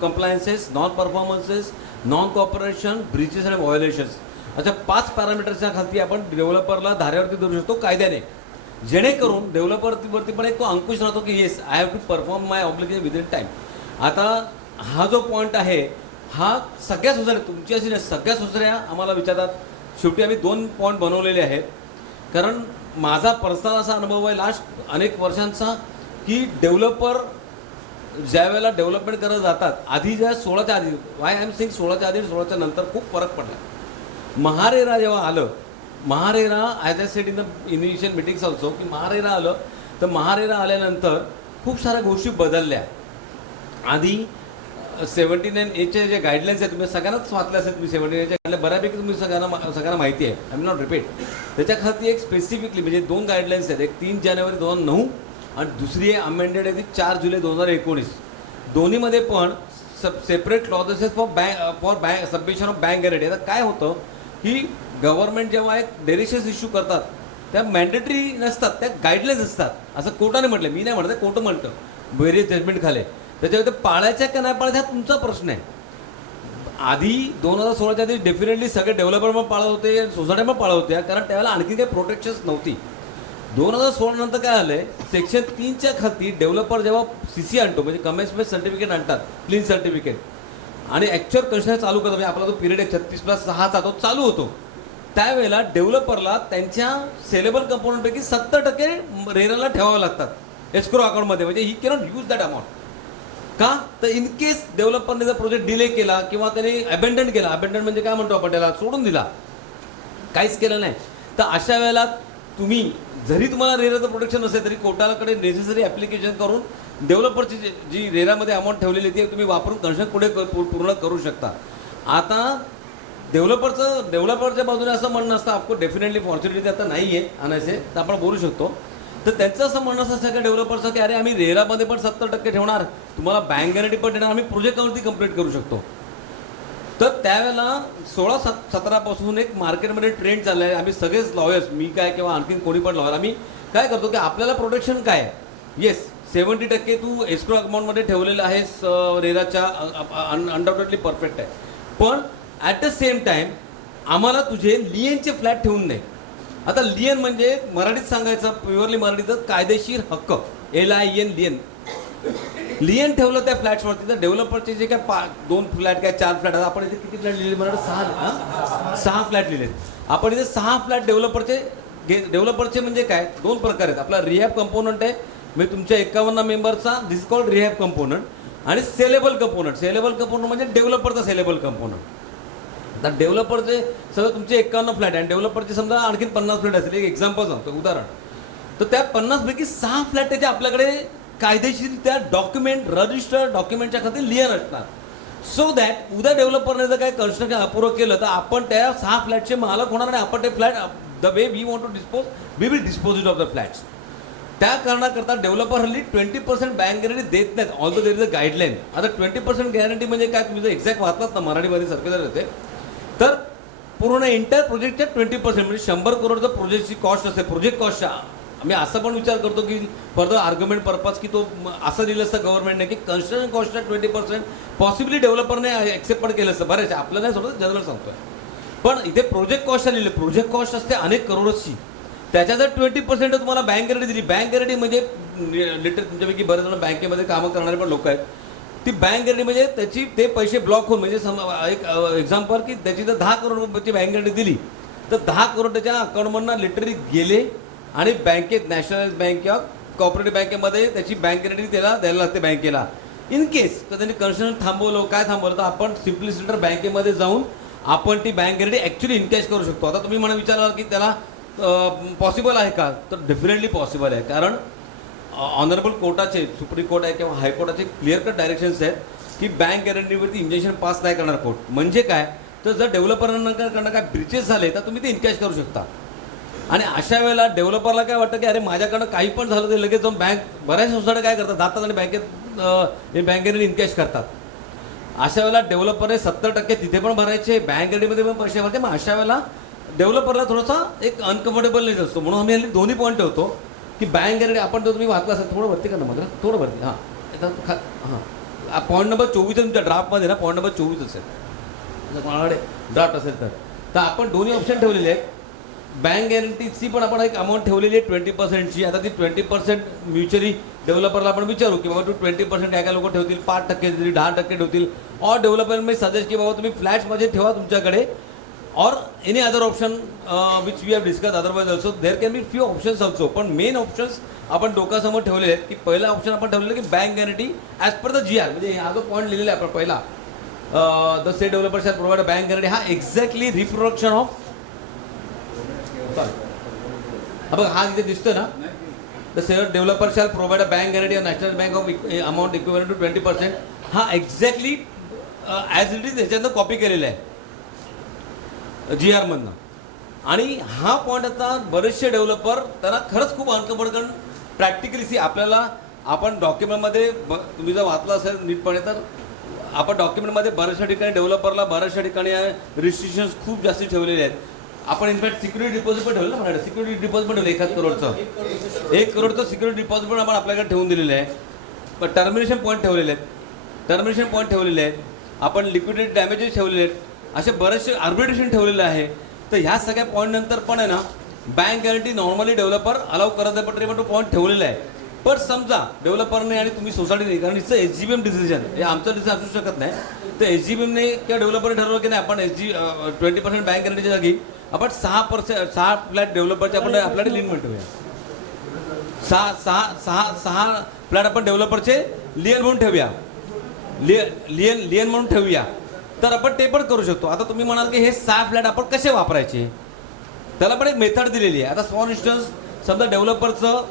compliances, non performances, non cooperation, breaches आणि व्हायोलेशन्स. अशा 5 पॅरामीटर्सच्या खाली आपण डेव्हलपरला धाऱ्यावरती धरू शकतो कायद्याने, जेणेकरून डेव्हलपरवरती पण एक तो अंकुश राहतो की yes I have to perform my obligation within time. आता हा जो पॉईंट आहे हा सगळ्या सोसायटी तुमची अशी नाही, सगळ्या सोसायट्या आम्हाला विचारतात. शेवटी आम्ही 2 पॉईंट बनवलेले आहेत कारण माझा पर्सनल असा अनुभव आहे लास्ट अनेक वर्षांचा की डेव्हलपर ज्या वेळेला डेव्हलपमेंट करत जातात आधी ज्या 16च्या आधी वाय आय एम सिंग 16च्या आधी 16च्या नंतर खूप फरक पडला. महारेरा जेव्हा आलं, MahaRERA as a set in the initial meetings also की महारेरा आलं तर महारेरा आल्यानंतर खूप साऱ्या गोष्टी बदलल्या. आधी 79A जे गाईडलाईन्स आहेत तुम्ही सगळ्यांनाच वाचले असेल. तुम्ही 79A गाईडलाईन बऱ्यापैकी तुम्ही सगळ्यांना माहिती आहे. I am not repeat. त्याच्या खाली एक स्पेसिफिकली म्हणजे 2 गाईडलाईन्स आहेत. एक 3 जानेवारी 2009 आणि दुसरी आहे अमेंडेड आहे ती 4 जुलै 2019. दोन्हीमध्ये पण separate clauses for submission of bank guarantee. आता काय होतं की गव्हर्नमेंट जेव्हा एक डेरिशन्स इश्यू करतात त्या मॅन्डेटरी नसतात, त्या गाईडलाईन्स असतात असं कोर्टाने म्हटलं. मी नाही म्हणत, कोर्ट म्हणतं व्हेरियस जजमेंट खाले. त्याच्यावर ते पाळायच्या का नाही पाळायचा हा तुमचा प्रश्न आहे. आधी 2016च्या आधी डेफिनेटली सगळे डेव्हलपर पण पाळत होते, सोसायटी पण पाळत होत्या कारण त्यावेळेला आणखी काही प्रोटेक्शन्स नव्हती. 2016 नंतर काय झालं आहे सेक्शन 3च्या खाली डेव्हलपर जेव्हा CC आणतो म्हणजे कमेन्समेंट सर्टिफिकेट आणतात, क्लीन सर्टिफिकेट आणि ॲक्च्युअल कन्स्ट्रक्शन चालू करतो म्हणजे आपला जो पिरियड आहे 36+6चा तो चालू होतो त्यावेळेला डेव्हलपरला त्यांच्या सेलेबल कंपोनंटपैकी 70% रेराला ठेवावे लागतात एस्क्रो अकाउंटमध्ये. म्हणजे ही कॅनॉट यूज दॅट अमाऊंट. का तर इन केस डेव्हलपरने जर प्रोजेक्ट डिले केला किंवा त्याने अबेंडन केला, अबेंडन म्हणजे काय म्हणतो आपण त्याला, सोडून दिला, काहीच केलं नाही, तर अशा वेळेला तुम्ही जरी तुम्हाला रेराचं प्रोटेक्शन नसेल तरी कोर्टाकडे नेसेसरी ॲप्लिकेशन करून डेव्हलपरची जी रेरामध्ये अमाऊंट ठेवलेली ती तुम्ही वापरून कन्स्ट्रक्शन पुढे पूर्ण करू शकता. आता डेव्हलपरच्या बाजूने असं म्हणणं असतं, ऑफकोर्स डेफिनेटली फॉर्च्युनेटली आता नाही आहे आणायचे तर आपण बोलू शकतो, तर त्यांचं असं म्हणणं असं सगळ्या डेव्हलपरचं की अरे आम्ही रेरामध्ये पण 70% ठेवणार, तुम्हाला बँक गॅरंटी पण देणार, आम्ही प्रोजेक्टवरती कंप्लीट करू शकतो. तर त्यावेळेला 16-17 पासून एक मार्केटमध्ये ट्रेंड चालला आहे. आम्ही सगळेच लॉयर्स, मी काय किंवा आणखीन कोणी पण लॉयर, आम्ही काय करतो की आपल्याला प्रोटेक्शन काय आहे, येस 70% तू एस्क्रो अकाउंटमध्ये ठेवलेलं आहेस रेराच्या, अनडाउटेडली परफेक्ट आहे, पण ॲट द सेम टाईम आम्हाला तुझे लियनचे फ्लॅट ठेवून नाही. आता लियन म्हणजे मराठीत सांगायचं, प्युअरली मराठीत कायदेशीर हक्क, LIN लियन. लियन ठेवलं त्या फ्लॅट्सवरती, तर डेव्हलपरचे जे काय 2 फ्लॅट काय 4 फ्लॅट, आपण इथे किती फ्लॅट लिहिले मला 6 फ्लॅट लिहिलेत. आपण इथे 6 फ्लॅट डेव्हलपरचे म्हणजे काय 2 प्रकार आहेत. आपला रिहॅब कंपोनंट आहे, म्हणजे तुमच्या 51 मेंबरचा, दिस कॉल्ड रिहॅब कंपोनंट, आणि सेलेबल कंपोनंट. सेलेबल कंपोनंट म्हणजे डेव्हलपरचा सेलेबल कंपोनंट. तर डेव्हलपरचे सगळं तुमचे 51 फ्लॅट आहे आणि डेव्हलपरचे समजा आणखीन 50 फ्लॅट असेल, एक एक्झाम्पल सांगतो, उदाहरण. तर त्या 50 पैकी 6 फ्लॅट त्याचे आपल्याकडे कायदेशीर त्या डॉक्युमेंट, रजिस्टर्ड डॉक्युमेंटच्या खाती लिहन असणार, सो दॅट उद्या डेव्हलपरने जर काही कन्स्ट्रक्शन अपूर्ण केलं तर आपण त्या 6 फ्लॅटचे मालक होणार नाही. आपण ते flat the way we want to dispose, we will dispose it of the flats. त्या कारणाकरता डेव्हलपर हल्ली 20% बँक गॅरंटी देत नाहीत, although there is a guideline. आता 20% गॅरंटी म्हणजे काय, तुम्ही जर एक्झॅक्ट वाचलात ना मराठीमध्ये सर्क्युलर येते, तर पूर्ण एंटायर प्रोजेक्टच्या 20% म्हणजे 100 करोडचं प्रोजेक्टची कॉस्ट असते, प्रोजेक्ट कॉस्टच्या. आम्ही असा पण विचार करतो की फॉर द आर्ग्युमेंट पर्पज की तो असं दिलं असतं गव्हर्नमेंटने की कन्स्ट्रक्शन कॉस्टच्या 20% पॉसिबली डेव्हलपरने ॲक्सेप्ट पण केलं असतं. बरेच आपलं नाही सोडत, जनरल सांगतोय, पण इथे प्रोजेक्ट कॉस्ट लिहिले. प्रोजेक्ट कॉस्ट असते अनेक करोडची, त्याच्या जर 20% तुम्हाला बँक गॅरंटी दिली. बँक गॅरंटी म्हणजे लिटर तुमच्यापैकी बरेच जण बँकेमध्ये कामं करणारे पण लोक आहेत, ती बँक गॅरंटी म्हणजे त्याची ते पैसे ब्लॉक होऊन, म्हणजे एक एक्झाम्पल की त्याची जर 10 करोड रुपयाची बँक गॅरंटी दिली तर 10 करोड त्याच्या अकाउंटमधनं लिटरली गेले आणि बँकेत, नॅशनलाइज बँक किंवा कॉपरेटिव्ह बँकेमध्ये त्याची बँक गॅरंटी त्याला द्यायला लागते बँकेला. इन केस तर त्यांनी कन्स्ट्रक्शन थांबवलं, काय थांबवलं, तर आपण सिम्पली सेंटर बँकेमध्ये जाऊन आपण ती बँक गॅरंटी ॲक्च्युली इनकॅश करू शकतो. आता तुम्ही मला विचाराल की त्याला पॉसिबल आहे का, तर डेफिनेटली पॉसिबल आहे. कारण ऑनरेबल कोर्टाचे, सुप्रीम कोर्ट आहे किंवा हायकोर्टाचे क्लिअर कट डायरेक्शन्स आहेत की बँक गॅरंटीवरती इंजेक्शन पास नाही करणार कोर्ट. म्हणजे काय, तर जर डेव्हलपरांकडनं काय ब्रिचेस झाले तर तुम्ही ते इनकॅश करू शकता. आणि अशा वेळेला डेव्हलपरला काय वाटतं की अरे माझ्याकडनं काही पण झालं तर लगेच जाऊन बँक, बऱ्याच संस्थांना काय करतात, जातात आणि बँक गॅरंटी इनकॅश करतात. अशा वेळेला डेव्हलपरने 70% तिथे पण भरायचे, बँक गॅरंटीमध्ये पण पैसे भरायचे. मग अशा वेळेला डेव्हलपरला थोडासा एक अनकम्फर्टेबलनेस असतो. म्हणून आम्ही हल्ली दोन्ही पॉईंट ठेवतो की बँक गॅरंटी आपण तर तुम्ही वाचला असेल, थोडं भरती करा मात्र, थोडं भरती. हां पॉईंट नंबर 24 तुमच्या ड्राफ्टमध्ये ना, पॉईंट नंबर 24 असेल कोणाकडे ड्राफ्ट असेल तर आपण दोन्ही ऑप्शन ठेवलेले आहेत. बँक गॅरंटीची पण आपण एक अमाऊंट ठेवलेली आहे 20%ची. आता ती 20% म्युच्युअली डेव्हलपरला आपण विचारू की बाबा तू 20% काय काय लोक ठेवतील, 5% ठेवतील, 10% ठेवतील, और डेव्हलपर मी सजेस्ट की बाबा तुम्ही फ्लॅट्समध्ये ठेवा तुमच्याकडे, और any other option which we have discuss otherwise also there can be few options also. पण मेन ऑप्शन्स आपण डोक्यासमोर ठेवलेले आहेत की पहिला ऑप्शन आपण ठेवलेलं की bank guarantee as per the GR, म्हणजे हा जो पॉईंट लिहिलेला आहे आपण पहिला, the state developer shall provide bank guarantee, हा एक्झॅक्टली रिप्रोडक्शन ऑफ, बघ हा इथे दिसतोय ना, the state developer shall provide a bank guarantee of national bank of amount equivalent to 20%. हा एक्झॅक्टली ॲज इट इज ह्याच्यानं कॉपी केलेला आहे GR मधनं. आणि हा पॉईंट आता बरेचसे डेव्हलपर त्यांना खरंच खूप अनकम्फर्टेबल, कारण प्रॅक्टिकली सी आपल्याला आपण डॉक्युमेंटमध्ये तुम्ही जर वाचलं असेल नीटपणे तर आपण डॉक्युमेंटमध्ये बऱ्याचशा ठिकाणी डेव्हलपरला बऱ्याचशा ठिकाणी रिस्ट्रिक्शन्स खूप जास्त ठेवलेले आहेत. आपण इनफॅक्ट सिक्युरिटी डिपॉझिट पण ठेवलं ना, मला सिक्युरिटी डिपॉझिट पण ठेवलं 1 करोडचं, 1 करोडचं सिक्युरिटी डिपॉझिट पण आपण आपल्याकडे ठेवून दिलेलं आहे. पण टर्मिनेशन पॉईंट ठेवलेले आहेत, आपण लिक्विडिटी डॅमेजेस ठेवलेले आहेत, असे बरेचसे आर्बिट्रेशन ठेवलेले आहे. तर ह्या सगळ्या पॉईंट नंतर पण आहे ना bank guarantee normally developer allow करत आहे, पण तो पॉईंट ठेवलेला आहे. पण समजा डेव्हलपरने आणि तुम्ही सोसायटीने, कारण इथं SGBM डिसिजन हे आमचं डिसिजन असू शकत नाही, तर SGBMने किंवा डेव्हलपरने ठरवलं की नाही आपण 20% बँक गॅरंटीच्या जागी आपण 6 फ्लॅट डेव्हलपरचे आपण आपल्याकडे लिन म्हणूया, 6 फ्लॅट आपण डेव्हलपरचे लिअर म्हणून ठेवूया. लियन म्हणून ठेवूया, तर आपण ते पण करू शकतो. आता तुम्ही म्हणाल की हे 6 फ्लॅट आपण कसे वापरायचे, त्याला पण एक मेथड दिलेली आहे. आता फॉर इन्स्टन्स समजा डेव्हलपरचं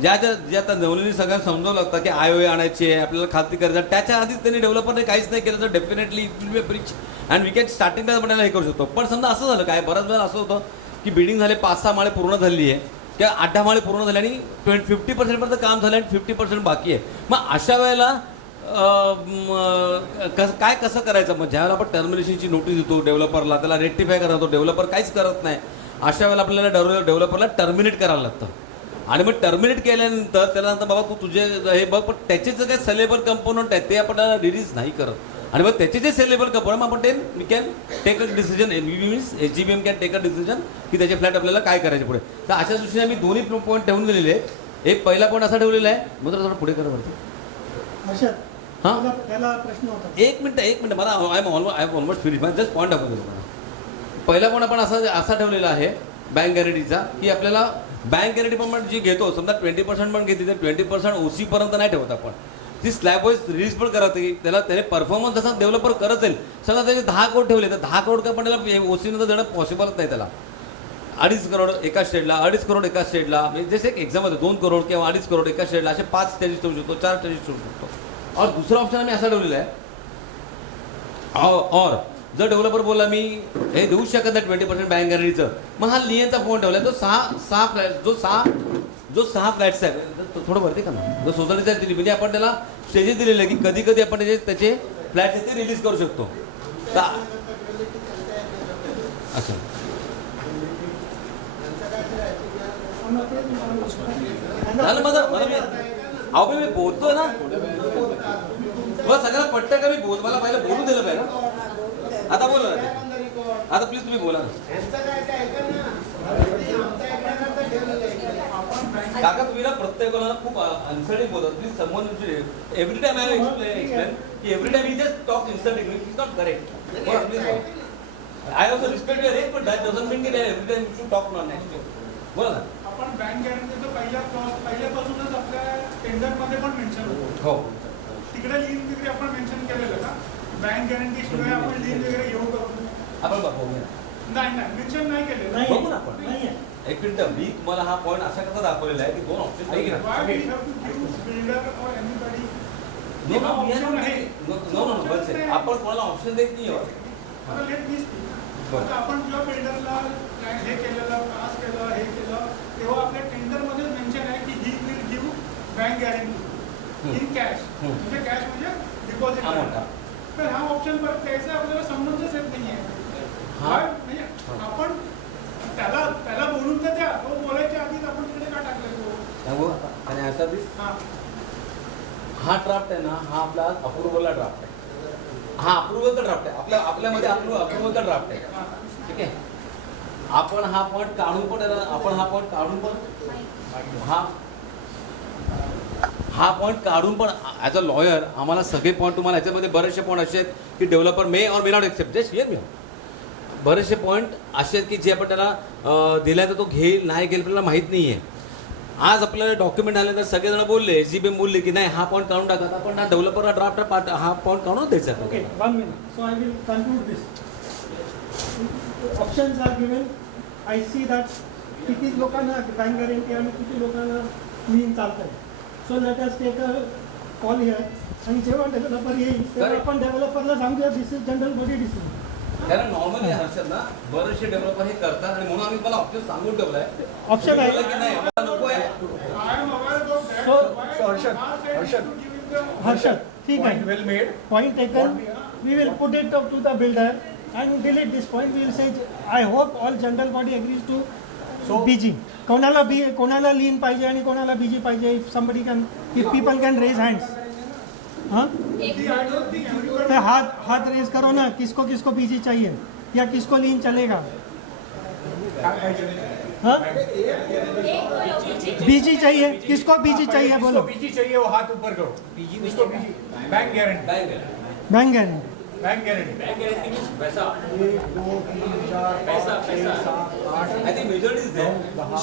ज्या आता नवलेनी सगळ्यांना समजावं लागतं की IOA आणायची आहे, आपल्याला खात्री करायचं, त्याच्या आधीच त्यांनी डेव्हलपरने काहीच नाही केलं तर definitely it will be a breach and we can स्टार्टिंगला आपल्याला हे करू शकतो. पण समजा असं झालं काय, बऱ्याच वेळा असं होतं की बिल्डिंग झाले 5-6 माळे पूर्ण झालेली आहे किंवा 8-10 माळे पूर्ण झाले आणि 50% काम झालं आणि 50% बाकी आहे. मग अशा वेळेला कसं करायचं. मग ज्यावेळेला आपण टर्मिनेशनची नोटीस देतो डेव्हलपरला, त्याला रेक्टिफाय करतो, डेव्हलपर काहीच करत नाही, अशा वेळेला आपल्याला डेव्हलपरला टर्मिनेट करायला लागतं. आणि मग टर्मिनेट केल्यानंतर त्याला नंतर बाबा तू तुझे हे बघ, पण त्याचे जे काही सेलेबल कंपोनंट आहे ते आपल्याला रिलीज नाही करत. आणि मग त्याचे जे सेलेबल कंपोनंट आपण ते we can take a decision, means SGBM can take a decision की त्याचे फ्लॅट आपल्याला काय करायचे पुढे. तर अशा दृष्टीने आम्ही दोन्ही पॉईंट ठेवून दिलेले आहेत. एक पहिला पॉईंट असा ठेवलेला आहे, मग थोडं पुढे करा वरती. हर्षद, हां त्याला प्रश्न होता. एक मिनिट मला आय एम ऑलमोस्ट फिनिश, मला जस्ट पॉईंट दाखवतो. पहिला पॉईंट आपण असा ठेवलेला आहे बँक गॅरंटीचा, की आपल्याला बँक गॅरंटी पण जी घेतो समजा 20% पण घेते तर 20% OC पर्यंत नाही ठेवत आपण, ती स्लॅब वाईज रिलीज पण करत की त्याने परफॉर्मन्स जसा डेव्हलपर करत जाईल. समजा त्याचे 10 करोड ठेवले तर 10 करोड का पण त्याला OC नंतर देणं पॉसिबलच नाही. त्याला 2.5 करोड एका स्टेटला, 2.5 करोड एका स्टेटला, म्हणजे जसे एक एक्झाम होतं 2 करोड किंवा 2.5 करोड एका स्टेटला, असे 5 स्टेजेस ठेवू शकतो, 4 स्टेजेस ठेवू शकतो. और दुसरा ऑप्शन आम्ही असा ठेवलेला आहे, और जर डेव्हलपर बोलला मी हे देऊ शकत नाही 20% बँक गॅरंटीचं, मग हा लियनचा फोन ठेवला तो 6 फ्लॅट जो 6 फ्लॅट्स आहेत थोडं वरती का ना, जो सोसायटीचा दिली म्हणजे आपण त्याला स्टेजेस दिलेले आहे की कधी कधी आपण त्याचे फ्लॅट्स ते रिलीज करू शकतो. अच्छा झालं मला मी बोलतोय ना, बस सगळ्याला पट्ट का मी मला पहिलं बोलू दिलं पाहिजे ना. आता बोला आता प्लीज तुम्ही बोला काका. तुम्ही ना प्रत्येकाला खूप अनसर्टिंग बोलतात. Please someone every time I explain की every time he just talk insulting is not correct. बोला please. I also respect your age but that doesn't mean की every time you should talk not next. बोला ना. आपण बँक गॅरंटीचं पहिल्यापासूनच आपल्या टेंडरमध्ये पण मेन्शन होतं. हो तिकडे लिन वगैरे आपण मेन्शन केलेलं का, बँक गॅरंटी शिवाय आपण लिन वगैरे घेऊ करू आपण बघू नाही मेन्शन नाही केलेलं. बघू ना आपण. एक मिनिट मी तुम्हाला हा पॉईंट अशा करता दाखवलेला आहे की 2 ऑप्शन आहे की नाही. आपण कोणाला ऑप्शन देत नाही आहोत. आपण जेव्हा बिल्डरला हे केलेलं पास केलं हे केलं तेव्हा आपल्या टेंडरमध्ये मेन्शन आहे की he will give bank guarantee in cash, म्हणजे कॅश म्हणजे डिपॉझिट. तर हा ऑप्शन परत द्यायचा आपल्याला संबंधच येत नाही आहे. म्हणजे आपण त्याला बोलून तर द्या, तो बोलायच्या आधीच आपण तिकडे का टाकलं. आणि असा हा ड्राफ्ट आहे ना, हा आपला अप्रुव्हलचा ड्राफ्ट आहे. हा अप्रुव्हलचा ड्राफ्ट आहे आपल्यामध्ये अप्रुव्हलचा ड्राफ्ट आहे. ठीक आहे. आपण हा पॉईंट काढून पण हा पॉईंट काढून पण ॲज अ लॉयर आम्हाला सगळे पॉईंट तुम्हाला याच्यामध्ये बरेचसे पॉईंट असे आहेत की developer may or may not accept. Just hear me. बरेचसे पॉईंट असे आहेत की जे आपण त्याला दिला तर तो घेईल नाही घेईल आपल्याला माहीत नाही आहे. आज आपल्याला डॉक्युमेंट आले तर सगळेजण बोलले SGBM बोलले की नाही हा पॉईंट काढून टाका. आपण डेव्हलपरला ड्राफ्ट हा पॉईंट काढून द्यायचा. Okay 1 minute. So I will conclude this. Options are given. I see that किती लोकांना बँक गॅरंटी आणि किती लोकांना लिन चालत आहे. So let us take a call here. आणि जेव्हा डेव्हलपर येईल तेव्हा आपण डेव्हलपरला सांगूया this is general body decision. कारण नॉर्मली हर्षद ना बरेचसे डेव्हलपर हे करतात आणि म्हणून आम्ही मला ऑप्शन सांगून ठेवलाय. ऑप्शन आहे की नाही नको आहे. हर्षद ठीक आहे. Well made. Point taken. We will put it up to the builder and delete this point. We will say, I hope all general body agrees to BG. कोणाला लीन पाहिजे आणि कोणाला BG पाहिजे. If somebody can, if people can raise hands. हाँ? तो हाथ रेज करो ना. किसको BG चाहिए या किसको लीन चलेगा. हाँ? BG चाहिए. किसको BG चाहिए बोलो. BG चाहिए वो हाथ ऊपर करो. इसको BG bank guarantee. Bank guarantee bank guarantee bank guarantee means पैसा 1 2 3 4 5 6 7 8 I think majority is there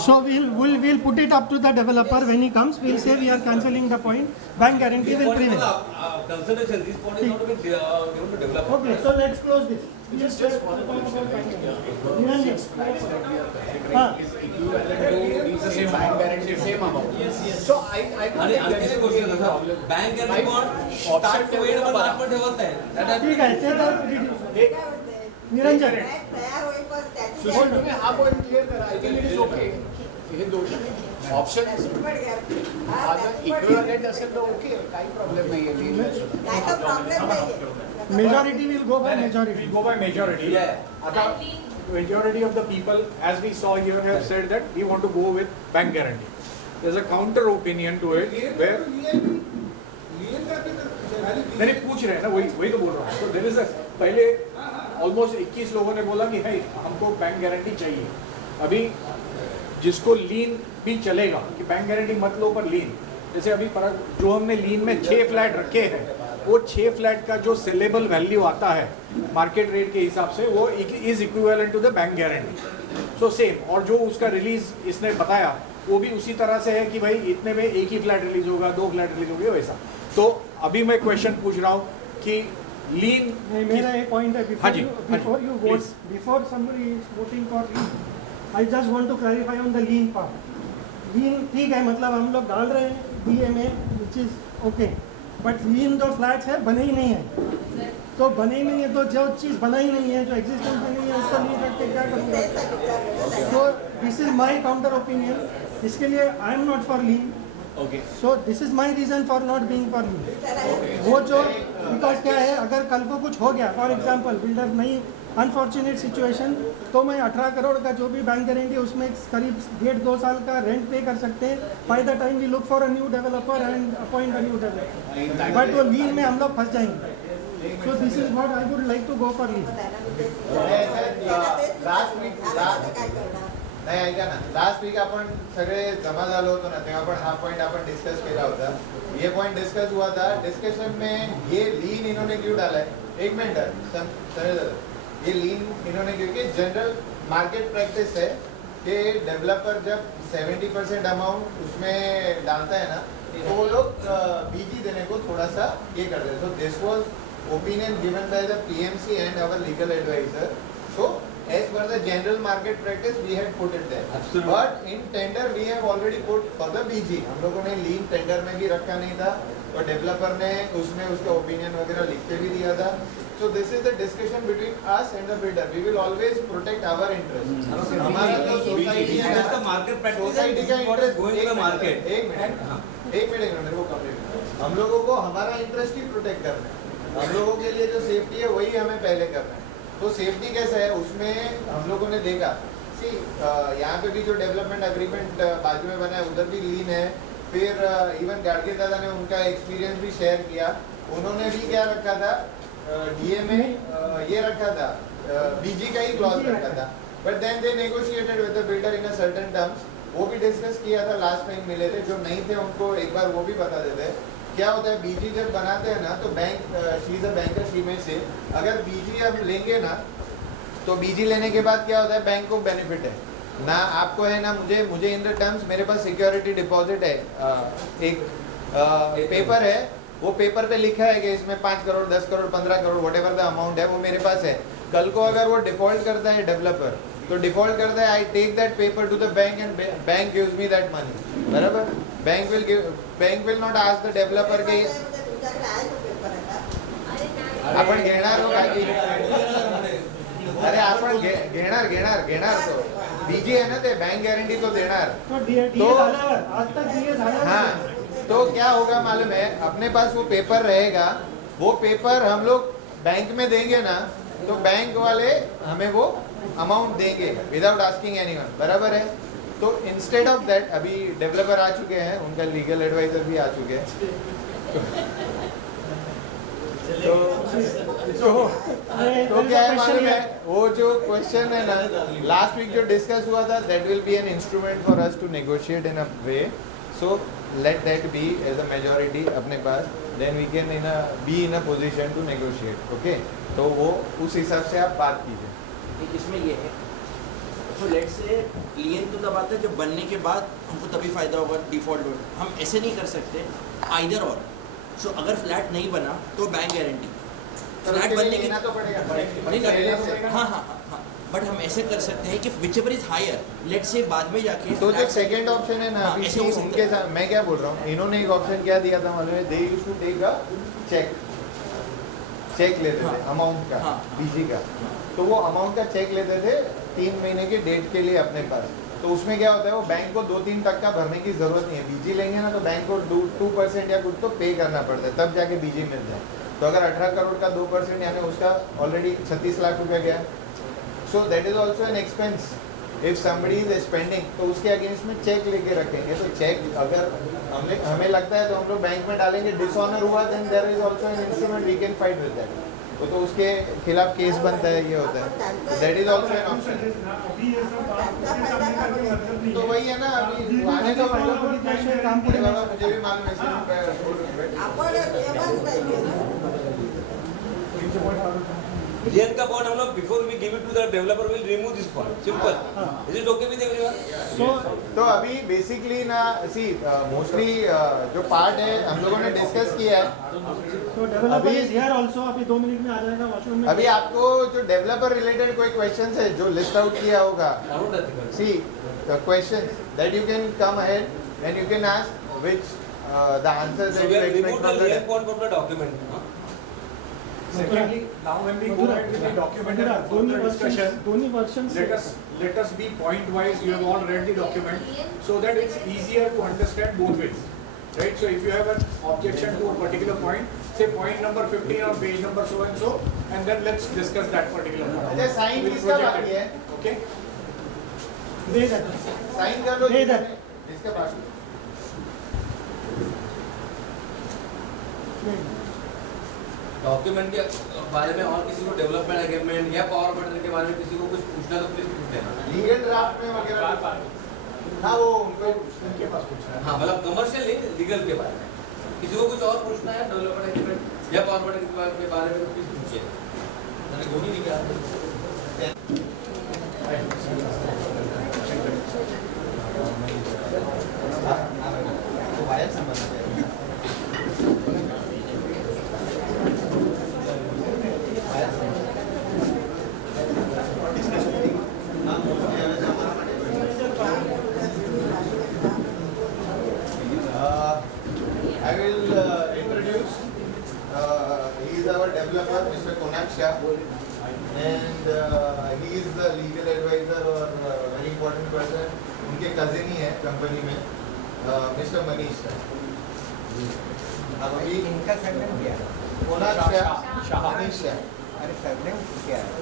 So we'll put it up to the developer when he comes. We'll say we are cancelling the point. Bank guarantee will prevail. consideration this point is not to be given to developer. Okay, so let's close this. Just one about bank guarantee. Niranjan. हाँ. the same bank guarantee same amount. So I आणि आणखी एक गोष्ट आहे sir bank guarantee bond start to end मध्ये आपण ठेवत नाही ठीक आहे ते तर reduce. निरंजन. सुशील तुम्ही हा पॉईंट क्लिअर करा. I think it is okay. हे दोन्ही ऑप्शन आता इक्विव्हॅलेंट असेल तर ओके, काही प्रॉब्लेम नाहीये. Majority will go by majority. we go by majority. Ata majority of the people, as we saw here, have said that we want to go with bank guarantee. There's a counter opinion to it where मैंने पूछ रहे हैं ना, वही तो बोल रहा हूँ. So there is a पहले ऑलमोस्ट 21 लोगों ने बोला कि है हमको बैंक गारंटी चाहिए. अभी जिसको लीन भी चलेगा कि बैंक गारंटी मत लो पर लीन, जैसे अभी जो हमने लीन में 6 फ्लैट रखे हैं वो 6 फ्लैट का जो सेलेबल वैल्यू आता है मार्केट रेट के हिसाब से वो is equivalent to the bank guarantee. So same, और जो उसका रिलीज इसने बताया वो भी उसी तरह से है कि भाई इतने में एक ही फ्लैट रिलीज होगा, 2 फ्लैट रिलीज होंगे वैसा. तो अभी मैं क्वेश्चन पूछ रहा हूँ कि लीन मेरा एक पॉइंट है हाँ जी, before you vote, please. before somebody is voting for lean, I just want to clarify on the lean part. Lean ठीक है, मतलब हम लोग डाल रहे हैं DA में, which is okay, but lean जो फ्लैट्स है बने ही नहीं है. तो बने ही नहीं है तो जो चीज़ बना ही नहीं है, जो एग्जिस्टेंस में नहीं है उसको लीन रख के क्या करूँगा. So this is my counter opinion. इसके लिए I am not for lean. Okay. So this is my reason for not being for lean. वो जो बिकॉज क्या है, अगर कल को कुछ हो गया, फॉर एग्जांपल बिल्डर नहीं, अनफॉर्चुनेट सिचुएशन, तो मैं 18 करोड़ का जो भी बैंक गारंटी उसमें करीब 1.5-2 साल का रेंट पे कर सकते हैं. By the time we look for a new developer and appoint a new developer. But वो लीन में हम लोग फंस जाएंगे. So this is what I would like to go for lien. Last week नाही ऐका ना, लास्ट वीक आपण सगळे जमा झालो होतो ना, तेव्हा पण हा पॉइंट आपण डिस्कस केला होता. ये पॉइंट डिस्कस हुआ था. डिस्कशन में ये लीन इन्होंने क्यों डाला है, एक मिनट, ये लीन इन्होंने क्योंकि जनरल मार्केट प्रैक्टिस है कि डेवलपर जब 70% अमाउंट उसमें डालता है ना तो वो लोग बीजी देने को थोड़ा सा ये करते हैं. So this was opinion given by the PMC and our legal adviser. So as per the general market practice we had put it there. Absolutely. But in tender we have already put for the BG. हम लोगों ने लीन टेंडर में भी रखा नहीं था और डेवलपर ने उसमें उसका ओपिनियन वगैरह लिख के भी दिया था. So this is the discussion between us and the builder. We will always protect our interest. हमारा तो सोसाइटी है, That's the market practice. Society का interest going to the market. एक मिनट मेरे को कंप्लीट. हम लोगों को हमारा इंटरेस्ट ही प्रोटेक्ट करना है. हम लोगों के लिए जो सेफ्टी है वही हमें पहले करना है. तो सेफ्टी कैसा है उसमें हम लोगों ने देखा. सी यहाँ पे भी जो डेवलपमेंट अग्रीमेंट बाजू में बना है उधर भी लीन है. फिर इवन गाड़गे दादा ने उनका एक्सपीरियंस भी शेयर किया. उन्होंने भी क्या रखा था, DA में ये रखा था, BG का ही क्लॉज रखा था. बट देन दे नेगोशिएटेड विद the builder in a certain terms. वो भी डिस्कस किया था, लास्ट टाइम मिले थे. जो नहीं थे उनको एक बार वो भी बता देते. क्या होता है, बीजी जब बनाते हैं ना तो bank she is a banker, she में से अगर बीजी हम लेंगे ना तो बीजी लेने के बाद क्या होता है, बैंक को बेनिफिट है ना, आपको है ना, मुझे इन द टर्म्स मेरे पास सिक्योरिटी डिपॉजिट है. एक पेपर है, वो पेपर पे लिखा है कि इसमें 5 करोड़ 10 करोड़ 15 करोड़ वट एवर द अमाउंट है वो मेरे पास है. कल को अगर वो डिफॉल्ट करता है डेवलपर, तो डिफॉल्ट करता है, I take that paper to the bank and bank gives me that money. बराबर. Bank will not ask the developer के आपण घेणार हो काय, अरे आपण घेणार तो बीजी आहे ना, ते बैंक गॅरंटी तो देणार. तो DA झाल्यावर आज तक DA झाल्यावर हाँ, तो क्या होगा मालूम है, अपने पास वो पेपर रहेगा, वो पेपर हम लोग बैंक में देंगे ना तो बैंक वाले हमें वो अमाउंट देंगे विदाउट आस्किंग एनीवन. बराबर है. तो इंस्टेड ऑफ दैट अभी डेवलपर आ चुके हैं, उनका लीगल एडवाइजर भी आ चुके हैं. तो क्या है मालूम है, वो जो क्वेश्चन है ना लास्ट वीक जो डिस्कस हुआ था, that will be an instrument for us to negotiate in a way so let that be as a majority अपने पास, then we can be in a position to negotiate. Okay, तो वो उस हिसाब से आप बात कीजिए. एक इसमें ये है, तो लेट से लियन तो तब आता है जब बनने के बाद हमको तभी फायदा होगा डिफॉल्ट लोन. हम ऐसे नहीं कर सकते आइदर और. सो अगर फ्लैट नहीं बना तो बैंक गारंटी. फ्लैट बनने के तो पड़ेगा. नहीं लगेगा. हाँ हाँ हाँ, बट हम ऐसे कर सकते हैं कि विच एवर इज हायर, लेट से बाद में जाके तो जो flat- सेकंड ऑप्शन है ना, हाँ, अभी ऐसे हो सकता उनके है. साथ मैं क्या बोल रहा हूँ, इन्होंने एक ऑप्शन क्या दिया था मालूम है, they used to take a cheque लेते थे हाँ. अमाउंट का, हाँ. बीजी का. तो वो अमाउंट का चेक लेते थे 3 महीने के डेट के लिए अपने पास. तो उसमें क्या होता है, वो बैंक को 2-3% भरने की जरूरत नहीं है. बीजी लेंगे ना तो बैंक को 2% या कुछ तो पे करना पड़ता है, तब जाके बीजी मिल जाए. तो अगर 18 करोड़ का 2% यानी उसका ऑलरेडी 36 लाख रुपया गया. So that is also an expense. If somebody is spending तो उसके अगेंस्ट में चेक लेके रखेंगे. तो चेक अगर हमें लगता है तो हम लोग बैंक में डालेंगे, डिसऑनर हुआ then there is also an instrument we can fight with that. तो उसके खिलाफ केस बनता है, ये होता है. That is also an option. अभी ये सब बात करने का कोई मतलब नहीं तो है. वही है ना, अभी आने तो हम लोग काम पुढे बाबा, मुझे भी मालूम है लियन का पॉइंट हम लोग before we give it to the developer will remove this point. Simple. Is it okay with everyone? तो अभी बेसिकली ना सी मोस्टली जो पार्ट है हम लोगों ने डिस्कस किया है. तो डेवलपर इज हियर आल्सो, अभी 2 मिनट में आ जाएगा वॉशरूम में. अभी आपको जो डेवलपर रिलेटेड कोई क्वेश्चंस है जो लिस्ट आउट किया होगा, see the questions that you can come ahead and you can ask which the answers So that we you have expect removed the from the linear point from the document. huh? Secondly, now when we go ahead with the document and further discussion, दोन्ही वर्षन let us be point wise. You have all read the document, so that it's easier to understand both ways, right? So if you have an objection to a particular point, say point number 15 on page number so and so, and then let's discuss that particular point. अच्छा, साइन We'll किसका project बाकी it. है? Okay? दे देता. साइन कर लो दे जिसका दे. इसका बाकी. डॉक्यूमेंट के बारे में और किसी को डेवलपमेंट एग्रीमेंट या पावर बटन के बारे में किसी को कुछ पूछना तो प्लीज पूछ लेना. लीगल ड्राफ्ट में वगैरह हाँ वो उनको उनके पास पूछना है. हाँ, मतलब कमर्शियल नहीं, लीगल के बारे में किसी को कुछ और पूछना है डेवलपमेंट एग्रीमेंट या पावर बटन के बारे में प्लीज पूछिए. मैंने वो नहीं निकाला. वो वायर संबंध है. I will introduce. He is our developer, Mr. Konal Shah, and he is the legal advisor or very important person. उनके cousin ही है कंपनी में, Mr. Manish Shah. अब अभी इनका सरनेम क्या है? कोनाल शाह, मनीष शाह. अरे सरनेम क्या है?